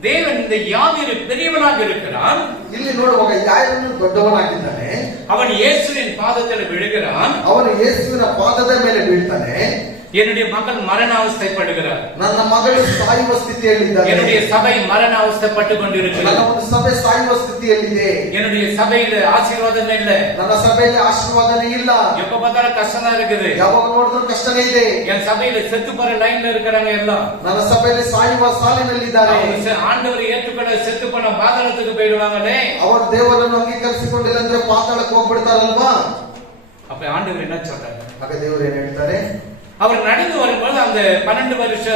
தேவன் இந்த யாவீர் பெரியவனாக இருக்கிறான். ಇಲ್ಲಿ ನೋಡುವಾಗ ಯಾರನ್ನು ದೊಡ್ಡವನಾಗಿದ್ದಾನೆ. அவன் இயேசுவின் பாதத்தில் விழுகிறான். ಅವನು ಯೇಸುವಿನ ಪಾದದ ಮೇಲೆ ಬೀಳ್ತಾನೆ. என்னுடைய மகள் மரண அவஸ்தைப்படுகிறார். ನನ್ನ ಮಗಳು ಸಾಯುವ ಸ್ಥಿತಿಯಲ್ಲಿದ್ದಾಳೆ. என்னுடைய சபை மரண அவஸ்தைப்பட்டு கொண்டிருக்கிறது. ನನ್ನ ಒಂದು ಸಭೆ ಸಾಯುವ ಸ್ಥಿತಿಯಲ್ಲಿದೆ. என்னுடைய சபையில ஆசீர்வாதமே இல்ல. ನನ್ನ ಸಭೆಯಲ್ಲಿ ಆಶೀರ್ವಾದನೇ ಇಲ್ಲ. எப்ப பார்த்தாலும் கஷ்டம் தான் இருக்குது. ಯಾವಾಗ ನೋಡಿದ್ರು ಕಷ್ಟನೇ ಇದೆ. என் சபையில செத்து போற லைன்ல இருக்கிறாங்க எல்லாம். ನನ್ನ ಸಭೆಯಲ್ಲಿ ಸಾಯುವ ಸಾಲಿನಲ್ಲಿದ್ದಾರೆ. ஆண்டவரை ஏற்றுக்கொள்ள செத்து போன பாதாளத்துக்கு போயிடுவாங்களே. ಅವರು ದೇವರನ್ನು ಅಂಗೀಕರಿಸಿಕೊಂಡಿಲ್ಲ ಅಂದ್ರೆ ಪಾತಾಳಕ್ಕೆ ಹೋಗ್ಬಿಡ್ತಾರಲ್ವಾ? அப்ப ஆண்டவர் என்ன சொல்றாரு? ಆಗ ದೇವರು ಏನ್ ಹೇಳ್ತಾರೆ? அவர் நடந்து வரும்போது அந்த 12 வருஷ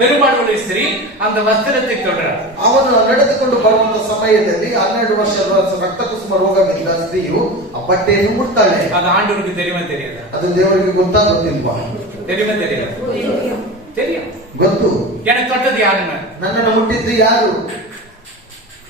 பெரும்பாடுள்ள ஸ்திரீ அந்த வஸ்திரத்தை தொடரார். ಅವನು ನಡೆದುಕೊಂಡು ಬರುವಂತ ಸಮಯದಲ್ಲಿ 12 ವರ್ಷ ರಕ್ತ ಕುಸುಮ ರೋಗವಿದ್ದ ಸ್ತ್ರೀಯು ಆ ಬಟ್ಟೆಯನ್ನು ಮುಟ್ತಾಳೆ. அது ஆண்டவருக்கு தெரியுமா தெரியாதா? ಅದು ದೇವರಿಗೆ ಗೊತ್ತಾ ಗೊತ್ತಿಲ್ವಾ? தெரியுமா தெரியாதா? தெரியும். ಗೊತ್ತು. எனக்கு தொட்டது யாருன்னு? ನನ್ನನ್ನು ಮುಟ್ಟಿದ್ದು ಯಾರು?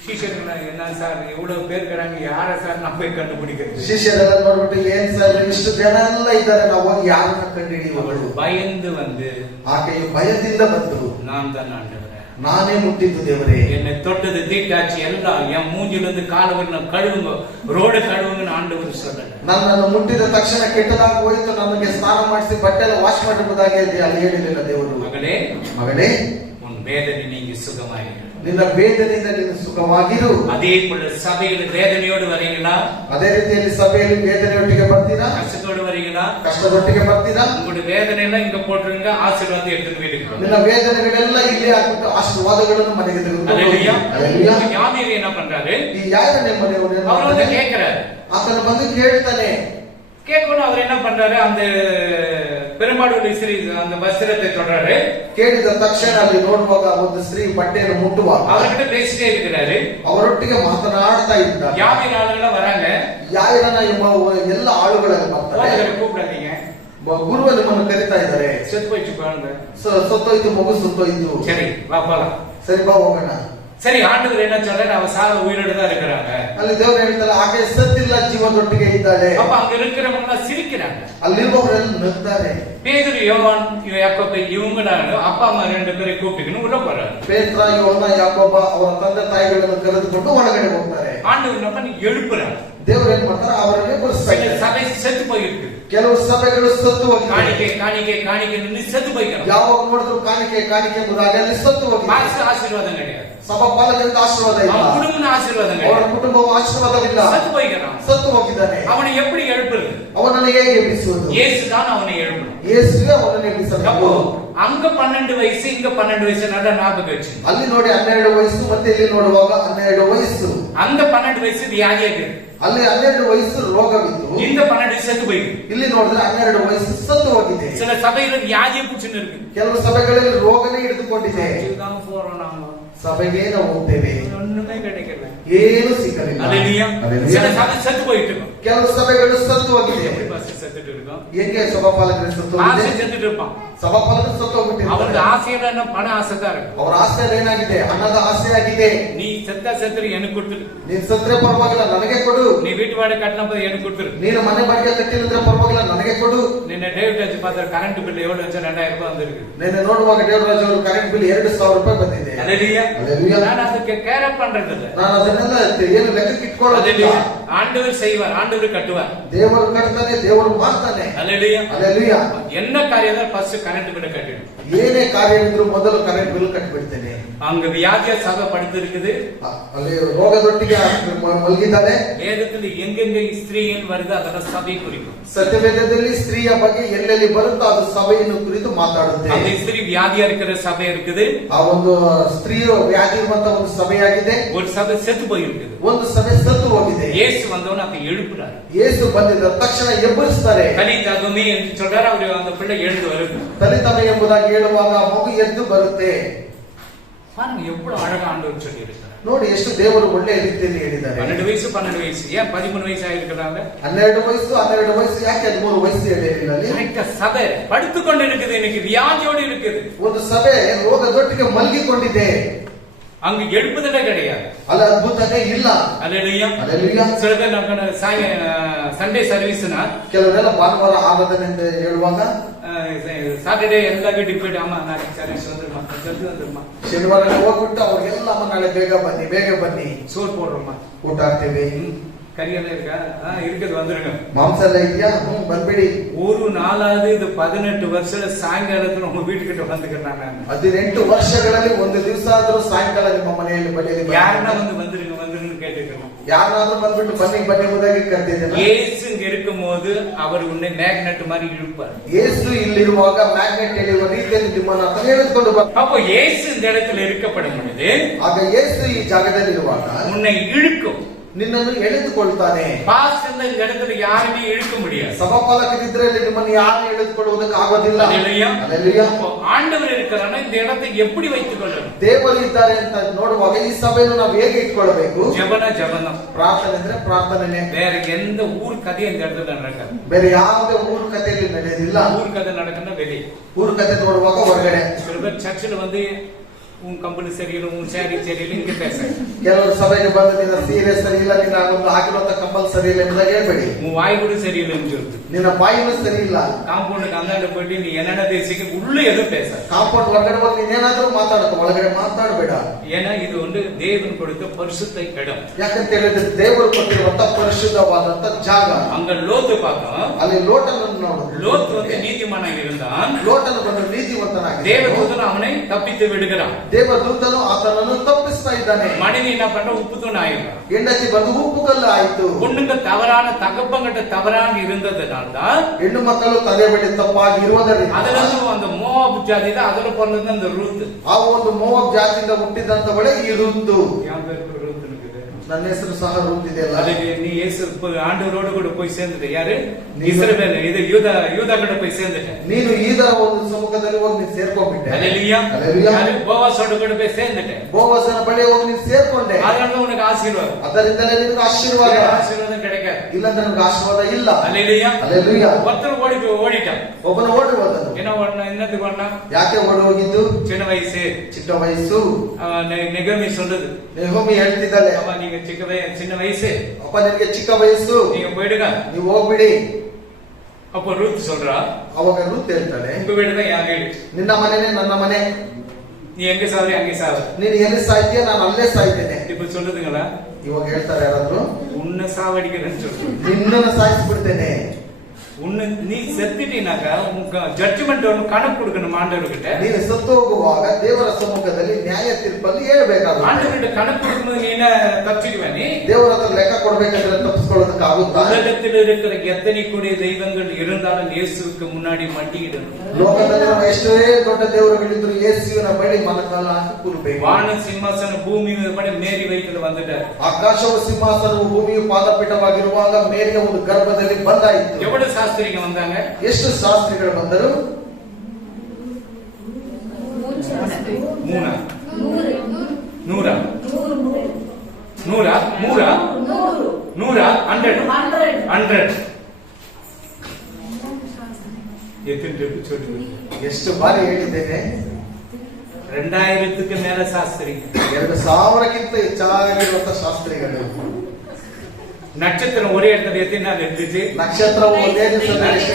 ಶಿಷ್ಯರನ್ನ என்ன சார் இவ்வளவு பேர் இருக்காங்க, யார சார் நான் போய் கண்டுபிடிக்கிறது? ಶಿಷ್ಯರೆಲ್ಲ ನೋಡ್ಬಿಟ್ಟು ಏನ್ ಸರ್ ಇಷ್ಟು ಜನ ಎಲ್ಲ ಇದ್ದಾರೆ, ನಾವು ಹೋಗಿ ಯಾರನ್ನ ಕಂಡುಹಿಡಿಯುವುದು? பயந்து வந்து ಆಕೆಯು ಭಯದಿಂದ ಬಂದು நான் தான் ஆண்டவரே, ನಾನೇ ಮುಟ್ಟಿದ್ದು ದೇವರೇ, என்னை தொட்டது தீட்டாட்சி எல்லாம் என் மூஞ்சிலிருந்து காலவரை கழுவுங்க, ரோடு கழுவுங்கன்னு ஆண்டவர் சொல்லல. ನನ್ನನ್ನು ಮುಟ್ಟಿದ ತಕ್ಷಣ ಕೆಟ್ಟದಾಗಿ ಹೋಯಿತು, ನನಗೆ ಸ್ನಾನ ಮಾಡಿಸಿ ಬಟ್ಟೆ ಎಲ್ಲ ವಾಶ್ ಮಾಡಬಹುದಾಗಿ ಅಲ್ಲಿ ಹೇಳಿರಲಿಲ್ಲ ದೇವರು. மகளே ಮಗಳೇ, உன் வேதனை நீங்க சுகமாயிரு. ನಿನ್ನ ವೇದನೆಯಿಂದ ನೀನು ಸುಖವಾಗಿರು. அதே போல சபையில் வேதனையோடு வரீங்களா? ಅದೇ ರೀತಿಯಲ್ಲಿ ಸಭೆಯಲ್ಲಿ ವೇದನೆಯೊಟ್ಟಿಗೆ ಬರ್ತೀರಾ? கஷ்டத்தோடு வரீங்களா? ಕಷ್ಟದೊಟ್ಟಿಗೆ ಬರ್ತೀರಾ? உங்களுடைய வேதனை எல்லாம் இங்க போட்டுருங்க, ஆசீர்வாதம் எடுத்துட்டு வீட்டுக்கு. ನಿನ್ನ ವೇದನೆಗಳೆಲ್ಲ ಇಲ್ಲಿ ಹಾಕ್ಬಿಟ್ಟು ಆಶೀರ್ವಾದಗಳನ್ನು ಮನೆಗೆ ತೆಗೆದುಕೊಂಡು அல்லேலூயா. அல்லேಲೂಯಾ. யாவீர் என்ன பண்றாரு? ಈ ಯಾರನೇ ಮನೆಯವನು அவர் வந்து கேட்கிறாரு. ಆತನ ಬಂದು ಕೇಳ್ತಾನೆ. கேட்கணும். அவர் என்ன பண்றாரு? அந்த பெரும்பாடுள்ள ஸ்திரீ அந்த வஸ்திரத்தை தொடராரு. ಕೇಳಿದ ತಕ್ಷಣ ಅಲ್ಲಿ ನೋಡುವಾಗ ಒಂದು ಸ್ತ್ರೀ ಬಟ್ಟೆಯನ್ನು ಮುಟ್ಟುವಾಗ அவர்கிட்ட பேசிட்டே இருக்கிறாரு. ಅವರೊಟ್ಟಿಗೆ ಮಾತನಾಡ್ತಾ ಇದ್ದ. யாவீர் ஆளுங்களாம் வராங்க. ಯಾರನ ಎಲ್ಲ ಆಳುಗಳೆಲ್ಲ ಬರ್ತಾರೆ. கூப்பிடாதீங்க, ಗುರುವ ನಿಮ್ಮನ್ನು ಕರೀತಾ ಇದ್ದಾರೆ. செத்து போயிடுச்சு குழந்தை. ಸತ್ತೋಯ್ತು, ಮಗು ಸತ್ತೋಯ್ತು. சரி வா போலாம். ಸರಿ ಬಾ ಹೋಗೋಣ. சரி, ஆண்டவர் என்ன சொல்றாரு? அவ சாக உயிரோடு தான் இருக்கிறாங்க. ಅಲ್ಲಿ ದೇವರು ಹೇಳ್ತಾರೆ ಆಕೆ ಸತ್ತಿಲ್ಲ, ಜೀವದೊಟ್ಟಿಗೆ ಇದ್ದಾಳೆ. அப்ப அங்க இருக்கிறவங்க எல்லாம் சிரிக்கிறாங்க. ಅಲ್ಲಿರುವವರೆಲ್ಲ ನಗ್ತಾರೆ. பேதுரு, யோவான், யாக்கோபு இவங்க அப்பா அம்மா 2 பேரை கூப்பிட்டுக்கின்னு உள்ள போறாரு. ಪೇತ್ರ, ಯೋನ, ಯಾಕೋಬ ಅವರ ತಂದೆ ತಾಯಿಗಳನ್ನು ಕರೆದುಕೊಂಡು ಒಳಗಡೆ ಹೋಗ್ತಾರೆ. ஆண்டவர் என்ன பண்ணி எழுப்புறாரு. ದೇವರು ಏನ್ ಮಾಡ್ತಾರೆ? ಅವರನ್ನೇ ಬರೆಸ್ತಾರೆ. சபை செத்து போயிருக்கு. ಕೆಲವು ಸಭೆಗಳು ಸತ್ತು ಹೋಗಿ காணிக்கை காணிக்கை காணிக்கை செத்து போய்க்கலாம். ಯಾವಾಗ ನೋಡಿದ್ರು ಕಾಣಿಕೆ ಕಾಣಿಕೆ ಎಂಬುದಾಗಿ ಅಲ್ಲಿ ಸತ್ತು ಹೋಗಿ ஆசீர்வாதம் கிடையாது. ಸಭಾ ಪಾಲಕರಿಂದ ಆಶೀರ್ವಾದ ಇಲ್ಲ. அவன் குடும்ப ஆசீர்வாதம் ಅವರ கிடையாது. ಕುಟುಂಬವು ಆಶೀರ್ವಾದವಿಲ್ಲ. செத்து போய்க்கிறான். ಸತ್ತು ಹೋಗಿದ್ದಾನೆ. அவனை எப்படி எழுப்புறது? ಅವನನ್ನು ಹೇಗೆ ಎಬ್ಬಿಸುವುದು? இயேசு தான் அவனை எழுப்பணும். ಯೇಸುವೇ ಅವನನ್ನು அப்போ ಎಬ್ಬಿಸಬೇಕು. அங்க 12 வயசு, இங்க 12 வயசு, நல்லா ஞாபகம் வச்சு. ಅಲ್ಲಿ ನೋಡಿ 12 ವಯಸ್ಸು, ಮತ್ತೆ ಇಲ್ಲಿ ನೋಡುವಾಗ 12 ವಯಸ್ಸು. அந்த 12 வயசு வியாதியாக, ಅಲ್ಲಿ 12 ವಯಸ್ಸು ರೋಗವಿತ್ತು. இந்த 12 வயசு செத்து போயிருக்கு. ಇಲ್ಲಿ ನೋಡಿದ್ರೆ 12 ವಯಸ್ಸು ಸತ್ತು ಹೋಗಿದೆ. சில சபையில வியாதியை பிடிச்சுன்னு இருக்கு. ಕೆಲವು ಸಭೆಗಳಲ್ಲಿ ರೋಗನೇ ಹಿಡಿದುಕೊಂಡಿದೆ. இதுதான் போறோம் நாம. ಸಭೆಗೆ ನಾವು ಹೋಗ್ತೇವೆ, ஒண்ணுமே கிடைக்கல. ಏನು ಸಿಕ್ಕಲಿಲ್ಲ. அல்லேலூயா. அல்லேலூயா. சில சபை செத்து போயிட்டு இருக்கும். ಕೆಲವು ಸಭೆಗಳು ಸತ್ತು ಹೋಗಿದೆ. எப்படி பஸ் செத்துட்டு இருக்கும்? ಹೆಂಗೆ ಸಭಾಪಾಲಕರು ಸತ್ತು ஆசை ಹೋಗಿದೆ? செத்துட்டு இருப்பான். ಸಭಾಪಾಲಕರು ಸತ್ತು அவருக்கு ಹೋಗ್ಬಿಟ್ಟಿರ್ತಾರೆ. ஆசையில என்ன பண ஆசை தான் இருக்கும். ಅವರ ಆಸೆ ಏನಾಗಿದೆ? ಹಣದ ಆಸೆ ಆಗಿದೆ. நீ செத்துரு எனக்கு கொடுத்துரு. ನೀನ್ ಸತ್ರೆ ಪರವಾಗಿಲ್ಲ, ನನಗೆ ಕೊಡು. நீ வீட்டு வாடகை கட்டினா போது எனக்கு கொடுத்துரு. ನೀನು ಮನೆ ಬಾಡಿಗೆ ಕಟ್ಟಿದ್ರೆ ಪರವಾಗಿಲ್ಲ, ನನಗೆ ಕೊಡು. நின்ன டேவிட் வச்சு பார்த்தா கரண்ட் பில் எவ்வளவு வச்சா 2000 ரூபாய் வந்திருக்கு. ನಿನ್ನೆ ನೋಡುವಾಗ ದೇವರಾಜ್ ಅವರು ಕರೆಂಟ್ ಬಿಲ್ 2000 ರೂಪಾಯಿ ಬಂದಿದೆ. அல்லேலூயா. அல்லேலூயா. நான் அதுக்கு கேர் பண்றது இல்ல. ನಾನು ಅದನ್ನೆಲ್ಲ ಏನು ಲೆಕ್ಕಕ್ಕೆ ಇಟ್ಕೊಳ್ಳೋದಿಲ್ಲ. அல்லேலூயா. ஆண்டவர் செய்வார், ஆண்டவர் கட்டுவார். ದೇವರು ಕಟ್ತಾನೆ, ದೇವರು ಮಾಡ್ತಾನೆ. அல்லேலூயா. அல்லேಲೂயா. என்ன காரியம் ஃபர்ஸ்ட் கரண்ட் பில் கட்டிடு. ಏನೇ ಕಾರ್ಯ ಇದ್ರೂ ಮೊದಲು ಕರೆಂಟ್ ಬಿಲ್ ಕಟ್ಟಿಬಿಡ್ತೇನೆ. அங்க வியாதியா சபை படுத்து இருக்குது. ಅಲ್ಲಿ ರೋಗದೊಟ್ಟಿಗೆ ಮಲಗಿದ್ದಾನೆ. வேதத்தில் எங்கெங்க ஸ்திரீகள் வருது அதெல்லாம் சபை குறிக்கும். ಸತ್ಯವೇದದಲ್ಲಿ ಸ್ತ್ರೀಯ ಬಗ್ಗೆ ಎಲ್ಲೆಲ್ಲಿ ಬರುತ್ತೋ ಅದು ಸಭೆಯನ್ನು ಕುರಿತು ಮಾತಾಡುತ್ತೆ. அந்த ஸ்திரீ வியாதியா இருக்கிற சபை இருக்குது. ಆ ಒಂದು ಸ್ತ್ರೀಯ ವ್ಯಾಧಿ ಇರುವಂತ ಒಂದು ಸಭೆಯಾಗಿದೆ. ஒரு சபை செத்து போயிருக்குது. ಒಂದು ಸಭೆ ಸತ್ತು ಹೋಗಿದೆ. இயேசு வந்தவன அப்ப எழுப்புறாரு. ಯೇಸು ಬಂದಿದ್ದ ತಕ್ಷಣ ಎಬ್ಬರಿಸ್ತಾರೆ. கலிதாகுமே என்று சொல்றாரு. அவரு அந்த பிள்ளை எழுந்து வருது. ತಲಿತಮೆ ಎಂಬುದಾಗಿ ಹೇಳುವಾಗ ಮಗು ಎದ್ದು ಬರುತ್ತೆ. பாருங்க எவ்வளவு அழகா ஆண்டவர் சொல்லி இருக்கிறார். ನೋಡಿ ಎಷ್ಟು ದೇವರು ಒಳ್ಳೆ ರೀತಿಯಲ್ಲಿ ಹೇಳಿದ್ದಾರೆ. 12 வயசு 12 வயசு ஏன் 13 வயசு ஆயிருக்கிறாங்க? 12 ವಯಸ್ಸು 12 ವಯಸ್ಸು ಯಾಕೆ 13 ವಯಸ್ಸು ಹೇಳಿರಲಿಲ್ಲ ಅಲ್ಲಿ? கரெக்டா சபை படுத்துக்கொண்டு இருக்குது, இன்னைக்கு வியாதியோடு இருக்குது. ಒಂದು ಸಭೆ ರೋಗದೊಟ್ಟಿಗೆ ಮಲಗಿಕೊಂಡಿದೆ. அங்க எழுப்புதலே கிடையாது. ಅಲ್ಲ ಅದ್ಭುತನೇ ಇಲ್ಲ. அல்லேலூயா. அல்லேலூயா. சில பேர் நம்ம சண்டே சர்வீஸ்னா ಕೆಲವರೆಲ್ಲ ಭಾನುವಾರ ಆರಾಧನೆ ಅಂತ ಹೇಳುವಾಗ சாட்டர்டே எல்லா வீட்டுக்கு போயிட்டு ஆமா நாளைக்கு சர்வீஸ் வந்துருமா, ஜல்தி வந்துருமா, ಶನಿವಾರ ಹೋಗ್ಬಿಟ್ಟು ಅವ್ರಿಗೆಲ್ಲ ನಾಳೆ ಬೇಗ ಬನ್ನಿ, ಬೇಗ ಬನ್ನಿ, சோறு போடுறோமா, ಊಟ ಹಾಕ್ತೇವೆ. கரியெல்லாம் இருக்கா? இருக்குது, வந்துருங்க. ಮಾಂಸ ಎಲ್ಲ ಇದೆಯಾ? ಬಂದ್ಬಿಡಿ. ஒரு நாளாவது இது 18 வருஷத்துல சாயங்காலத்துல உங்க வீட்டுக்கிட்ட வந்துக்கிறேன் நான். 18 ವರ್ಷಗಳಲ್ಲಿ ಒಂದು ದಿವಸ ಆದ್ರೂ ಸಾಯಂಕಾಲ ನಿಮ್ಮ ಮನೆಯಲ್ಲಿ ಬಳಿಯಲ್ಲಿ யாருன்னா வந்துருங்க வந்துருங்கன்னு கேட்டுக்கிறோம். ಯಾರಾದ್ರೂ ಬಂದ್ಬಿಟ್ಟು ಬನ್ನಿ ಬನ್ನಿ ಎಂಬುದಾಗಿ ಕರೆದಿದ್ದೇನೆ. இயேசு இங்க இருக்கும்போது அவர் உன்னை மேக்னெட் மாதிரி இழுப்பார். ಯೇಸು ಇಲ್ಲಿರುವಾಗ ಮ್ಯಾಗ್ನೆಟ್ ಎಳೆಯುವ ರೀತಿಯಲ್ಲಿ ನಿಮ್ಮನ್ನು ಆತನು ಎಳೆದುಕೊಂಡು ಬರ್ತಾನೆ. அப்போ இயேசு இந்த இடத்துல இருக்கப்படும் பொழுது ಆಗ ಯೇಸು ಈ ಜಾಗದಲ್ಲಿ ಇರುವಾಗ உன்னை இழுக்கும். ನಿನ್ನನ್ನು ಎಳೆದುಕೊಳ್ತಾನೆ. பாஸ் இந்த இடத்துல யாருமே இழுக்க முடியாது. ಸಮಪಾಲಕರಿದ್ರಲ್ಲಿ ನಿಮ್ಮನ್ನು ಯಾರು ಎಳೆದುಕೊಳ್ಳುವುದಕ್ಕೆ ಆಗೋದಿಲ್ಲ. அல்லேலூயா. அல்லேಲೂಯಾ. ஆண்டவர் இருக்கிறானா இந்த இடத்தை எப்படி வைத்துக் கொள்ளணும்? ದೇವರು ಇದ್ದಾರೆ ಅಂತ ನೋಡುವಾಗ ಈ ಸಭೆಯನ್ನು ನಾವು ಹೇಗೆ ಇಟ್ಕೊಳ್ಬೇಕು? ஜெபனம். ಪ್ರಾರ್ಥನೆ ಅಂದ್ರೆ ಪ್ರಾರ್ಥನೆ. வேற எந்த ஊர் கதையும் இந்த இடத்துல நடக்காது. ಬೇರೆ ಯಾವುದೇ ಊರು ಕಥೆಯಲ್ಲಿ ನಡೆಯೋದಿಲ್ಲ. ஊர் கதை நடக்குன்னா வெளியே. ಊರು ಕಥೆ ನೋಡುವಾಗ ಹೊರಗಡೆ. சில பேர் சர்ச்சில் வந்து உன் கம்பெனி சரியில்லை, உன் சேரி சரியில்லை இங்க பேசுறேன். ಕೆಲವರು ಸಭೆಗೆ ಬಂದು ನಿನ್ನ ಸೀರೆ ಸರಿ ಇಲ್ಲ, ನಿನ್ನ ಒಂದು ಹಾಕಿರುವಂತ ಕಂಬಲ್ ಸರಿ ಇಲ್ಲ ಎಂಬುದಾಗಿ ಹೇಳ್ಬೇಡಿ. உன் வாய் கூட சரியில்லைன்னு சொல்லுது. ನಿನ್ನ ಬಾಯಿನೂ ಸರಿ ಇಲ್ಲ. காம்பவுண்டுக்கு அந்தாண்ட போயிட்டு நீ என்னென்ன பேசிக்க உள்ள எதுவும் பேச. ಕಾಂಪೌಂಡ್ ಹೊರಗಡೆ ಹೋಗಿ ನೀನೇನಾದ್ರೂ ಮಾತಾಡಕ, ಒಳಗಡೆ ಮಾತಾಡಬೇಡ. ஏன்னா இது வந்து தேவன் கொடுத்த பரிசுத்த இடம். ಯಾಕಂತ ಹೇಳಿದ್ರೆ ದೇವರು ಕೊಟ್ಟಿರುವಂತ ಪರಿಶುದ್ಧವಾದಂತ ಜಾಗ. அங்க லோத்து பார்த்தோம். ಅಲ್ಲಿ ಲೋಟನನ್ನು ನೋಡು. லோத்து வந்து நீதிமானாக இருந்தான். ಲೋಟನು ಬಂದು ನೀತಿವಂತನಾಗಿದ್ದಾನೆ. தேவதூதன் அவனை தப்பித்து விடுகிறான். ದೇವದೂತನು ಆತನನ್ನು ತಪ್ಪಿಸ್ತಾ ಇದ್ದಾನೆ. மனிதன் என்ன பண்ற? உப்பு தூண் ஆயிடுறான். ಹೆಂಡತಿ ಬಂದು ಉಪ್ಪುಕಲ್ಲು ಆಯ್ತು. பொண்ணுங்க தவறான தகப்பங்கிட்ட தவறான இருந்ததுனால்தான் ಹೆಣ್ಣು ಮಕ್ಕಳು ತಲೆ ಬಳಿ ತಪ್ಪಾಗಿ ಇರುವುದರಿಂದ அதுல இருந்து அந்த மோவாப் ஜாதி தான் அதுல பிறந்தது அந்த ரூத். ಆ ಒಂದು ಮೋವಾಬ್ ಜಾತಿಯಿಂದ ಹುಟ್ಟಿದಂತವಳೆ ಈ ರುತ್ತು. என் பேரு ரூத் இருக்குது. ನನ್ನ ಹೆಸರು ಸಹ ರುತ್ ಇದೆಯಲ್ಲ. அதுக்கு நீ இயேசு ஆண்டவரோடு கூட போய் சேர்ந்துட்ட. யாரு? இஸ்ரவேல். இது யூதா கூட போய் சேர்ந்துட்ட. ನೀನು ಇದರ ಒಂದು ಸಮ್ಮುಖದಲ್ಲಿ ಹೋಗಿ ನೀನು ಸೇರ್ಕೊಂಡ್ಬಿಟ್ಟೆ. அல்லேலூயா. அல்லேலூயா. யாரு? போவாசோடு கூட போய் சேர்ந்துட்ட. ಬೋವಸನ ಬಳಿ ಹೋಗಿ ನೀನು ಸೇರ್ಕೊಂಡೆ. அதனால உனக்கு ஆசீர்வாதம். ಅದರಿಂದಲೇ ನಿನಗೆ ಆಶೀರ್ವಾದ. ஆசீர்வாதம் கிடைக்காது. ಇಲ್ಲಂದ್ರೆ ನಿನಗೆ ಆಶೀರ್ವಾದ ಇಲ್ಲ. அல்லேலூயா. அல்லேலೂಯಾ. ஒருத்தர் ஓடிட்டான். ಒಬ್ಬನು ಓಡಿ ಹೋದನು. என்ன ஓடினா? என்னத்துக்கு ஓடினா? ಯಾಕೆ ಓಡಿ ಹೋಗಿದ್ದು? சின்ன வயசு. ಚಿಕ್ಕ ವಯಸ್ಸು. நெகமி சொல்றது. ನೆಹೋಮಿ ಹೇಳ್ತಿದ್ದಾಳೆ, அம்மா நீங்க சின்ன வயசு, ಅಪ್ಪ ನಿನಗೆ ಚಿಕ್ಕ ವಯಸ್ಸು, நீங்க போயிடுங்க, ನೀವು ಹೋಗ್ಬಿಡಿ. அப்ப ரூத் சொல்றா, ಅವಾಗ ರೂತ್ ಹೇಳ್ತಾಳೆ, உங்க வீடுதான் என் வீடு, ನಿನ್ನ ಮನೆನೇ ನನ್ನ ಮನೆ, நீ எங்க சாவರಿ அங்கே சாவு, ನೀನು ಎಲ್ಲಿ ಸಾಯ್ತೀಯ ನಾನು ಅಲ್ಲೇ ಸಾಯ್ತೇನೆ. இப்ப சொல்லுதுங்களா? ಇವಾಗ ಹೇಳ್ತಾರೆ ಯಾರಾದ್ರೂ, உன்னை சாவடிக்கிறேன்னு சொல்றேன், ನಿನ್ನನ್ನು ಸಾಯಿಸ್ಬಿಡ್ತೇನೆ. உன்னை நீ செத்துட்டீனாக்கா உங்க ஜட்ஜ்மெண்ட் ஒன்று கணக்கு கொடுக்கணும் ஆண்டவர்கிட்ட. ನೀನು ಸತ್ತು ಹೋಗುವಾಗ ದೇವರ ಸಮ್ಮುಖದಲ್ಲಿ ನ್ಯಾಯ ತೀರ್ಪಲ್ಲಿ ಹೇಳ್ಬೇಕಾಗುತ್ತೆ. ஆண்டவர்கிட்ட கணக்கு கொடுக்கும்போது நீ என்ன தப்பிச்சுக்குவ? நீ ದೇವರ ಹತ್ರ ಲೆಕ್ಕ ಕೊಡ್ಬೇಕಂದ್ರೆ ತಪ್ಪಿಸ್ಕೊಳ್ಳೋದಕ್ಕೆ ಆಗುತ್ತಾ? உலகத்தில் இருக்கிற எத்தனை கோடி தெய்வங்கள் இருந்தாலும் இயேசுவுக்கு முன்னாடி மண்டியிடணும். ಲೋಕದಲ್ಲಿ ಎಷ್ಟೇ ದೊಡ್ಡ ದೇವರುಗಳಿದ್ರು ಯೇಸುವಿನ ಬಳಿ ಮನಕಾಲ ಹಾಕಿ ಕೂರಬೇಕು. வான சிம்மாசன பூமி படி மேரி ವೈಕಲ್ வந்துட்டார். ಆಕಾಶವು ಸಿಂಹಾಸನವು ಭೂಮಿಯು ಪಾದಪೀಠವಾಗಿರುವಾಗ ಮೇರಿಯ ಒಂದು ಗರ್ಭದಲ್ಲಿ ಬಂದಾಯಿತು. எவ்வளவு சாஸ்திரிங்க வந்தாங்க? ಎಷ್ಟು ಶಾಸ್ತ್ರಿಗಳು ಬಂದರು? ನೂರ 100 ಎಷ್ಟು ಬಾರಿ ಹೇಳಿದ್ದೇನೆ? 2000ಕ್ಕೆ ಮೇಲೆ ಶಾಸ್ತ್ರಿ, 2000ಕ್ಕಿಂತ ಹೆಚ್ಚಾಗಿರುವಂತ ಶಾಸ್ತ್ರಿಗಳು. நட்சத்திரம் ஒரே இடத்துல எத்தனை நாள் இருந்துச்சு? ನಕ್ಷತ್ರವು ಒಂದೇ ದಿವಸದಲ್ಲಿ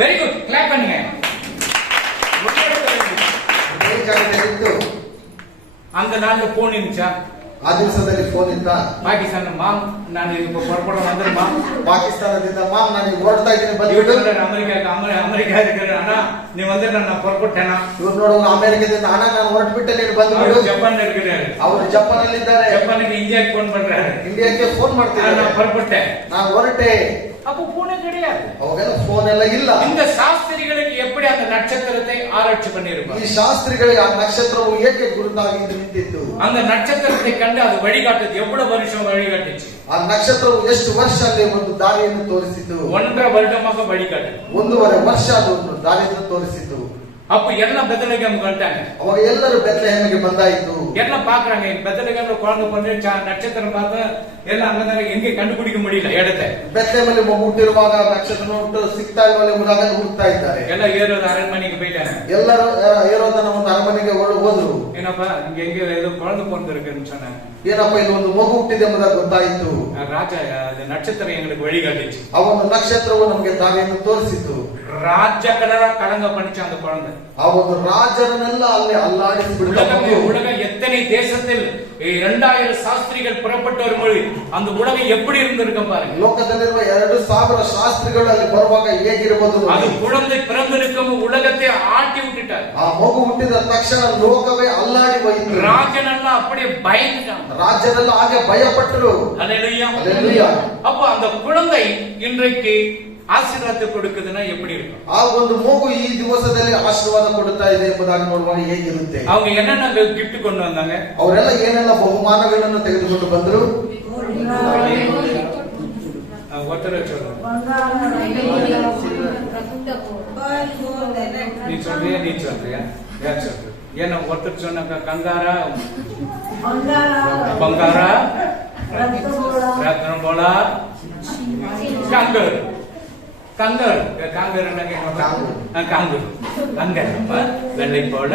வெரி குட், கிளாப் பண்ணுங்க. ಒಂದೇ ಜಾಗದಲ್ಲಿತ್ತು. அந்த நாள்ல போன் இருந்துச்சா? ಆ ದಿವಸದಲ್ಲಿ ಫೋನ್ ಇತ್ತ? ಪಾಕಿಸ್ತಾನ ಮಾಮ್ ನಾನು ಈಗ ಹೊರಪಡ ಅಂದ್ರೆ ಮಾಮ್, ಪಾಕಿಸ್ತಾನದಿಂದ ಮಾಮ್ ನಾನು ಹೊರಡ್ತಾ ಇದ್ದೀನಿ ಬಂದ್ಬಿಟ್ಟು, ಅಮೆರಿಕಾ ಅಣ್ಣ ನೀವು ಅಂದ್ರೆ ನಾನು ಹೊರಪಟ್ಟೆನ, ಇವ್ರು ನೋಡುವ ಅಮೆರಿಕದಿಂದ ಹಣ ನಾನು ಹೊರಟ್ಬಿಟ್ಟೆ ನೀನು ಬಂದ್ಬಿಡು. ಜಪಾನ್ இருக்கிறாரு, ಅವರು ಜಪಾನ್ ಅಲ್ಲಿ ಇದ್ದಾರೆ. ஜப்பானுக்கு இந்தியாக்கு போன் பண்றாரு, ಇಂಡಿಯಾಕ್ಕೆ ಫೋನ್ ಮಾಡ್ತಿದ್ದಾರೆ, நான் புறப்பட்டேன், ನಾನು ಹೊರಟೆ. அப்போ போனே கிடையாது. ಅವಾಗೆಲ್ಲ ಫೋನ್ ಎಲ್ಲ ಇಲ್ಲ. இந்த சாஸ்திரிகளுக்கு எப்படி அந்த நட்சத்திரத்தை ஆராய்ச்சி பண்ணிருப்பாங்க? ಈ ಶಾಸ್ತ್ರಿಗಳಿಗೆ ಆ ನಕ್ಷತ್ರವು ಏಕೆ ಗುರುತಾಗಿ ನಿಂತಿತ್ತು? அந்த நட்சத்திரத்தை கண்டு அது வழிகாட்டுது. எவ்வளவு வருஷம் வழிகாட்டுச்சு? ಆ ನಕ್ಷತ್ರವು ಎಷ್ಟು ವರ್ಷ ಅಲ್ಲಿ ಒಂದು ದಾರಿಯನ್ನು ತೋರಿಸಿತು? 1.5 வருடமாக வழிகாட்டுது. 1.5 ವರ್ಷ ಅದು ಒಂದು ದಾರಿಯನ್ನು ತೋರಿಸಿತು. அப்ப எல்லாம் பெத்லகேமுக்கு வந்துட்டாங்க. ಅವಾಗ ಎಲ್ಲರೂ ಬೆತ್ಲೆಹೇಮಿಗೆ ಬಂದಾಯಿತು. எல்லாம் பாக்குறாங்க, பெத்லகேம்ல குழந்தை பிறந்து நட்சத்திரம் பார்த்து எல்லாம் அங்க எங்க கண்டுபிடிக்க முடியல இடத்தை. ಬೆತ್ಲೆಹೇಮಲ್ಲಿ ಹುಟ್ಟಿರುವಾಗ ನಕ್ಷತ್ರ ಹುಟ್ಟು ಸಿಗ್ತಾ ಇಲ್ವಲ್ಲ ಎಂಬುದಾಗಿ ಹುಡುಕ್ತಾ ಇದ್ದಾರೆ. எல்லாம் ஏரோது அரண்மனைக்கு போயிட்டாங்க. ಎಲ್ಲರೂ ಏರೋದನ ಒಂದು ಅರಮನೆಗೆ ಹೋದ್ರು. ಏನಪ್ಪಾ இங்க எங்க ஏதோ குழந்தை பிறந்திருக்குன்னு சொன்னாங்க. ಏನಪ್ಪ ಇಲ್ಲಿ ಒಂದು ಮಗು ಹುಟ್ಟಿದೆ ಎಂಬುದಾಗಿ ಗೊತ್ತಾಯಿತು. ராஜ நட்சத்திரம் எங்களுக்கு வழிகாட்டுச்சு. ಆ ಒಂದು ನಕ್ಷತ್ರವು ನಮಗೆ ದಾರಿಯನ್ನು ತೋರಿಸಿತು. ராஜ கலரா கலங்க பண்ணிச்சு அந்த குழந்தை. ಆ ಒಂದು ರಾಜರನ್ನೆಲ್ಲ ಅಲ್ಲಿ ಅಲ್ಲಾಡಿಸಿ ಬಿಡುವ உலகம் எத்தனை இத்தனை தேசத்தில் 2000 சாஸ்திரிகள் புறப்பட்டு வரும்போது அந்த உலகம் எப்படி இருந்திருக்கும் பாருங்க. ಲೋಕದಲ್ಲಿರುವ 2000 ಶಾಸ್ತ್ರಿಗಳು ಅಲ್ಲಿ ಬರುವಾಗ ಹೇಗಿರಬಹುದು அது ನೋಡಿ. குழந்தை பிறந்திருக்கும் உலகத்தை ஆட்டி விட்டுட்டார். ಆ ಮಗು ಹುಟ್ಟಿದ ತಕ್ಷಣ ಲೋಕವೇ ಅಲ್ಲಾಡಿ ಹೋಯಿತು. ராஜனெல்லாம் அப்படியே பயந்துட்டாங்க. ರಾಜ್ಯದಲ್ಲ ಹಾಗೆ ಭಯಪಟ್ಟರು. அல்லேலூயா. அல்லேலூயா. அப்ப அந்த குழந்தை இன்றைக்கு ஆசீர்வாதத்தை கொடுக்குதுன்னா எப்படி இருக்கும்? ಆ ಒಂದು ಮಗು ಈ ದಿವಸದಲ್ಲಿ ಆಶೀರ್ವಾದ ಕೊಡುತ್ತಾ ಇದೆ ಎಂಬುದಾಗಿ ನೋಡುವಾಗ ಹೇಗಿರುತ್ತೆ? அவங்க என்னென்ன கிஃப்ட் கொண்டு வந்தாங்க? ಅವರೆಲ್ಲ ಏನೆಲ್ಲ ಬಹುಮಾನಗಳನ್ನು ತೆಗೆದುಕೊಂಡು ಬಂದರು? ஒருத்தர் நீ சொல்றியா யார் சொல்ற? ஏன்னா ஒருத்தர் சொன்னாங்க கங்கார ಬಂಗಾರ ರತ್ನ ಬೋಳ ಕಾಂಗರ್ காங்கர் அங்க வெள்ளை போல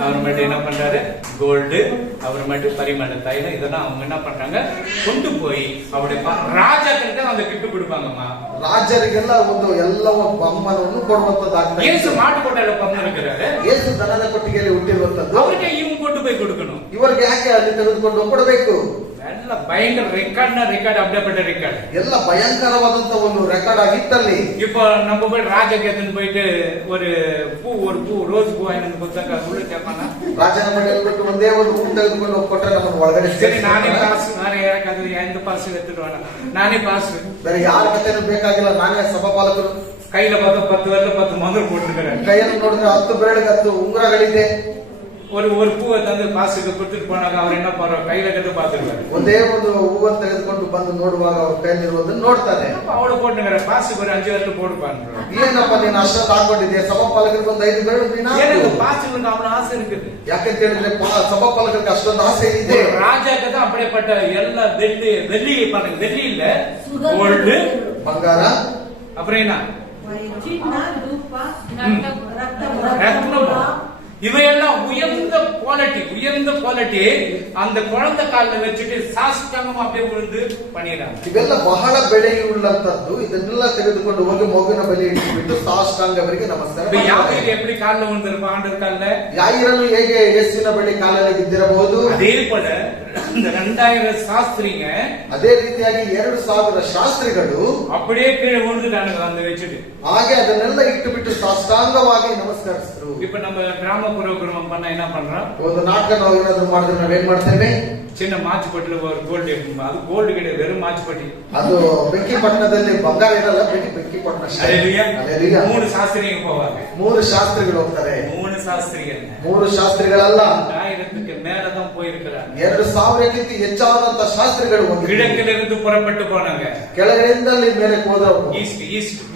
அவர் மட்டும் என்ன பண்றாரு கோல்டு அவர் மட்டும் பரிமள தைலம் இதெல்லாம் அவங்க என்ன பண்றாங்க கொண்டு போய் அவருடைய ராஜாக்களுக்கு அந்த கிஃப்ட் கொடுப்பாங்கம்மா. ರಾಜರಿಗೆಲ್ಲ ಒಂದು ಎಲ್ಲವೂ ಬಹುಮಾನವನ್ನು ಕೊಡುವಂತದ್ದಾಗ್ತದೆ. ಯೇಸು ಮಾட்டு ಕೊಟ್ಟಲ್ಲ ಬಂದಿರುತ್ತಾರೆ. ಯೇಸು ದನದ ಕೊಟ್ಟಿಗೆಯಲ್ಲಿ ಹುಟ್ಟಿರುವಂತದ್ದು. ಅವರಿಗೆ ಇವ್ನು ಕೊಟ್ಟು போய் கொடுக்கணும். ಇವರಿಗೆ ಯಾಕೆ ಅಲ್ಲಿ ತೆಗೆದುಕೊಂಡು ಕೊಡಬೇಕು? ಎಲ್ಲ ಭಯಂಕರ ರೆಕಾರ್ಡ್ அப்படிப்பட்ட ரெக்கார்ட் ಎಲ್ಲ ಭಯಂಕರವಾದಂತ ಒಂದು ರೆಕಾರ್ಡ್ ಆಗಿತ್ತಲ್ಲಿ. இப்போ நம்ம போய் ராஜகேதன் போயிட்டு ஒரு பூ ரோஸ் பூ வாங்கி கொடுத்தாங்க உள்ள கேட்பானா? ರಾಜನ ಮನೆಯಲ್ಲಿ ಬಿಟ್ಟು ಒಂದೇ ಒಂದು ಹೂ ತೆಗೆದುಕೊಂಡು ಕೊಟ್ಟರೆ ನಮ್ಮನ್ನು ಒಳಗಡೆ சரி நானே ಯಾಕಂದ್ರೆ ಎಂತ ಪಾಸ್ ಎತ್ತಿಡುವಾನ ನಾನೇ ಪಾಸ್ ಬೇರೆ ಯಾರ ಕಥೆನೂ ಬೇಕಾಗಿಲ್ಲ, ನಾನೇ ಸಭಾಪಾಲಕರು. கையில 10 வரல 10 மந்திரம் போட்டுருக்கிறேன். ಕೈಯನ್ನು ನೋಡಿದ್ರೆ 10 ಬೆರಳಿಗೆ 10 ಉಂಗುರಗಳಿದೆ. ஒரு பூவை தந்து பாசுக்கு கொடுத்துட்டு போனாங்க. அவர் என்ன பண்றாரு கையில கட்டு பாத்துருக்காரு. ಒಂದೇ ಒಂದು ಹೂವನ್ನು ತೆಗೆದುಕೊಂಡು ಬಂದು ನೋಡುವಾಗ ಅವ್ರ ಕೈಯಲ್ಲಿರುವುದನ್ನು ನೋಡ್ತಾರೆ. ಅವಳು போட்டுங்கற பாசுக்கு ஒரு 5 வரல போடுப்பாங்க. ಏನಪ್ಪ ನೀನು ಅಷ್ಟೊಂದು ಹಾಕೊಂಡಿದ್ಯಾ? ಸಭಾಪಾಲಕರಿಗೆ ಒಂದು 5 ಬೆರಳು ನೀನು ಏನದು பாசுக்கு ಅವನ ಆಸೆ இருக்குது. ಯಾಕಂತ ಹೇಳಿದ್ರೆ ಸಭಾಪಾಲಕರಿಗೆ ಅಷ್ಟೊಂದು ಆಸೆ ಇದೆ. ராஜாக்கு தான் அப்படிப்பட்ட எல்லா வெள்ளி பாருங்க, வெள்ளி இல்ல கோல்டு ಬಂಗಾರ அப்புறம் என்ன ரத்னம் இவையெல்லாம் உயர்ந்த குவாலிட்டி அந்த குழந்தை காலில் வச்சுட்டு சாஷ்டாங்கமா அப்படியே விழுந்து பண்ணிடுறாங்க. ಇವೆಲ್ಲ ಬಹಳ ಬೆಲೆಯುಳ್ಳಂತದ್ದು. ಇದನ್ನೆಲ್ಲ ತೆಗೆದುಕೊಂಡು ಹೋಗಿ ಮಗುವಿನ ಬಲಿ ಇಟ್ಟುಬಿಟ್ಟು ಸಾಷ್ಟಾಂಗವರಿಗೆ ನಮಸ್ಕಾರ. ಯಾರಿಗೆ எப்படி காலில் விழுந்திருப்பான் ஆண்டவர் காலில்? ಯಾಯಿರನು ಹೇಗೆ ಯೇಸುವಿನ ಬಳಿ ಕಾಲಲ್ಲಿ ಬಿದ್ದಿರಬಹುದು? அதே போல இந்த 2000 சாஸ்திரிங்க ಅದೇ ರೀತಿಯಾಗಿ 2000 ಶಾಸ್ತ್ರಿಗಳು அப்படியே கீழே விழுந்துட்டானுங்க அந்த வச்சுட்டு. ಹಾಗೆ ಅದನ್ನೆಲ್ಲ ಇಟ್ಟುಬಿಟ್ಟು ಸಾಷ್ಟಾಂಗವಾಗಿ ನಮಸ್ಕರಿಸಿದ್ರು. இப்ப நம்ம கிராமப்புற குடும்பம் பண்ண என்ன பண்றோம்? ಒಂದು ನಾಟಕ ನಾವು ಏನಾದ್ರು ಮಾಡಿದ್ರೆ ನಾವೇನ್ ಮಾಡ್ತೇವೆ? சின்ன மாச்சுப்பட்டில ஒரு கோல்டு அது கோல்டு கிடையாது, வெறும் மாச்சுப்பட்டி. ಅದು ಬೆಂಕಿಪಟ್ಟಣದಲ್ಲಿ ಬಂಗಾರ ಇರಲ್ಲ, ಬೆಂಕಿಪಟ್ಟಣ. அல்லேலூயா. 3 சாஸ்திரிங்க போவாங்க. 3 ಶಾಸ್ತ್ರಿಗಳು ಹೋಗ್ತಾರೆ. 3 சாஸ்திரிகள் 3 ಶಾಸ್ತ್ರಿಗಳಲ್ಲ, 1000க்கு மேலதான் போயிருக்கிறாங்க. 2000ಕ್ಕಿಂತ ಹೆಚ್ಚಾದಂತ ಶಾಸ್ತ್ರಿಗಳು கிழக்கிலிருந்து புறப்பட்டு போனாங்க. ಕೆಳಗಿನಿಂದಲೇ ಮೇಲೆ ಹೋದವರು.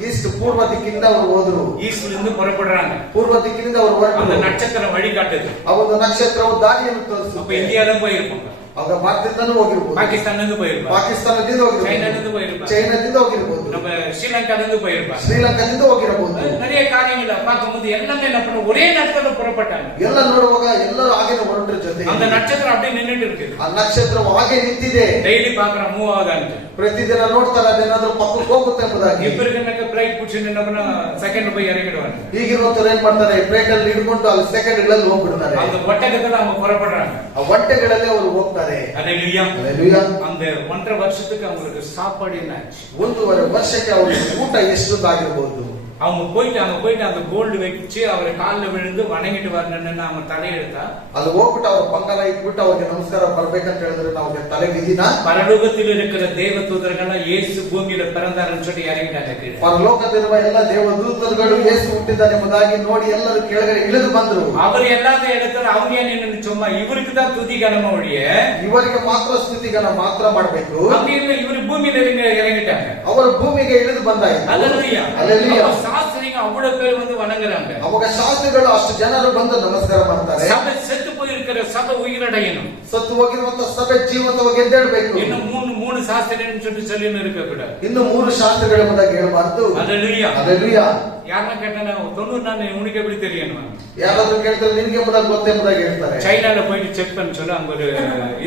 ஈஸ்ட் ಪೂರ್ವ ದಿಕ್ಕಿನಿಂದ ಅವರು ಹೋದರು. ஈஸ்ட்ல இருந்து புறப்படுறாங்க. ಪೂರ್ವ ದಿಕ್ಕಿನಿಂದ ಅವರು அந்த ಹೊರಟರು. நட்சத்திரம் வழி காட்டுது. ಆ ಒಂದು ನಕ್ಷತ್ರವು ದಾರಿಯನ್ನು ತೋರಿಸುತ್ತೆ. அப்ப இந்தியால போயிருப்பாங்க, ಆಗ ಭಾರತದಿಂದನೂ ಹೋಗಿರ್ಬೋದು, பாகிஸ்தான்ல போயிருப்பாங்க, ಪಾಕಿಸ್ತಾನದಿಂದ ಹೋಗಿರ್ಬೋದು, சைனால போயிருப்பாங்க, ಚೈನಾದಿಂದ ಹೋಗಿರ್ಬೋದು, நம்ம ஸ்ரீலங்கால போயிருப்பாங்க, ಶ್ರೀಲಂಕಾದಿಂದ ಹೋಗಿರಬಹುದು. நிறைய காரியங்களை பார்க்கும்போது எல்லாமே என்ன பண்ண ஒரே நேரத்துல புறப்பட்டாங்க. ಎಲ್ಲ ನೋಡುವಾಗ ಎಲ್ಲರೂ ಹಾಗೆ ಹೊರಟರ ಜೊತೆ அந்த நட்சத்திரம் அப்படியே நின்னுட்டு இருக்கு. ಆ ನಕ್ಷತ್ರವು ಹಾಗೆ ನಿಂತಿದೆ. டெய்லி பாக்குற மூவ் ஆகாது. ಪ್ರತಿದಿನ ನೋಡ್ತಾರೆ ಅದೇನಾದ್ರೂ ಪಕ್ಕಕ್ಕೆ ಹೋಗುತ್ತೆ ಎಂಬುದಾಗಿ. இப்ப இருக்க ಫ್ಲೈಟ್ புடிச்சு என்ன செகண்ட் போய் இறங்கிடுவாங்க. ಈಗಿರುವಂತರು ಏನ್ ಮಾಡ್ತಾರೆ? ಬ್ರೇಕ್ ಅಲ್ಲಿ ಹಿಡ್ಕೊಂಡು ಅಲ್ಲಿ ಸೆಕೆಂಡ್ಗಳಲ್ಲಿ ಹೋಗ್ಬಿಡ್ತಾರೆ. அந்த ஒட்டகத்துல அவங்க புறப்படுறாங்க. ಆ ಒಂಟೆಗಳಲ್ಲಿ ಅವರು ಹೋಗ್ತಾರೆ. அல்லேலூயா. அல்லேலூயா. அந்த 1.5 வருஷத்துக்கு அவங்களுக்கு சாப்பாடு என்ன ஆச்சு? 1.5 ವರ್ಷಕ್ಕೆ ಅವರಿಗೆ ಊಟ ಎಷ್ಟೊಂದಾಗಿರಬಹುದು? அவங்க போயிட்டு அந்த கோல்டு வச்சு அவர் காலில் விழுந்து வணங்கிட்டு வரணும்னு அவங்க தலையெடுத்தா ಅಲ್ಲಿ ಹೋಗ್ಬಿಟ್ಟು ಅವ್ರ ಬಂಗಾರ ಇಟ್ಬಿಟ್ಟು ಅವ್ರಿಗೆ ನಮಸ್ಕಾರ ಬರ್ಬೇಕಂತ ಹೇಳಿದ್ರೆ ನಾವು ತಲೆ ವಿಧಿನ பரலோகத்தில் இருக்கிற தேவ தூதர்கள் இயேசு பூமியில பிறந்தாருன்னு சொல்லி இறங்கிட்டாங்க. ಪರಲೋಕದಲ್ಲಿರುವ ಎಲ್ಲ ದೇವದೂತರುಗಳು ಯೇಸು ಹುಟ್ಟಿದ್ದಾನೆ ಎಂಬುದಾಗಿ ನೋಡಿ ಎಲ್ಲರೂ ಕೆಳಗಡೆ ಇಳಿದು ಬಂದರು. அவர் எல்லாத்தையும் எடுத்தாரு. அவங்க என்ன சும்மா இவருக்கு தான் துதி கனம ஒழிய ಇವರಿಗೆ ಮಾತ್ರ ಸ್ತುತಿಗಾನ ಮಾತ್ರ ಮಾಡಬೇಕು. அப்படி இல்லை, இவர் பூமியில இறங்கிட்டாங்க. ಅವರು ಭೂಮಿಗೆ ಇಳಿದು ಬಂದಾಯ್ತು. அல்லேலூயா. அல்லேலூயா. சாஸ்திரிங்க அவ்வளவு பேர் வந்து வணங்குறாங்க. ಅವಾಗ ಶಾಸ್ತ್ರಿಗಳು ಅಷ್ಟು ಜನರು ಬಂದು ನಮಸ್ಕಾರ ಮಾಡ್ತಾರೆ. சபை செத்து போயிருக்கிற சபை உயிரடையணும். ಸತ್ತು ಹೋಗಿರುವಂತ ಸಭೆ ಜೀವಂತವಾಗಿ ಎದ್ದೇಳಬೇಕು. ಇನ್ನು ಮೂರು ಶಾಸ್ತ್ರಿಗಳನ್ನು சொல்லி இருக்க கூடாது. ಇನ್ನು 3 ಶಾಸ್ತ್ರಿಗಳ ಎಂಬುದಾಗಿ ಹೇಳಬಾರದು. அல்லேலூயா. அல்லேಲೂಯಾ. ಯಾರನ್ನ ಕೇட்டாನ 90 நாள் உனக்கு எப்படி தெரியும்? யாராவது கேட்டால் ನಿನಗೆ ಎಂಬುದಾಗಿ ಗೊತ್ತೇ ಎಂಬುದಾಗಿ ಹೇಳ್ತಾರೆ. சைனால போயிட்டு செக் பண்ண சொல்ல அங்க ஒரு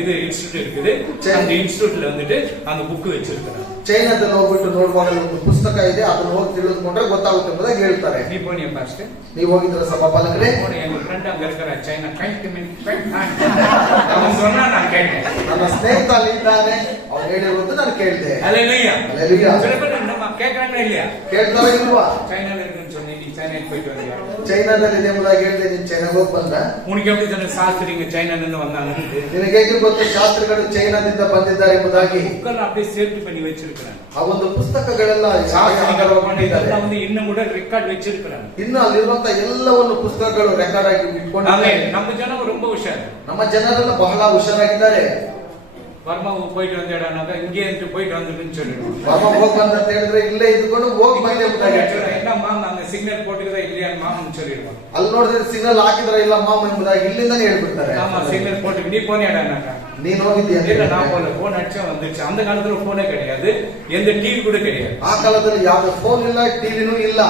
இது இன்ஸ்டிடியூட் இருக்குது. அந்த இன்ஸ்டிடியூட்ல வந்துட்டு அந்த புக் வச்சிருக்காங்க. ಚೈನಾದಲ್ಲಿ ಹೋಗ್ಬಿಟ್ಟು ನೋಡುವಾಗ ಒಂದು ಪುಸ್ತಕ ಇದೆ, ಅದನ್ನ ಹೋಗಿ ತಿಳಿದುಕೊಂಡ್ರೆ ಗೊತ್ತಾಗುತ್ತೆ ಎಂಬುದಾಗಿ ಹೇಳ್ತಾರೆ. நீ போனியா பாஸ்டர்? ನೀವು ಹೋಗಿದ್ರ ಸಭಾಪಾಲಕರೇ? எங்க ஃப்ரெண்ட் அங்க இருக்கிற சைனா அவன் சொன்னா நான் கேட்டேன். ನನ್ನ ಸ್ನೇಹಿತ ಅಲ್ಲಿ ಇದ್ದಾನೆ, ಅವ್ನು ಹೇಳಿರೋದು ನಾನು ಕೇಳಿದೆ. அல்லேலூயா. அல்லேலூயா. சில பேர் நம்ம கேக்குறாங்களா இல்லையா? ಕೇಳ್ತಾರ ಇಲ್ವಾ? சைனால இருக்குன்னு சொன்னீங்க, நீ சைனாக்கு போயிட்டு வந்தியா? ಚೈನಾದಲ್ಲಿ ಇದೆ ಎಂಬುದಾಗಿ ಹೇಳಿದೆ, ನೀನು ಚೈನಾಗ ಹೋಗಿ ಬಂದ? உனக்கு எப்படி தானே சாஸ்திரிங்க சைனால வந்தாங்க? ನಿನಗೆ ಹೇಗೆ ಗೊತ್ತು ಶಾಸ್ತ್ರಿಗಳು ಚೈನಾದಿಂದ ಬಂದಿದ್ದಾರೆ ಎಂಬುದಾಗಿ? புக்கெல்லாம் அப்படியே சேஃப்டி பண்ணி வச்சிருக்காங்க. ಆ ಒಂದು ಪುಸ್ತಕಗಳೆಲ್ಲ ಮಾಡಿದ್ದಾರೆ. வந்து இன்னும் கூட ரெக்கார்ட் வச்சிருக்காங்க. ಇನ್ನು ಅಲ್ಲಿರುವಂತ ಎಲ್ಲವನ್ನು ಪುಸ್ತಕಗಳು ರೆಕಾರ್ಡ್ ಆಗಿ ಇಟ್ಕೊಂಡಿದ್ದಾರೆ. நம்ம ஜனம் ரொம்ப உஷார். ನಮ್ಮ ಜನರೆಲ್ಲ ಬಹಳ ಹುಷಾರಾಗಿದ್ದಾರೆ. ಬರ್ಮಾவுக்கு போயிட்டு வந்தேடானாக்க இங்கே இருந்து போயிட்டு வந்துன்னு சொல்லிடுவோம். ಬರ್ಮಾ ಹೋಗಿ ಬಂದ ಅಂತ ಹೇಳಿದ್ರೆ ಇಲ್ಲೇ ಇದ್ಕೊಂಡು ಹೋಗಿ ಬಂದೆ ಎಂಬುದಾಗಿ ಹೇಳ್ತಾರೆ. என்ன மாம் நாங்க சிக்னல் போட்டுக்கிறதா இல்லையா மாம்னு சொல்லிடுவோம். ಅಲ್ಲಿ ನೋಡಿದ್ರೆ ಸಿಗ್ನಲ್ ಹಾಕಿದ್ರೆ ಇಲ್ಲ ಮಾಮ್ ಎಂಬುದಾಗಿ ಇಲ್ಲಿಂದಾನೇ ಹೇಳ್ಬಿಡ್ತಾರೆ. ஆமா சிக்னல் போட்டு நீ போனியாடானாக்க ನೀನ್ ಹೋಗಿದ್ದೀಯ? இல்ல நான் போல போன் அடிச்சா வந்துச்சு. அந்த காலத்துல போனே கிடையாது, எந்த டிவி கூட கிடையாது. ಆ ಕಾಲದಲ್ಲಿ ಯಾವ ಫೋನ್ ಇಲ್ಲ, ಟಿವಿನೂ ಇಲ್ಲ.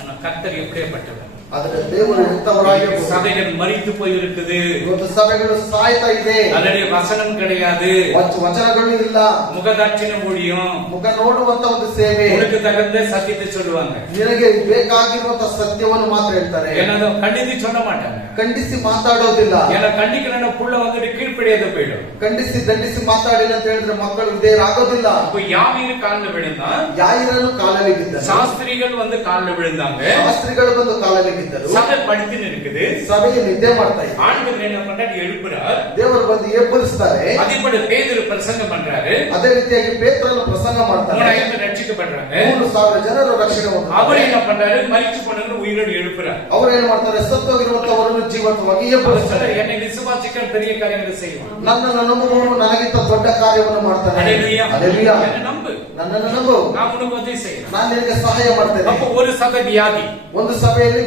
ஆனா கர்த்தர் எப்படிப்பட்டவர்? ಆದ್ರೆ ದೇವರು ಎಂತವರಾಗಿ சபைகள் மரித்து போயிருக்குது. ಇವತ್ತು ಸಭೆಗಳು ಸಾಯ್ತಾ ಇದೆ. அதனுடைய வசனம் கிடையாது, ವಚನಗಳು ಇಲ್ಲ, முகதாட்சின ஊழியம், ಮುಖ ನೋಡುವಂತ ಒಂದು ಸೇವೆ. உனக்கு தகுந்த சத்தியத்தை சொல்லுவாங்க, ನಿನಗೆ ಬೇಕಾಗಿರುವಂತ ಸತ್ಯವನ್ನು ಮಾತ್ರ ಹೇಳ್ತಾರೆ. ஏன்னா கண்டித்து சொல்ல மாட்டாங்க, ಖಂಡಿಸಿ ಮಾತಾಡೋದಿಲ್ಲ. ஏன்னா கண்டிக்கலன்னா புள்ள வந்துட்டு கீழ்ப்படியாத போயிடும். ಖಂಡಿಸಿ ದಂಡಿಸಿ ಮಾತಾಡಿಲ್ಲ ಅಂತ ಹೇಳಿದ್ರೆ ಮಕ್ಕಳು ವಿಧೇಯರಾಗೋದಿಲ್ಲ. இப்போ யாவீரு காலில் விழுந்தா, ಯಾಯಿರನು ಕಾಲಲ್ಲಿ ಬಿದ್ದರು, சாஸ்திரிகள் வந்து காலில் விழுந்தாங்க, ಶಾಸ್ತ್ರಿಗಳು ಬಂದು ಕಾಲಲ್ಲಿ ಬಿದ್ದರು. சபை படுத்துன்னு இருக்குது, ಸಭೆಗೆ ನಿದ್ದೆ ಮಾಡ್ತಾ ಇದ್ದಾರೆ. ஆண்டவர் என்ன பண்றாரு? எழுப்புறார். ದೇವರು ಬಂದು ಎಬ್ಬರಿಸ್ತಾರೆ. அதேபோல பேதுரு பிரசங்கம் பண்றாரு. ಅದೇ ರೀತಿಯಾಗಿ ಪೇತ್ರನು ಪ್ರಸಂಗ ಮಾಡ್ತಾರೆ. 3000 ரட்சிக்கப்படுறாங்க. 3000 ಜನರು ರಕ್ಷಣೆ ಹೊಂದುತ್ತಾರೆ. அவர் என்ன பண்றாரு? மரிச்சு போனவங்க உயிரோடு எழுப்புறார். ಅವರು ಏನ್ ಮಾಡ್ತಾರೆ? ಸತ್ತೋಗಿರುವಂತವರನ್ನು ಜೀವಂತವಾಗಿ ಎಬ್ಬರಿಸ್ತಾರೆ. என்னை விசுவாசிக்கிற பெரிய காரியங்களை செய்வான். ನನ್ನನ್ನು ನಂಬುವವನು ನನಗಿಂತ ದೊಡ್ಡ ಕಾರ್ಯವನ್ನು ಮಾಡ್ತಾನೆ. ஹல்லேலூயா. ಹಲ್ಲೆಲೂಯಾ. என்னை நம்பு, ನನ್ನನ್ನು ನಂಬು, நான் உனக்கு உதவி செய்யறேன். ನಾನು ನಿನಗೆ ಸಹಾಯ ಮಾಡ್ತೇನೆ. அப்ப ஒரு சபை வியாதி, ಒಂದು ಸಭೆಯಲ್ಲಿ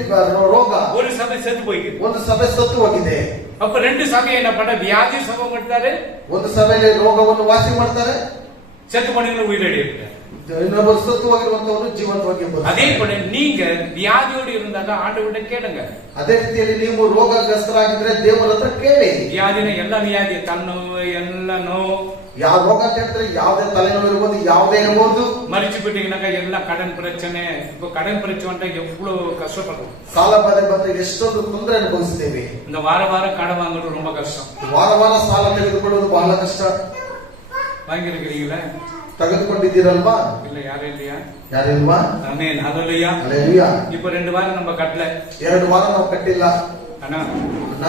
ರೋಗ, ஒரு சபை செத்து போயிருக்கு. ಒಂದು ಸಭೆ ಸತ್ತು ಹೋಗಿದೆ. அப்ப ரெண்டு சபை என்ன பண்ண? வியாதி சபை ಮಾಡ್ತಾರೆ, ಒಂದು ಸಭೆಯಲ್ಲಿ ರೋಗವನ್ನು ವಾಸಿ ಮಾಡ್ತಾರೆ, செத்து போனவங்க உயிரோடு எழுப்புறார். ಇನ್ನೊಬ್ಬರು ಸತ್ತು ಹೋಗಿರುವಂತವನು ಜೀವಂತವಾಗಿ ಎಬ್ಬರಿಸ್ತಾರೆ. அதே போல நீங்க வியாதியோடு இருந்தாங்க ஆண்டவர்கிட்ட கேளுங்க. ಅದೇ ರೀತಿಯಲ್ಲಿ ನೀವು ರೋಗಗ್ರಸ್ತರಾಗಿದ್ರೆ ದೇವರ ಹತ್ರ ಕೇಳಿ. வியாதிನ ಎಲ್ಲ வியாதி, ತಲೆನೋವು, ಎಲ್ಲ ನೋವು, ಯಾವ ರೋಗ ಅಂತ ಹೇಳಿದ್ರೆ ಯಾವುದೇ ತಲೆನೋವು ಇರ್ಬೋದು, ಯಾವುದೇ ಇರ್ಬೋದು. மறிச்சு போயிட்டீங்கன்னாக்க ಎಲ್ಲ கடன் பிரச்சனை. இப்போ கடன் பிரச்சனை எவ்வளவு கஷ்டப்படுறோம். ಸಾಲ ಬಾಧೆ ಬಂದ್ರೆ ಎಷ್ಟೊಂದು ತೊಂದರೆ ಅನುಭವಿಸ್ತೇವೆ. இந்த வார வாரம் கடன் வாங்குறது ரொம்ப கஷ்டம். ವಾರ ವಾರ ಸಾಲ ತೆಗೆದುಕೊಳ್ಳುವುದು ಬಹಳ ಕಷ್ಟ. வாங்கிருக்கிறீங்களா? ತೆಗೆದುಕೊಂಡಿದ್ದೀರಲ್ವಾ? இல்ல யாரும் இல்லையா? ಯಾರಿಲ್ವಾ? ஆமென். ஹல்லேலூயா. ಹಲ್ಲೆಲೂಯಾ. இப்போ 2 வாரம் நம்ம கட்டல. 2 ವಾರ ನಾವು ಕಟ್ಟಿಲ್ಲ. அண்ணா ಅಣ್ಣ,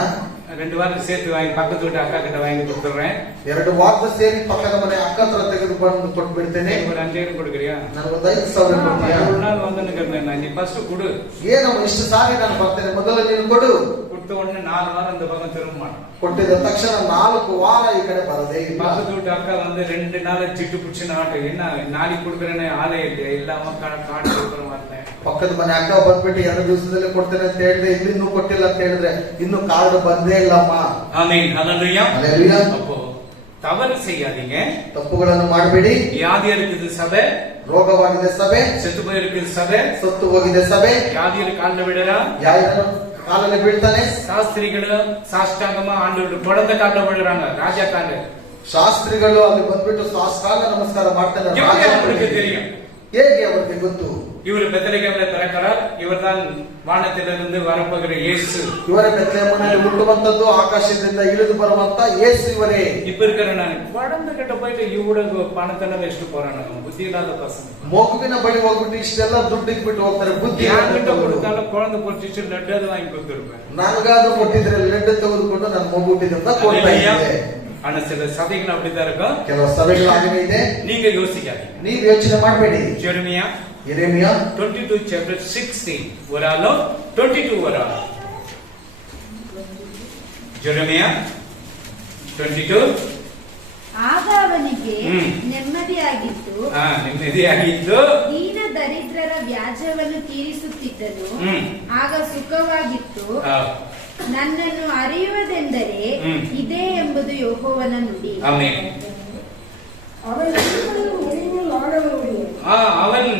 2 வாரம் சேர்த்து வாங்கி பக்கத்து வீட்டு அக்கா கிட்ட வாங்கி கொடுத்துறேன். 2 ವಾರದ ಸೇರಿ ಪಕ್ಕದ ಮನೆ ಅಕ್ಕ ಹತ್ರ ತೆಗೆದುಕೊಂಡು ಕೊಟ್ಟು ಬಿಡ್ತೇನೆ. ஒரு 5000 கொடுக்குறியா? ನನಗೊಂದು 5,000 ಕೊಡ್ತೀಯಾ? ஒரு நாள் வந்து நிக்கிறேன். நீ ஃபர்ஸ்ட் கொடு. ಏನಮ್ಮ ಇಷ್ಟು ಸಾರಿ ನಾನು ಬರ್ತೇನೆ, ಮೊದಲು ನೀನು ಕೊಡು. கொடுத்த உடனே 4 வாரம் இந்த பக்கம் திரும்ப மாட்டேன். ಕೊಟ್ಟಿದ ತಕ್ಷಣ 4 ವಾರ ಈ ಕಡೆ ಬರದೇ ಇಲ್ಲ. பக்கத்து வீட்டு அக்கா வந்து 2 நாள் சிட்டு புடிச்சு நாட்டு என்ன நாளைக்கு கொடுக்குறேன்னு ஆளே இல்லையா? இல்லாம காடு கொடுக்குற மாதிரி. ಪಕ್ಕದ ಮನೆ ಅಕ್ಕ ಬಂದ್ಬಿಟ್ಟು 2 ದಿವಸದಲ್ಲಿ ಕೊಡ್ತೇನೆ ಅಂತ ಹೇಳಿದ್ರೆ ಇನ್ನೂ ಕೊಟ್ಟಿಲ್ಲ ಅಂತ ಹೇಳಿದ್ರೆ ಇನ್ನು ಕಾರ್ಡ್ ಬಂದೇ ಇಲ್ಲಮ್ಮ. ஆமென். ஹல்லேலூயா. ಹಲ್ಲೆಲೂಯಾ. அப்போ தவறு செய்யாதீங்க. ತಪ್ಪುಗಳನ್ನು ಮಾಡಬೇಡಿ. வியாதி இருக்குது சபை, ರೋಗವಾಗಿದೆ ಸಭೆ, செத்து போயிருக்குது சபை, ಸತ್ತು ಹೋಗಿದೆ ಸಭೆ. வியாதியில் காலில் விடுறா, ಯಾರನ್ನು ಕಾಲಲ್ಲಿ ಬೀಳ್ತಾನೆ. சாஸ்திரிಗಳು சாஷ்டாங்கமா ஆண்டு குழந்தை காலில் விடுறாங்க, ராஜா கால. ಶಾಸ್ತ್ರಿಗಳು ಅಲ್ಲಿ ಬಂದ್ಬಿಟ್ಟು ಸಾಷ್ಟಾಂಗ ನಮಸ್ಕಾರ ಮಾಡ್ತಾನೆ. அவருக்கு தெரியும். ಹೇಗೆ ಅವರಿಗೆ ಗೊತ್ತು? இவர் பெத்லகேம்ல பிறக்கிறார். இவர்தான் வானத்திலிருந்து வரப்போகிற இயேசு. ಇವರ ಬೆತ್ಲೆಹೇಮಿನಲ್ಲಿ ಹುಟ್ಟುವಂತದ್ದು, ಆಕಾಶದಿಂದ ಇಳಿದು ಬರುವಂತ ಯೇಸು ಇವರೇ. இப்ப இருக்கிற நான் குழந்தை கிட்ட போயிட்டு இவ்வளவு பணத்தெல்லாம் வச்சுட்டு போறாங்க. புத்தி இல்லாத பசங்க ಮಗುವಿನ ಬಳಿ ಹೋಗ್ಬಿಟ್ಟು ಇಷ್ಟೆಲ್ಲ ದುಡ್ಡು ಇಟ್ಬಿಟ್ಟು ಹೋಗ್ತಾರೆ. ಬುದ್ಧಿ யார்கிட்ட கொடுத்தாலும் குழந்தை பொறிச்சு லட்டு அது வாங்கி கொடுத்துருப்பேன். ನನಗಾದ್ರೂ ಕೊಟ್ಟಿದ್ರೆ ಲಡ್ಡು ತೆಗೆದುಕೊಂಡು ನನ್ನ ಮಗು ಹುಟ್ಟಿದಂತ ಕೊಡ್ತಾ ಇದ್ದೆ. ஆனா சில சபைகள் அப்படித்தான் இருக்கும். ಕೆಲವು ಸಭೆಗಳಾಗಿವೆ ಇದೆ. நீங்க யோசிக்காதீங்க. ನೀವು ಯೋಚನೆ ಮಾಡಬೇಡಿ. ஜெரமியா ಯೆರೆಮೀಯ 22 chapter 16 ஒரு ஆளும் 22 ஒரு ஆளும். ஜெரமியா 22. ಆಗ ಅವನಿಗೆ ನೆಮ್ಮದಿಯಾಗಿತ್ತು, ನೆಮ್ಮದಿಯಾಗಿತ್ತು, ದೀನ ದರಿದ್ರರ ವ್ಯಾಜ್ಯವನ್ನು ತೀರಿಸುತ್ತಿದ್ದನು. ಆಗ ಸುಖವಾಗಿತ್ತು. ನನ್ನನ್ನು ಅರಿಯುವುದೆಂದರೆ ಇದೇ ಎಂಬುದು ಯೆಹೋವನ ನುಡಿ. ஆமென். அவன் சிறுமையும் எளிமையும் ஆனவனுடைய அவன்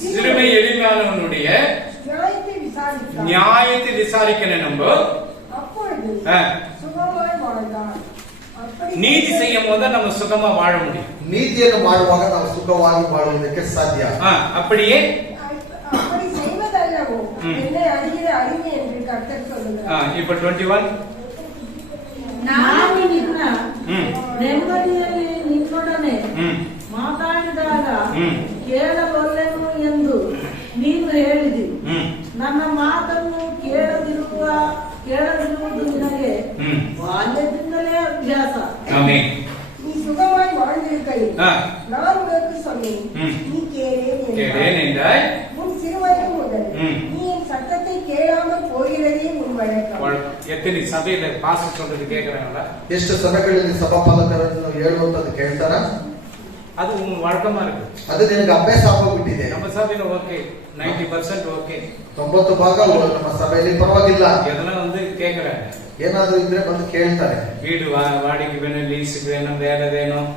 சிறுமை எளிமையானவனுடைய விசாரித்தான். நியாயத்தை விசாரிக்கணும் நம்ம. அப்பொழுது ஆ. சுகமாய் வாழ்ந்தான். அப்படி நீதி செய்யும் போது நம்ம சுகமா வாழ முடியும். ನೀತಿಯನ್ನು ಮಾಡುವಾಗ ನಾವು ಸುಖವಾಗಿ ಬಾಳುವುದಕ್ಕೆ ಸಾಧ್ಯ. அப்படியே அப்படி செய்வதல்லவோ என்னை அறிகிற அறிவு என்று கர்த்தர் சொல்லுகிறார். இப்ப 21 ನಾನು ನಿನ್ನ ನೆಮ್ಮದಿಯಲ್ಲಿ ನಿನ್ನೊಡನೆ ಮಾತಾಡಿದಾಗ ಕೇಳಬಲ್ಲೆನು ಎಂದು ನೀನು ಹೇಳಿದಿ. ನನ್ನ ಮಾತನ್ನು ಕೇಳದಿರುವುದು ನಿನಗೆ ಬಾಲ್ಯದಿಂದಲೇ ಅಭ್ಯಾಸ. நீ சுகமாய் வாழ்ந்திருக்கையில் நான் உனக்கு சொன்னேன், நீ கேளேன் என்றாய். உன் சிறுவயது முதல் நீ என் சத்தத்தை கேளாமல் போகிறதே உன் வழக்கம். எத்தனை சபையில பாஸ்டர் சொல்றது கேக்குறாங்களா? ಎಷ್ಟು ಸಭೆಗಳಲ್ಲಿ ಸಭಾಪಾಲಕರನ್ನು ಹೇಳುವಂತದ್ದು ಕೇಳ್ತಾರ? அது உங்க வழக்கமா இருக்கு. ಅದು ನಿನಗೆ ಅಭ್ಯಾಸ ಆಗೋಗ್ಬಿಟ್ಟಿದೆ. ನಮ್ಮ ಸಭೆயில ಓಕೆ 90% ಓಕೆ, 90 ಭಾಗ ನಮ್ಮ ಸಭೆಯಲ್ಲಿ ಪರವಾಗಿಲ್ಲ. எதனா வந்து கேக்குறாங்க, ಏನಾದ್ರೂ ಇದ್ರೆ ಬಂದು ಕೇಳ್ತಾರೆ. வீடு வாடகைக்கு வேணும், லீஸுக்கு வேணும், வேற வேணும்,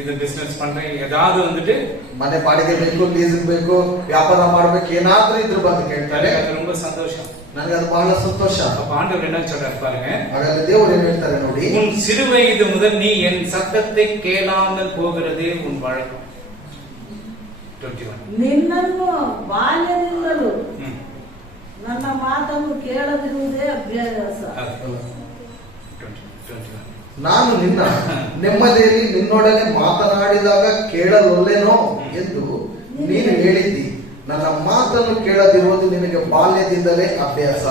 ಇದು ಬಿಸ್ನೆಸ್ பண்றேன், ஏதாவது வந்துட்டு ಮನೆ ಬಾಡಿಗೆ ಬೇಕು, ಲೀಸ್ ಬೇಕು, ವ್ಯಾಪಾರ ಮಾಡ್ಬೇಕು, ಏನಾದ್ರೂ ಇದ್ರು ಬಂದು ಕೇಳ್ತಾರೆ. அது ரொம்ப சந்தோஷம். ನನಗೆ ಅದು ಬಹಳ ಸಂತೋಷ. அப்ப ஆண்டவர் என்ன சொல்றாரு பாருங்க, ಹಾಗಾದ್ರೆ ದೇವರು ಏನ್ ಹೇಳ್ತಾರೆ ನೋಡಿ, உன் சிறு வயது முதல் நீ என் சத்தத்தை கேளாமல் போகிறதே உன் வழக்கம். 21 ನಿನ್ನನ್ನು ಬಾಲ್ಯದಿಂದಲೂ ನನ್ನ ಮಾತನ್ನು ಕೇಳದಿರುವುದೇ ಅಭ್ಯಾಸ. 21 ನಾನು ನಿನ್ನ ನೆಮ್ಮದಿಯಲ್ಲಿ ನಿನ್ನೊಡನೆ ಮಾತನಾಡಿದಾಗ ಕೇಳಲೊಲ್ಲೆನೋ ಎಂದು ನೀನು ಹೇಳಿದ್ದಿ. ನನ್ನ ಮಾತನ್ನು ಕೇಳದಿರುವುದು ನಿನಗೆ ಬಾಲ್ಯದಿಂದಲೇ ಅಭ್ಯಾಸ.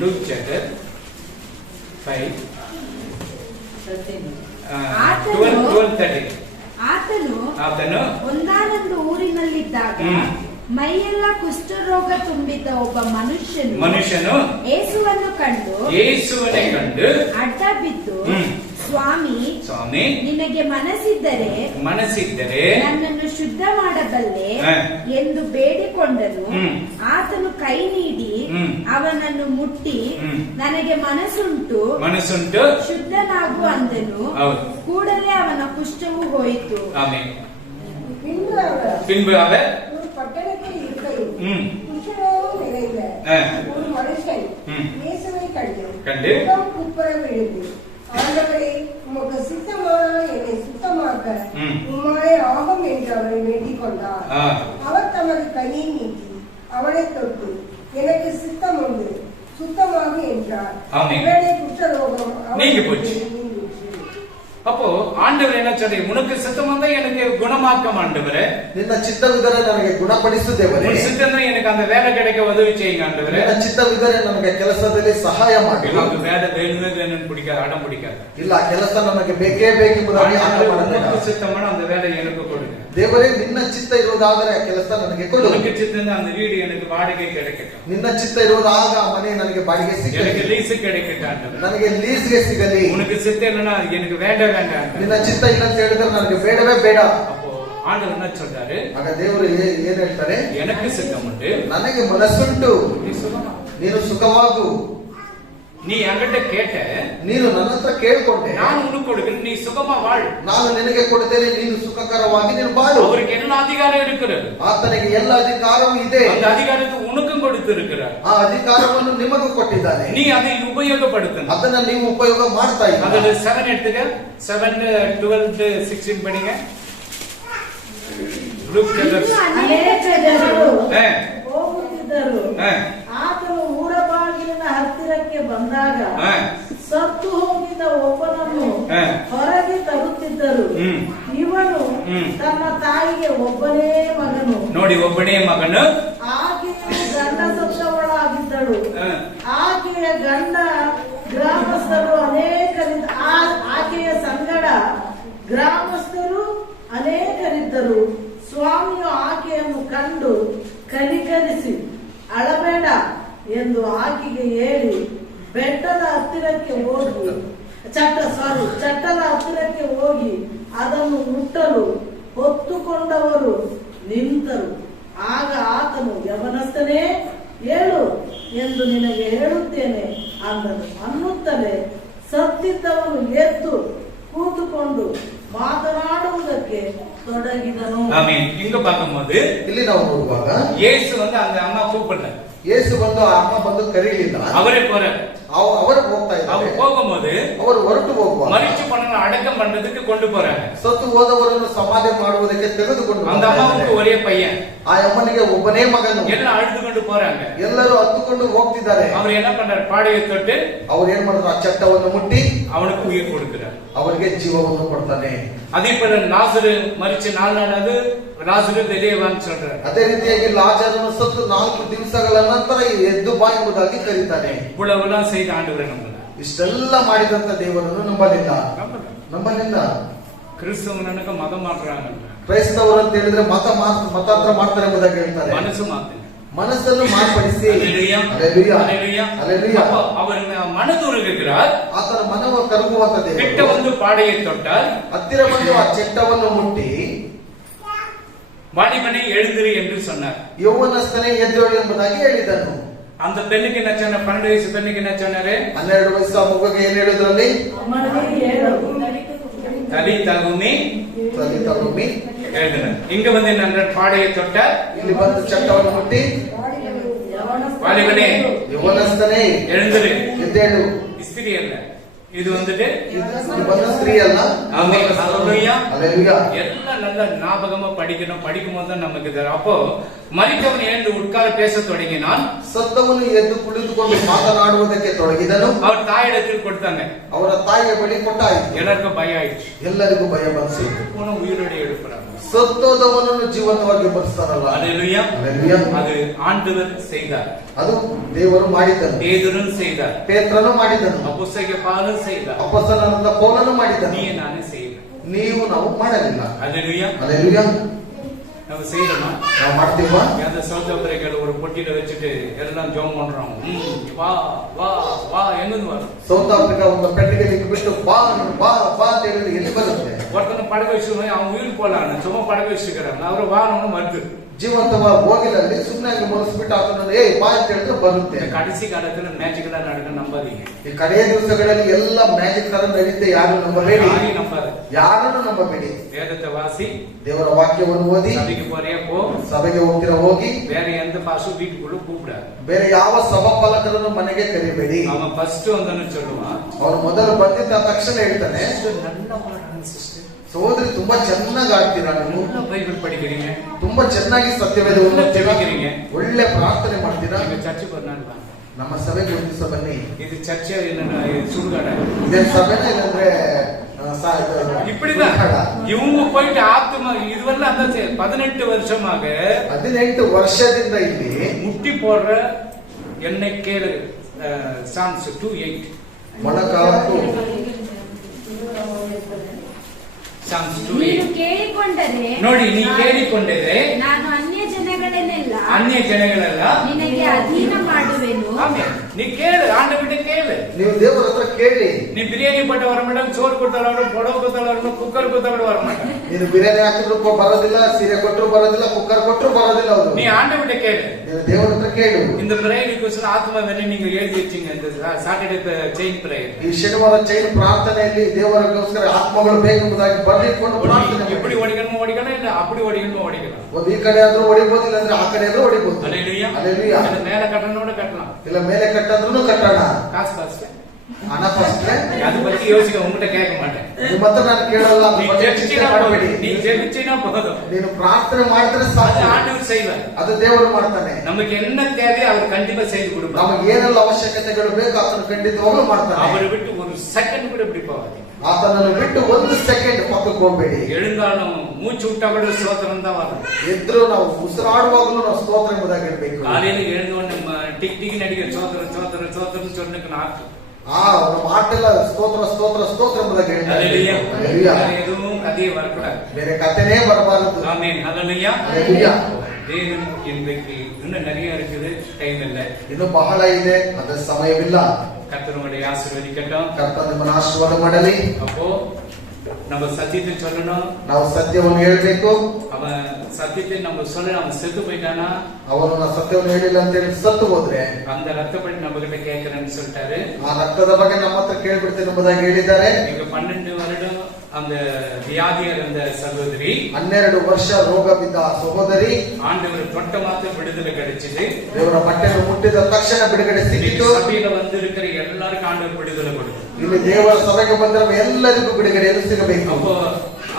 Luke chapter 5 12:13 ಆತನು ಒಂದಾನೊಂದು ಊರಿನಲ್ಲಿದ್ದಾಗ ಮೈಯೆಲ್ಲ ಕುಷ್ಠರೋಗ ತುಂಬಿದ್ದ ಒಬ್ಬ ಮನುಷ್ಯನು ಯೇಸುವನ್ನು ಕಂಡು ಅಡ್ಡ ಬಿದ್ದು, ಸ್ವಾಮಿ, ನಿನಗೆ ಮನಸ್ಸಿದ್ದರೆ ನನ್ನನ್ನು ಶುದ್ಧ ಮಾಡಬಲ್ಲೆ ಎಂದು ಬೇಡಿಕೊಂಡನು. ಆತನು ಕೈ ನೀಡಿ ಅವನನ್ನು ಮುಟ್ಟಿ, ನನಗೆ ಮನಸ್ಸುಂಟು, ಶುದ್ಧನಾಗು ಅಂದನು. ಕೂಡಲೇ ಅವನ ಕುಷ್ಠವು ಹೋಯಿತು. பின்பு அவர் பட்டணத்தில் இருக்கையில் குஷ்டரோகம் நிறைந்த ஒரு மனுஷன் இயேசுவை கண்டு குப்புற விழுந்து, ஆண்டவரே, உமக்கு சித்தமானால் என்னை சுத்தமாக்க உம்மாலே ஆகும் என்று அவரை வேண்டிக் கொண்டார். அவர் தமது கையை நீட்டி அவனை தொட்டு, எனக்கு சித்தம் உண்டு, சுத்தமாக என்றார். உடனே குஷ்டரோகம் நீங்கி போச்சு. அப்போ ஆண்டவர் என்ன சொல்ற, உனக்கு சித்தம் வந்தா எனக்கு குணமாக்கம் ஆண்டவரே, ನಿನ್ನ ಚಿತ್ತವಿದ್ದರೆ ನನಗೆ ಗುಣಪಡಿಸು ದೇವರೇ, உன் சித்தம் எனக்கு அந்த வேலை கிடைக்க உதவி செய்யுங்க ஆண்டவரே, ನಿನ್ನ ಚಿತ್ತವಿದ್ದರೆ ನನಗೆ ಕೆಲಸದಲ್ಲಿ ಸಹಾಯ ಮಾಡಿ. எனக்கு வேலை வேணும்னு பிடிக்காது, அடம் பிடிக்காது. ಇಲ್ಲ, ಕೆಲಸ ನನಗೆ ಬೇಕೇ ಬೇಕೆಂಬುದಾಗಿ ಆಟ ಮಾಡಬೇಡ. சித்தமான அந்த வேலை எனக்கு கொடுங்க ದೇವರೇ, ನಿನ್ನ ಚಿತ್ತ ಇರುವುದಾದರೆ ಆ ಕೆಲಸ ನನಗೆ ಕೊಡು. உனக்கு சித்தம் அந்த வீடு எனக்கு வாடகை கிடைக்கட்டும், ನಿನ್ನ ಚಿತ್ತ ಇರುವುದಾಗ ಆ ಮನೆ ನನಗೆ ಬಾಡಿಗೆ ಸಿಗಲಿ, எனக்கு லீஸ் கிடைக்கட்டும் ಆண்டவரೇ, ನನಗೆ ಲೀಸ್ಗೆ ಸಿಗಲಿ. உனக்கு சித்தம் இல்லைன்னா எனக்கு வேண்டாம் வேண்டாம். ನಿನ್ನ ಚಿತ್ತ ಇಲ್ಲ ಅಂತ ಹೇಳಿದ್ರೆ ನನಗೆ ಬೇಡವೇ ಬೇಡ. அப்போ ஆண்டவர் என்ன சொல்றாரு, ಆಗ ದೇವರು ಏನ್ ಹೇಳ್ತಾರೆ, எனக்கு சித்தம் உண்டு, ನನಗೆ ಮನಸ್ಸುಂಟು, நீ சுகமா, ನೀನು ಸುಖವಾಗು. நீ என்கிட்ட கேட்ட, ನೀನು ನನ್ನ ಹತ್ರ ಕೇಳ್ಕೊಂಡೆ, நான் உனக்கு கொடுக்கிறேன், நீ சுகமா வாழ், ನಾನು ನಿನಗೆ ಕೊಡ್ತೇನೆ, ನೀನು ಸುಖಕರವಾಗಿ ನೀನು ಬಾಳು. அவருக்கு எல்லா அதிகாரம் இருக்கிறது, ಆತನಿಗೆ ಎಲ್ಲ ಅಧಿಕಾರವೂ ಇದೆ, அந்த அதிகாரத்தை உனக்கும் கொடுத்து இருக்கிறார், ಆ ಅಧಿಕಾರವನ್ನು ನಿಮಗೂ ಕೊಟ್ಟಿದ್ದಾನೆ. நீ அதை உபயோகப்படுத்தணும். ಅದನ್ನ ನೀವು ಉಪಯೋಗ ಮಾಡ್ತಾ ಇದ್ದೀರಾ? அதுல 7 எடுத்துக்க, 7 12 16 படிங்க. ಹೋಗುತ್ತಿದ್ದರು. ಆತನು ಊರ ಬಾಗಿಲಿನ ಹತ್ತಿರಕ್ಕೆ ಬಂದಾಗ ಸತ್ತು ಹೋಗಿದ್ದ ಒಬ್ಬನನ್ನು ಹೊರಗೆ ತರುತ್ತಿದ್ದರು. ಇವನು ತನ್ನ ತಾಯಿಗೆ ಒಬ್ಬನೇ ಮಗನು. ನೋಡಿ, ಒಬ್ಬನೇ ಮಗನು. ಆಕೆಯು ಗಂಡ ಸತ್ತವಳಾಗಿದ್ದಳು. ಆಕೆಯ ಗಂಡ ಗ್ರಾಮಸ್ಥರು ಆಕೆಯ ಸಂಗಡ ಗ್ರಾಮಸ್ಥರು ಅನೇಕರಿದ್ದರು. ಸ್ವಾಮಿಯು ಆಕೆಯನ್ನು ಕಂಡು ಕನಿಕರಿಸಿ, ಅಳಬೇಡ ಎಂದು ಆಕೆಗೆ ಹೇಳಿ ಚಟ್ಟದ ಹತ್ತಿರಕ್ಕೆ ಹೋಗಿ ಅದನ್ನು ಮುಟ್ಟಲು ಹೊತ್ತುಕೊಂಡವರು ನಿಂತರು. ಆಗ ಆತನು, ಯವನಸ್ಥನೇ, ಹೇಳು ಎಂದು ನಿನಗೆ ಹೇಳುತ್ತೇನೆ ಅಂದನು. ಅನ್ನುತ್ತಲೇ ಸತ್ತಿದ್ದವನು ಎದ್ದು ಕೂತುಕೊಂಡು ಮಾತನಾಡುವುದಕ್ಕೆ ತೊಡಗಿದನು. ஆமென். இங்க பார்க்கும்போது ಇಲ್ಲಿ ನಾವು ನೋಡುವಾಗ இயேசு வந்து அந்த அம்மா கூப்பிடல, ಯೇಸು ಬಂದು ಆ ಅಮ್ಮ ಬಂದು ಕರೀಲಿಲ್ಲ, அவரೇ போறாரு. ಅವರು ಹೋಗ್ತಾ அவர் ಇದ್ದಾರೆ. போகும்போது ಅವರು ಹೊರಟು ಹೋಗುವಾಗ மரிச்சு பண்ண அடக்கம் பண்றதுக்கு கொண்டு போறாங்க. ಸತ್ತು ಹೋದವರನ್ನು ಸಮಾಧಿ ಮಾಡುವುದಕ್ಕೆ ತೆಗೆದುಕೊಂಡು அந்த ಹೋಗ್ತಾ அம்மாவுக்கு ಇದ್ದಾರೆ. ஒரே பையன், ಆ ಅಮ್ಮನಿಗೆ ಒಬ್ಬನೇ ಮಗನು. எல்லாம் அழுது கொண்டு போறாங்க. ಎಲ್ಲರೂ ಹತ್ತುಕೊಂಡು ಹೋಗ್ತಿದ್ದಾರೆ. அவர் என்ன பண்றாரு, பாடையை தொட்டு ಅವ್ರು ಏನ್ ಮಾಡಿದ್ರು, ಆ ಚಟ್ಟವನ್ನು ಮುಟ್ಟಿ அவனுக்கு உயிர் கொடுக்கிறார். ಅವರಿಗೆ ಜೀವವನ್ನು ಕೊಡ್ತಾನೆ. அதே போல லாசரு மரிச்சு 4 நாளாவது லாசரு வெளியேவான்னு சொல்றாரு. ಅದೇ ರೀತಿಯಾಗಿ ಲಾಜರನು ಸತ್ತು 4 ದಿವಸಗಳ ನಂತರ ಎದ್ದು ಬಾ ಎಂಬುದಾಗಿ ಕರೀತಾನೆ. இவ்வளவுலாம் செய்த ஆண்டவரை நம்பல, ಇಷ್ಟೆಲ್ಲ ಮಾಡಿದಂತ ದೇವರನ್ನು ನಂಬಲಿಲ್ಲ. கிறிஸ்தவனுக்கு மதம் மாற்றுறாங்க, ಕ್ರೈಸ್ತವರು ಅಂತ ಹೇಳಿದ್ರೆ ಮತಾಂತರ ಮಾಡ್ತಾರೆ ಎಂಬುದಾಗಿ ಹೇಳ್ತಾರೆ. மனசு மாத்து, ಮನಸ್ಸನ್ನು ಮಾರ್ಪಡಿಸಿ. அல்லேலூயா, அல்லேலூயா, அல்லேலூயா. அல்லேலூயா. அப்போ அவர் மனதுருகிறார். ಆತನ ಮನವ ಕರಗುವಂತ கிட்ட ದೇವರು வந்து பாடையை தொட்டால் ಹತ್ತಿರ ಬಂದು ಆ ಚಟ್ಟವನ್ನು ಮುಟ್ಟಿ வாலிபனை எழுந்திரு என்று சொன்னார். ಯೌವನಸ್ಥನೇ ಎದ್ದೇಳು ಎಂಬುದಾಗಿ ಹೇಳಿದನು. அந்த பெண்ணுக்கு என்ன சொன்ன, 12 வயசு பெண்ணுக்கு என்ன சொன்னாரு, 12 ವಯಸ್ಸು ಮಗುವಿಗೆ ಏನ್ ಹೇಳಿದ್ರಲ್ಲಿ, ಅಮ್ಮನಿಗೆ ಹೇಳು. தலி தகுமி ತಗುಮಿ. எழுதினார். இங்க வந்து என்ன, பாடையை தொட்டார், ಇಲ್ಲಿ ಬಂದು ಚಟ್ಟವನ್ನು ಮುಟ್ಟಿ வாலிபனே ಯೌವನಸ್ಥನೇ எழுந்திரு. ಎದ್ದೇಳು. ஸ்திரீ அல்ல, இது வந்துட்டு ಇದು ಬಂದು ಸ್ತ್ರೀ ಅಲ್ಲ. ஆமென். அல்லேலூயா. அல்லேலூயா. எல்லாம் நல்ல ஞாபகமா படிக்கணும். படிக்கும் போது தான் நமக்கு தெரியும். அப்போ மரித்தவன் எழுந்து உட்கார பேச தொடங்கினான். ಸತ್ತವನು ಎದ್ದು ಕುಳಿತುಕೊಂಡು ಮಾತನಾಡುವುದಕ್ಕೆ ತೊಡಗಿದನು. அவர் தாயிடத்தில் கொடுத்தாங்க. ಅವರ ತಾಯಿಯ ಬಳಿ ಕೊಟ್ಟಾಯಿತು. எல்லாருக்கும் பயம் ஆயிடுச்சு. ಎಲ್ಲರಿಗೂ ಭಯ ಬಂತು. போன உயிரோட எழுப்புறாங்க. ಸತ್ತೋದವನನ್ನು ಜೀವಂತವಾಗಿ ಬರೆಸ್ತಾರಲ್ಲ. அல்லேலூயா. அல்லேலூயா. அது ஆண்டவர் செய்தார், ಅದು ದೇವರು ಮಾಡಿದನು. பேதுரும் செய்தார், ಪೇತ್ರನು ಮಾಡಿದನು. அப்போஸ்தலனாகிய பவுலும் செய்தார். ಅಪೊಸ್ತಲನಾದ ಪೌಲನು ಮಾಡಿದನು. நீ நானே செய்யல. ನೀವು ನಾವು ಮಾಡಲಿಲ್ಲ. அல்லேலூயா. அல்லேலூயா. நம்ம செய்யறோமா? ನಾವು ಮಾಡ್ತೀವಾ? அந்த சகோதரிகள் ஒரு பொட்டியில வச்சுட்டு எல்லாம் ஜெபம் பண்றோம். வா வா வா எங்கிருந்து வரும்? ಸೌತ್ ಆಫ್ರಿಕಾ ಒಂದು ಪೆಟ್ಟಿಗೆ ಬಿಟ್ಟು ಬಾ ಬಾ ಬಾ ಅಂತ ಹೇಳಿದ್ರೆ ಎಲ್ಲಿ ಬರುತ್ತೆ? ஒருத்தனை படகு வச்சிருக்கோம், அவன் உயிர் போலான்னு சும்மா படகு வச்சிருக்கிறாங்க. அவரு வானவனு வருது. ಜೀವಂತವಾಗಿ ಹೋಗಿಲ್ಲ ಅಲ್ಲಿ, ಸುಮ್ಮನೆ ಮನಸ್ಬಿಟ್ಟು ಆತನ ಏ ಬಾ ಅಂತ ಹೇಳಿದ್ರೆ ಬರುತ್ತೆ. கடைசி காலத்துல மேஜிக் எல்லாம் நடக்க நம்பாதீங்க. ಈ ಕಡೆಯ ದಿವಸಗಳಲ್ಲಿ ಎಲ್ಲ ಮ್ಯಾಜಿಕ್ ತರ ನಡೆಯುತ್ತೆ. ಯಾರು ನಂಬಬೇಡಿ, யாரையும் நம்பாது. ಯಾರನ್ನು ನಂಬಬೇಡಿ. வேதத்தை வாசி, ದೇವರ ವಾಕ್ಯವನ್ನು ಓದಿ, சபைக்கு போறியா போ, ಸಭೆಗೆ ಹೋಗ್ತಿರ ಹೋಗಿ, வேற எந்த பாசு வீட்டுக்குள்ள கூப்பிடாது. ಬೇರೆ ಯಾವ ಸಭಾಪಾಲಕರನ್ನು ಮನೆಗೆ ಕರಿಬೇಡಿ. அவன் ஃபர்ஸ்ட் வந்தன்னு சொல்லுவான், ಅವನು ಮೊದಲು ಬಂದಿದ್ದ ತಕ್ಷಣ ಹೇಳ್ತಾನೆ, நல்ல பாடுறாங்க சிஸ்டர், ಸಹೋದರಿ ತುಂಬಾ ಚೆನ್ನಾಗಿ ಆಡ್ತೀರಾ, ನೀವು நல்ல பைபிள் படிக்கிறீங்க, ತುಂಬಾ ಚೆನ್ನಾಗಿ ಸತ್ಯವೇದವನ್ನು ಓದ್ತೀರಾ, ಜಪಿக்கிறீங்க, ಒಳ್ಳೆ ಪ್ರಾರ್ಥನೆ ಮಾಡ್ತೀರಾ. எங்க சர்ச்சுக்கு ஒரு நாள் வாங்க. ನಮ್ಮ ಸಭೆಗೆ ಒಂದು ದಿವಸ ಬನ್ನಿ. இது சர்ச்சை இல்லைன்னா சுடுகாட. ಇದೇ ಸಭೆನ ಇಲ್ಲಂದ್ರೆ இப்படிதான் இவங்க போயிட்டு ஆத்துமா இதுவெல்லாம் அந்த 18 வருஷமாக 18 ವರ್ಷದಿಂದ ಇಲ್ಲಿ முட்டி போடுற என்னை கேளு. சாம்ஸ் 2:8 ಮೊಣಕಾಲು ಸಾಮ್ಸ್ ನೀನು 2:8 ಕೇಳಿಕೊಂಡರೆ ನೋಡಿ, ನೀ ಕೇಳಿಕೊಂಡರೆ ನಾನು ಅನ್ಯ ಜನಗಳನ್ನೆಲ್ಲ அந்நிய ஜனங்களெಲ್ಲ ನಿನಗೆ ಅಧೀನ ಮಾಡುವೆನು. ஆமென். நீ கேளு, ஆண்டவர்கிட்ட கேளு. ನೀವು ದೇವರ ಹತ್ರ ಕೇಳಿ. நீ பிரியாணி போட்டு வர மாட்டாங்க, சோறு கொடுத்தாலும் புடவை கொடுத்தாலும் குக்கர் கொடுத்தாலும் வர மாட்டாங்க. ನೀನು ಬಿರಿಯಾನಿ ಹಾಕಿದ್ರು ಬರೋದಿಲ್ಲ, ಸೀರೆ ಕೊಟ್ಟರು ಬರೋದಿಲ್ಲ, ಕುಕ್ಕರ್ ಕೊಟ್ಟರು ಬರೋದಿಲ್ಲ. ಅವರು நீ ಆண்டவர்கிட்ட ಕೇಳು. ನೀವು ದೇವರ ಹತ್ರ ಕೇಳು. இந்த பிரேயர் ரிக்வெஸ்ட் ஆத்மாவெளி நீங்க எழுதி வச்சீங்க. இந்த சாட்டர்டே செயின் பிரேயர், ಈ ಶನಿವಾರ ಚೈನ್ ಪ್ರಾರ್ಥನೆಯಲ್ಲಿ ದೇವರಿಗೋಸ್ಕರ ಆತ್ಮಗಳು ಬೇಕೆಂಬುದಾಗಿ ಬರೆದಿಟ್ಕೊಂಡು ಪ್ರಾರ್ಥನೆ இப்படி ಮಾಡಿ. ஓடிக்கணுமோ ஓடிக்கணும், இல்ல அப்படி ஓடிக்கணுமோ ஓடிக்கணும். ಒಂದು ಈ ಕಡೆ ಆದ್ರೂ ಹೊಡಿಬಹುದು, ಇಲ್ಲಾಂದ್ರೆ ಆ ಕಡೆ ಆದ್ರೂ ಹೊಡಿಬಹುದು. அல்லேலூயா. அல்லேலூயா. இல்ல மேல கட்டணும்னு கட்டலாம். ಇಲ್ಲ ಮೇಲೆ ಕಟ್ಟದ್ರೂ ಕಟ್ಟೋಣ. காசு ஃபர்ஸ்ட், ಹಣ ಫಸ್ಟ್. அது பத்தி யோசிக்க உங்ககிட்ட கேட்க மாட்டேன். ನಿಮ್ಮ ಹತ್ರ ನಾನು ಕೇಳಲ್ಲ. நீ ஜெபிச்சினா ಮಾಡಬೇಡಿ. நீ ஜெபிச்சினா போதும், ನೀನು ಪ್ರಾರ್ಥನೆ ಮಾಡಿದ್ರೆ அது ಸಾಕು, ஆண்டவர் செய்வார். ಅದು ದೇವರು ಮಾಡ್ತಾನೆ. நமக்கு என்ன தேவையோ அவர் கண்டிப்பா செய்து கொடுப்பார். ನಮಗೆ ಏನೆಲ್ಲ ಅವಶ್ಯಕತೆಗಳು ಬೇಕು ಆತನು ಖಂಡಿತವಾಗ್ಲೂ ಮಾಡ್ತಾನೆ. அவரை விட்டு ஒரு செகண்ட் கூட இப்படி போகாதீங்க. ಆತನನ್ನು ಬಿಟ್ಟು ಒಂದು ಸೆಕೆಂಡ್ ಪಕ್ಕಕ್ಕೆ ಹೋಗ್ಬೇಡಿ. எழுந்தாலும் மூச்சு விட்டா கூட ஸ்தோத்திரம் தான் வரும். ಎದ್ರು ನಾವು ಉಸಿರಾಡುವಾಗಲೂ ನಾವು ಸ್ತೋತ್ರ ಎಂಬುದಾಗಿ ಇರಬೇಕು. காலையில எழுந்தோன்னு நம்ம டிக் டிக் நடிக்கிற சோத்திரம் சோத்திரம் சோத்திரம் சொன்னுக்கு நாக்கு ನಮ್ಮ ಆಟೆಲ್ಲ ಸ್ತೋತ್ರ ಸ್ತೋತ್ರ ಸ್ತೋತ್ರ ಎಂಬುದಾಗಿ அல்லேலூயா. ಹೇಳ್ತಾರೆ. வேற எதுவும் கதையே வரக்கூடாது. ಬೇರೆ ಕಥೆನೇ ಬರಬಾರದು. ஆமென். அல்லேலூயா. அல்லேலூயா. தேவன் இன்றைக்கு இன்னும் நிறைய இருக்குது, டைம் இல்லை. ಇನ್ನು ಬಹಳ ಇದೆ, ಅದರ ಸಮಯವಿಲ್ಲ. கர்த்தர் உங்களை ஆசீர்வதிக்கட்டும். ಕರ್ತನ ನಿಮ್ಮನ್ನು ಆಶೀರ್ವಾದ ಮಾಡಲಿ. அப்போ நம்ம சத்தியத்தை சொல்லணும். ನಾವು ಸತ್ಯವನ್ನು ಹೇಳ್ಬೇಕು. அவன் சத்தியத்தை நம்ம சொல்ல அவன் செத்து போயிட்டானா, ಅವನು ಸತ್ಯವನ್ನು ಹೇಳಿಲ್ಲ ಅಂತ ಹೇಳಿ ಸತ್ತು ಹೋದ್ರೆ அந்த ரத்தப்படி நம்ம கிட்ட கேட்கிறேன்னு சொல்லிட்டாரு. ಆ ರಕ್ತದ ಬಗ್ಗೆ ನಮ್ಮ ಹತ್ರ ಕೇಳ್ಬಿಡ್ತೇನೆ ಎಂಬುದಾಗಿ ಹೇಳಿದ್ದಾರೆ. நீங்க 12 வருடம் அந்த வியாதியர் அந்த சகோதரி 12 ವರ್ಷ ರೋಗ ಬಿದ್ದ ಆ ಸಹೋದರಿ ஆண்டவர் தொட்ட மாத்திரம் விடுதலை கிடைச்சது. ದೇವರ ಬಟ್ಟೆಯನ್ನು ಮುಟ್ಟಿದ ತಕ್ಷಣ ಬಿಡುಗಡೆ ಸಿಕ್ಕಿತು. சபையில வந்திருக்கிற எல்லாருக்கும் ஆண்டவர் விடுதலை கொடுத்தார். ಇಲ್ಲಿ ದೇವರ ಸಭೆಗೆ ಬಂದಿರುವ ಎಲ್ಲರಿಗೂ ಬಿಡುಗಡೆಯನ್ನು ಸಿಗಬೇಕು. அப்போ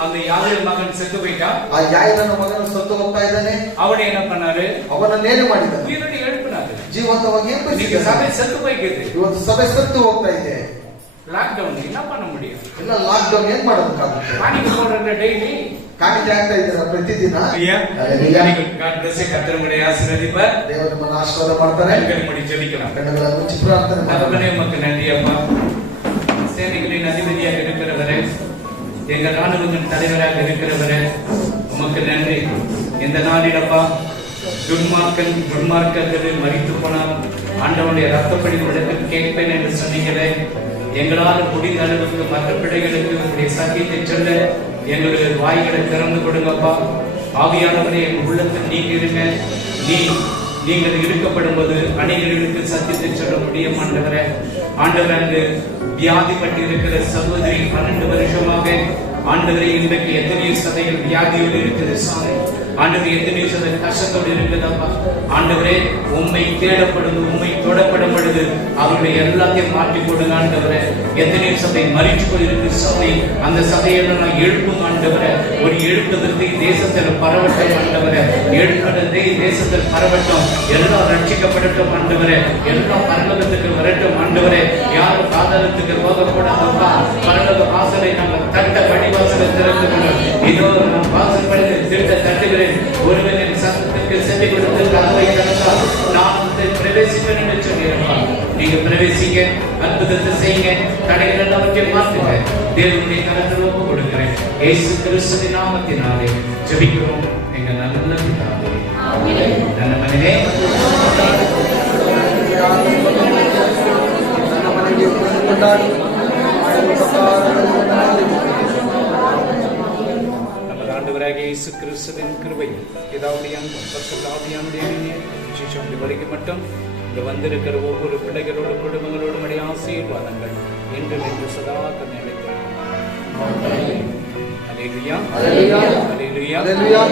அந்த யாயிர மகன் செத்து போயிட்டா. ಆ ಯಾಯಿರನ ಮಗನು ಸತ್ತು ಹೋಗ್ತಾ ಇದ್ದಾನೆ. அவனை என்ன பண்ணாரு? ಅವನನ್ನೇನು ಮಾಡಿದ? உயிரோடு எழுப்பினாரு. ಜೀವಂತವಾಗಿ நீங்க சபை செத்து போய்க்குது. ಇವತ್ತು ಸಭೆ ಸತ್ತು ಹೋಗ್ತಾ ಇದೆ. லாக்டவுன் என்ன பண்ண முடியும்? ಇಲ್ಲ ಲಾಕ್ಡೌನ್ ಏನ್ ಮಾಡೋದಕ್ಕಾಗುತ್ತೆ? காணிக்கை போடுற டெய்லி ಕಾಣಿಕೆ ಆಗ್ತಾ ಇದ್ದೀರಾ ಪ್ರತಿದಿನ? கர்த்தருடைய ஆசீர்வதிப்பார். ದೇವರು ನಮ್ಮನ್ನು ಆಶೀರ್ವಾದ ಮಾಡ್ತಾರೆ. கண்களை ஜெபிக்கலாம். ಕಣ್ಣುಗಳನ್ನು ಮುಚ್ಚಿ ಪ್ರಾರ್ಥನೆ ಮಾಡೋಣ. தகப்பனே உமக்கு நன்றி அப்பா. சேனைகளின் அதிபதியாக இருக்கிறவரே, எங்கள் ராணுவத்தின் தலைவராக இருக்கிறவரே, உமக்கு நன்றி. இந்த நாளில் அப்பா துன்மார்க்கத்தில் மரித்து போனால் ஆண்டவனுடைய ரத்தப்படி இடத்தில் கேட்பேன் என்று சொன்னீங்களே, எங்களால் முடிந்த அளவுக்கு மற்ற பிள்ளைகளுக்கு உங்களுடைய சத்தியத்தை சொல்ல எங்களுடைய வாய்களை திறந்து கொடுங்கப்பா. ஆவியானவரே, எங்கள் உள்ளத்தில் நீங்க இருங்க. நீங்கள் இருக்கப்படும் போது அனைவர்களுக்கு சத்தியத்தை சொல்ல முடியும். ஆண்டவரே, அங்கு வியாதிப்பட்டு இருக்கிற சகோதரி 12 வருஷமாக ஆண்டவரை இன்றைக்கு எத்தனையோ சதைகள் வியாதியோடு இருக்குது சாமி. ஆண்டவரே, எத்தனையோ சதை கஷ்டத்தோடு இருக்குதப்பா. ஆண்டவரே, உண்மை தேடப்படுது, உண்மை தொடப்படும் பொழுது அவர்களை எல்லாத்தையும் மாற்றி கொடுங்க ஆண்டவரே. எத்தனையோ சதை மறிச்சு கொண்டிருக்கு சாமி. அந்த சதையெல்லாம் எழுப்பும் ஆண்டவரே. ஒரு எழுப்புதற்கு தேசத்தில் பரவட்டும் ஆண்டவரே. எழுப்புதத்தை தேசத்தில் பரவட்டும். எல்லாம் ரட்சிக்கப்படட்டும் ஆண்டவரே. எல்லாம் பரலோகத்துக்கு வரட்டும் ஆண்டவரே. யாரும் பாதாளத்துக்கு போகக்கூடாதப்பா. பரலோக வாசலை நாங்கள் தட்ட படிவாசலை திறந்து கொள்ளும். இதோ நாம் வாசல் படி திட்ட தட்டுகிறேன். ஒருவரின் சத்தத்துக்கு செவி கொடுத்து கதவை திறந்தால் நான் பிரவேசிப்பேன் என்று சொல்லியிருப்பார். நீங்க பிரவேசிங்க, அற்புதத்தை செய்யுங்க, தடைகள் எல்லாவற்றையும் மாற்றுங்க. தேவனுடைய கரத்தில் ஒப்பு கொடுக்கிறேன். இயேசு கிறிஸ்துவின் நாமத்தினாலே ஜெபிக்கிறோம் எங்க நல்ல பிதாவே. நல்ல மனிதே, நமது ஆண்டவராகிய இயேசு கிறிஸ்துவின் கிருபை, பிதாவுடைய அன்பும் பரிசுத்த ஆவியானவருடைய விசேஷம் வரைக்கும் மட்டும் இங்க வந்திருக்கிற ஒவ்வொரு பிள்ளைகளோடு குடும்பங்களோடும் உடைய ஆசீர்வாதங்கள் என்றும் என்று சதா நிலைத்திருக்கும். அல்லேலூயா, அல்லேலூயா, அல்லேலூயா, அல்லேலூயா.